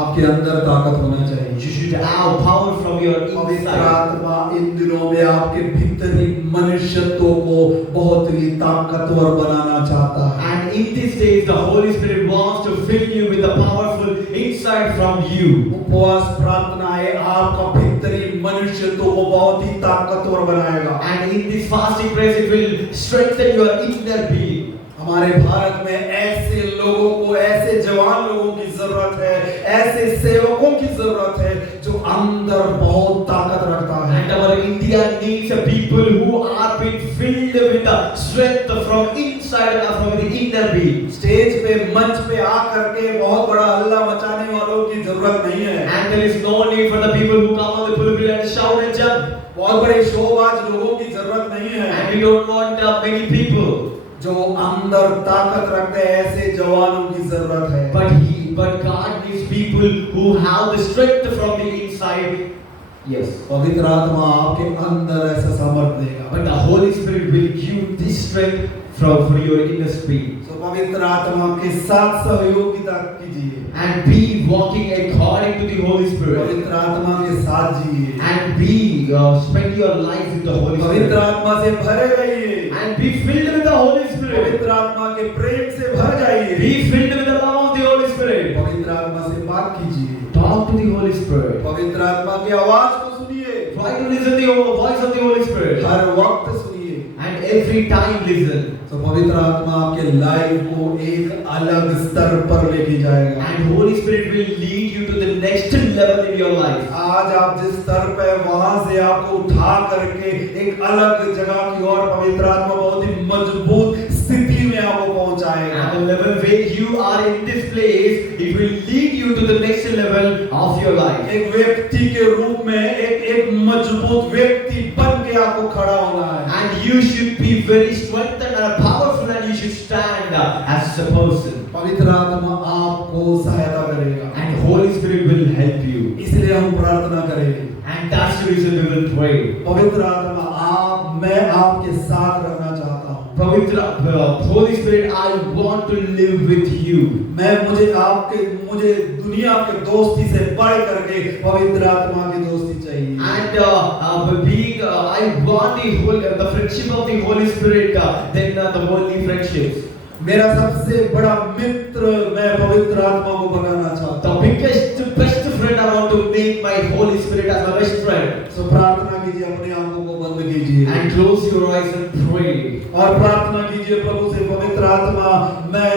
आपके अंदर ताकत होना चाहिए। You should have power from your पवित्र inside. आत्मा इन दिनों में आपके भीतरी मनुष्यत्व को बहुत ही ताकतवर बनाना चाहता है। And in these days, the Holy Spirit wants to fill you with the powerful inside from you. उपवास प्रार्थना है आपका भीतरी मनुष्यत्व को बहुत ही ताकतवर बनाएगा। And in this fasting prayer, it will strengthen your inner being. हमारे भारत में ऐसे लोगों को, ऐसे जवान लोगों की जरूरत है, ऐसे सेवकों की जरूरत है जो अंदर बहुत ताकत रखता है। And our India needs a people who are being filled with the strength from inside and from the inner being. Stage पे मंच पे आकर के बहुत बड़ा हल्ला मचाने वालों की जरूरत नहीं है। And there is no need for the people who come on the pulpit and shout and jump. बहुत बड़े शोबाज लोगों की जरूरत नहीं है। And we don't want many people. जो अंदर ताकत रखते हैं ऐसे जवानों की जरूरत है। But God needs people who have the strength from the inside. Yes. पवित्र आत्मा आपके अंदर ऐसा सामर्थ्य देगा। But the Holy Spirit will give this strength for your inner spirit. तो पवित्र आत्मा के साथ सहयोगिता कीजिए And be walking according to the Holy Spirit. पवित्र आत्मा के साथ जिए And be spend your life with the Holy पवित्र Spirit. आत्मा से भरे रहिए And be filled with the Holy Spirit. पवित्र आत्मा के प्रेम से भर जाइए Be filled with the love of the Holy Spirit. पवित्र आत्मा से बात कीजिए Talk to the Holy Spirit. पवित्र आत्मा की आवाज को सुनिए Try to listen to the voice of the Holy Spirit. हर वक्त सुनिए And every time listen. तो पवित्र आत्मा आपके लाइफ को एक अलग स्तर पर लेके जाएगा। And Holy Spirit will lead you to the next level in your life. आज आप जिस स्तर पे वहां से आपको उठा करके एक अलग जगह की ओर पवित्र आत्मा बहुत ही मजबूत स्थिति में आपको पहुंचाएगा। At the level where you are in this place, it will lead you to the next level of your life. एक व्यक्ति के रूप में एक मजबूत व्यक्ति बन के आपको खड़ा होना है। And you should be very strengthened and powerful, and you should stand as a person. पवित्र आत्मा आपको सहायता करेगा, and Holy Spirit will help you. इसलिए हम प्रार्थना करेंगे। And that's the reason we will pray. पवित्र आत्मा मैं आपके साथ रहना चाहता हूँ। Holy Spirit, I want to live with you. मुझे दुनिया के दोस्ती से बढ़ करके पवित्र आत्मा की दोस्ती चाहिए। And I want the friendship of the Holy Spirit than the worldly friendships. मेरा सबसे बड़ा मित्र मैं पवित्र आत्मा को बनाना चाहता The हूँ। best friend I want to make my Holy Spirit as my best friend. तो प्रार्थना कीजिए, अपने आंखों को बंद कीजिए And close your eyes and pray. और प्रार्थना कीजिए प्रभु से, पवित्र आत्मा मैं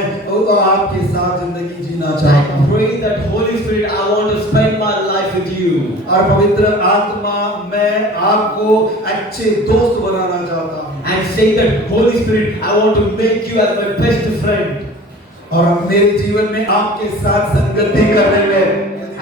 आपके साथ जिंदगी जीना चाहता And हूँ। pray that Holy Spirit, I want to spend my life with you. और पवित्र आत्मा मैं आपको अच्छे दोस्त बनाना चाहता हूँ। And say that Holy Spirit, I want to make you as my best friend. और मेरे जीवन में आपके साथ संगति करने में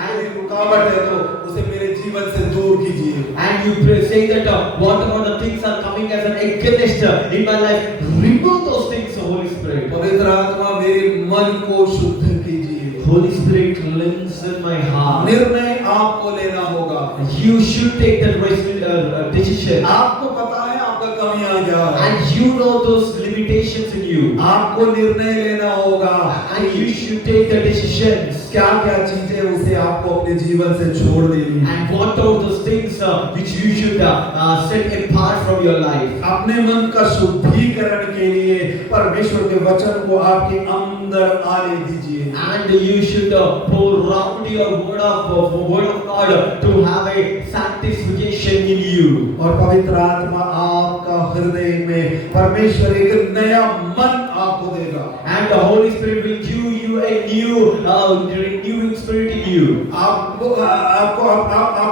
कोई रुकावट है तो उसे मेरे जीवन से दूर कीजिए। And you pray, say that whatever the things are coming as an against in my life, remove those things, Holy Spirit. पवित्र आत्मा मेरे मन को शुद्ध कीजिए। Holy Spirit, cleanse my heart. निर्णय आपको लेना होगा। You should take that decision. आपको पता है आपका कमियां क्या है। And you know those limitations in you. आपको निर्णय लेना होगा। And you should take the decisions. क्या क्या चीजें उसे आपको अपने जीवन से छोड़ देनी है। And what are those things which you should set apart from your life. अपने मन का शुद्धिकरण के लिए परमेश्वर के वचन को आपके अंदर आने दीजिए। And you should pour out your word of God to have a sanctification in you. और पवित्र आत्मा आपका हृदय में परमेश्वर एक नया मन आपको देगा। And the Holy Spirit will give you a new renewing spirit in you. आप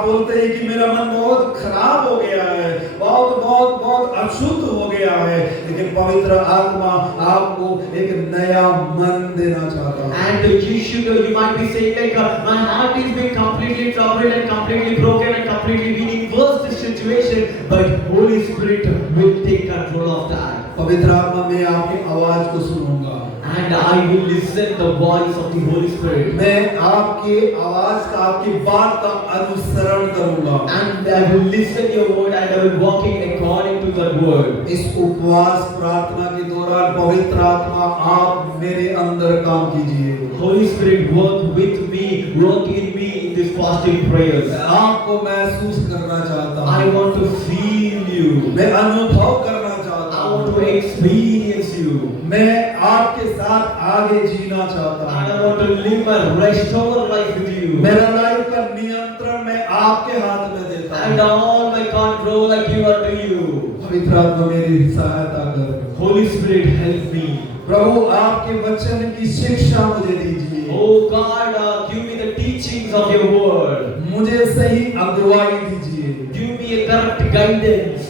बोलते हैं कि मेरा मन बहुत खराब हो गया है, बहुत अशुद्ध हो गया है, लेकिन पवित्र आत्मा आपको एक नया मन देना चाहता है। And you might be saying like my heart is being completely troubled and completely broken and completely been in worst situation, but Holy Spirit will take control of that. पवित्र आत्मा मैं आपकी आवाज को सुनूंगा। And I will listen the voice of the Holy Spirit. मैं आपकी आवाज का, आपकी बात का अनुसरण करूंगा। And I will listen your word and I will walking according to that word. इस उपवास प्रार्थना के दौरान पवित्र आत्मा आप मेरे अंदर काम कीजिए। Holy Spirit, work with me, work in me in this fasting prayers. आपको महसूस करना चाहता I हूँ। want to feel you. मैं अनुभव करना चाहता I want हूँ। to experience you. मैं आपके साथ आगे जीना चाहता And I हूँ। want to live my restore life with you. मेरा लाइफ का नियंत्रण मैं आपके हाथ में देता And हूँ। all my control I give unto you. पवित्र आत्मा मेरी सहायता कर। Holy Spirit, help me. प्रभु आपके वचन की शिक्षा मुझे दीजिए। Oh God, give me the teachings of your word. मुझे सही अगुवाई दीजिए। Give me a correct guidance.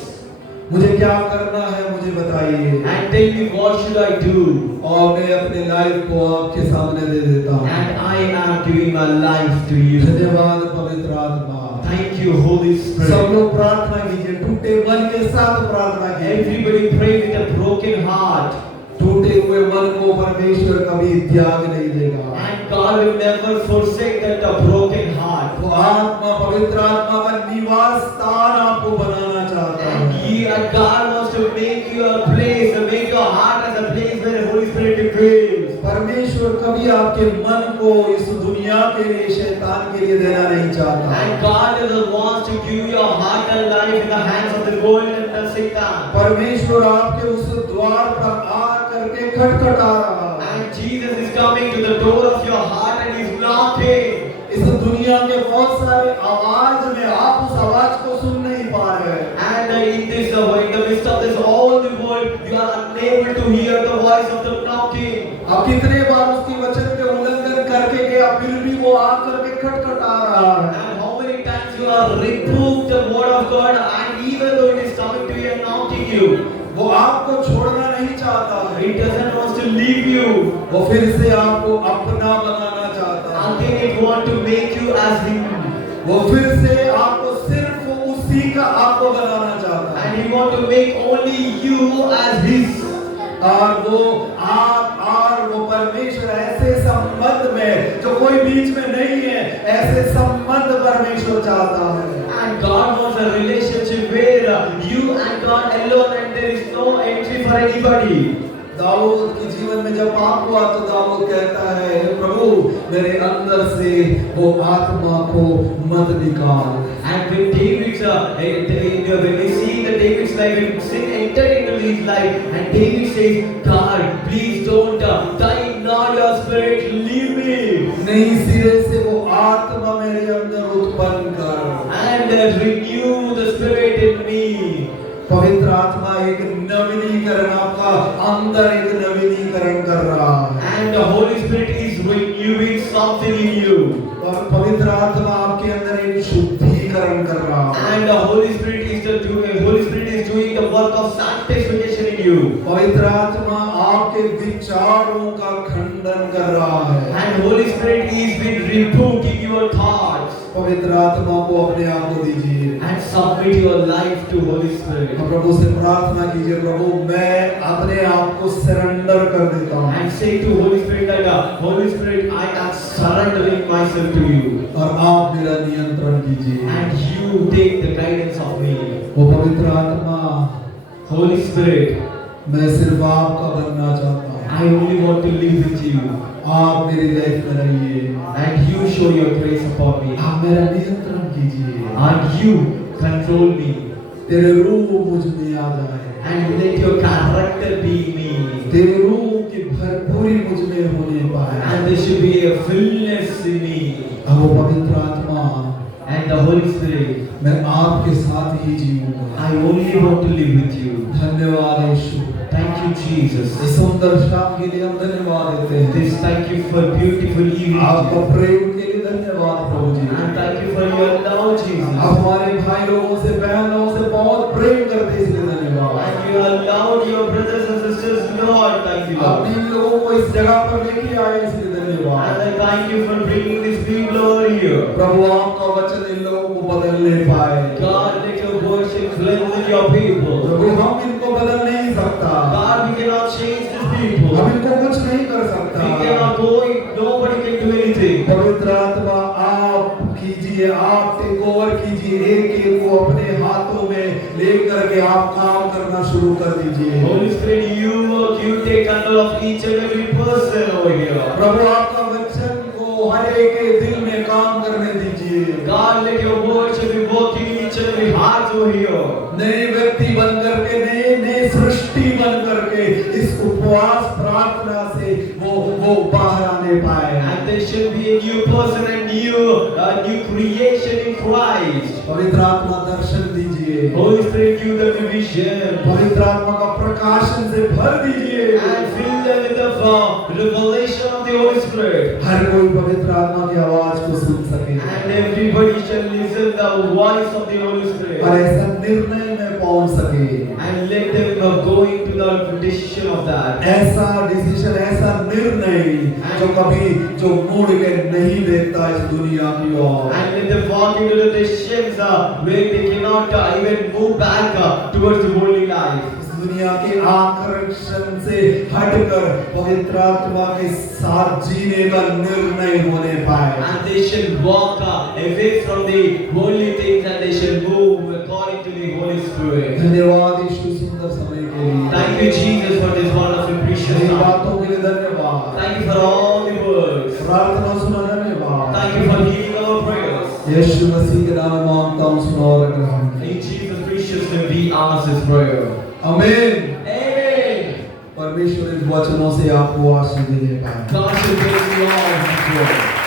मुझे क्या करना है मुझे बताइए। And tell me what should I do. और मैं अपने लाइफ को आपके सामने दे देता हूँ। And I am giving my life to you. धन्यवाद पवित्र आत्मा। Thank you, Holy सब Spirit. लोग प्रार्थना कीजिए, टूटे मन के साथ प्रार्थना कीजिए। Everybody pray with a broken heart. टूटे हुए मन को परमेश्वर कभी त्याग नहीं देगा। And God will never forsake that a broken heart. वो आत्मा, पवित्र आत्मा का निवास स्थान आपको बनाना चाहता And है। God wants to make you a place, make your heart as a place where the Holy Spirit dwells. परमेश्वर कभी आपके मन को इस दुनिया के लिए, शैतान के लिए देना नहीं चाहता। And God doesn't want to give your heart and life in the hands of the world and the Satan. परमेश्वर आपके उस द्वार पर आ करके खटखटा रहा है। And Jesus is coming to the door of your heart and He's knocking. इस दुनिया के बहुत सारे आवाज में आप उस आवाज को सुन नहीं पा रहे हैं। And in the midst of this all the world, you are unable to hear the voice of the knocking. आप कितने बार उसकी वचन के उल्लंघन करके गया, फिर भी वो आकर के खटखटा रहा है। And how many times you are reproved the word of God, and even though it is coming to you and knocking you, वो आपको छोड़ना नहीं चाहता है। it doesn't want to leave you. वो फिर से आपको अपना बनाना चाहता है। Again, it want to make you as Him. वो फिर से आपको सिर्फ उसी का आपको बनाना चाहता है। And He want to make only you as His. और वो आप और वो परमेश्वर ऐसे ऐसे संबंध परमेश्वर चाहता है। And God wants a relationship where you and God alone, and there is no entry for anybody. Dawood के जीवन में जब पाप हुआ तो दाऊद कहता है, हे प्रभु मेरे अंदर से वो आत्मा को मत निकाल। And when David's when we see that David's life, when sin entered into his life, and David says, God, please don't die not your spirit, leave me. नई सिरे से वो आत्मा मेरे अंदर उत्पन्न कर। And renew the spirit in me. पवित्र आत्मा एक नवीनीकरण आपका अंदर एक नवीनीकरण कर रहा है। And the Holy Spirit is renewing something in you. और पवित्र आत्मा आपके अंदर एक शुद्धिकरण कर रहा है। And the Holy Spirit is doing the work of sanctification in you. पवित्र आत्मा आपके विचारों का खंडन कर रहा है। And Holy Spirit is been rebuking your thoughts. पवित्र आत्मा को अपने आप को दीजिए। And submit your life to Holy Spirit. और प्रभु से प्रार्थना कीजिए, प्रभु मैं अपने आप को सरेंडर कर देता हूँ। And say to Holy Spirit that Holy Spirit, I am surrendering myself to you. और आप मेरा नियंत्रण कीजिए। And you take the guidance of me. वो पवित्र आत्मा, Holy Spirit, मैं सिर्फ आपका बनना चाहता हूँ। I only want to live with you. आप मेरी लाइफ में रहिए। And you show your grace upon me. आप मेरा नियंत्रण कीजिए। And you control me. तेरे रूह मुझ में आ जाए। And let your character be in me. तेरे रूह की भरपूरी मुझ में होने पाए। And there should be a fullness in me. अब वो पवित्र आत्मा, And the Holy Spirit, मैं आपके साथ ही जीऊंगा। I only want to live with you. धन्यवाद यीशु। Thank you, Jesus. इस सुंदर शाम के लिए हम धन्यवाद देते हैं। This thank you for beautiful evening. आपका प्रेम के लिए धन्यवाद प्रभु जी। And thank you for your love, Jesus. आप हमारे भाई लोगों से, बहन लोगों से बहुत प्रेम करते हैं, इसलिए धन्यवाद। And you allowed your brothers and sisters, Lord, thank you, Lord. आपने इन लोगों को इस जगह पर लेके आए, इसलिए धन्यवाद। And I thank you for bringing these people over here. प्रभु आपका वचन इन लोगों को बदलने पाए। God, let your worship cleanse your people. प्रभु हम इनको बदल नहीं सकता। God, we cannot change these people. हम इनको कुछ नहीं कर सकता। We cannot go, nobody can do anything. पवित्र आत्मा आप कीजिए, आप टेक ओवर कीजिए, एक एक को अपने हाथों में लेकर के आप काम करना शुरू कर दीजिए। Holy Spirit, you work, you take control of each and every person over here. प्रभु आपका वचन को हर एक के दिल में काम करने दीजिए। God, let your worship be working in each and every heart over here. नए व्यक्ति बन करके, नए सृष्टि बन करके इस उपवास प्रार्थना से वो बाहर आने पाए। And there shall be a new person, a new creation in Christ. पवित्र आत्मा दर्शन दीजिए। Holy Spirit, give them a vision. पवित्र आत्मा का प्रकाशन से भर दीजिए। And fill them with the revelation of the Holy Spirit. हर कोई पवित्र आत्मा की आवाज को सुन सके। And everybody shall listen the voice of the Holy Spirit. और ऐसा निर्णय में पहुंच सके। And let them go into the decision of that. ऐसा डिसीजन, ऐसा निर्णय जो मुड़ के नहीं देखता इस दुनिया की ओर। And let them walk into the decisions where they cannot even move back towards the holy life. दुनिया के आकर्षण से हटकर पवित्र आत्मा के साथ जीने का निर्णय होने पाए। And they shall walk away from the holy things, and they shall move according to the Holy Spirit. धन्यवाद यीशु सुंदर समय के लिए। Thank you, Jesus, for this wonderful precious in time. बातों के लिए धन्यवाद। Thank you for all the words. प्रार्थना सुना धन्यवाद। Thank you for hearing our prayers. यीशु मसीह के नाम में मांगता हूँ, सुनो और ग्रहण कीजिए। In Jesus' precious name, we ask this prayer. आमीन। Amen. परमेश्वर इन वचनों से आपको आशीष दे पाए। God should bless you all.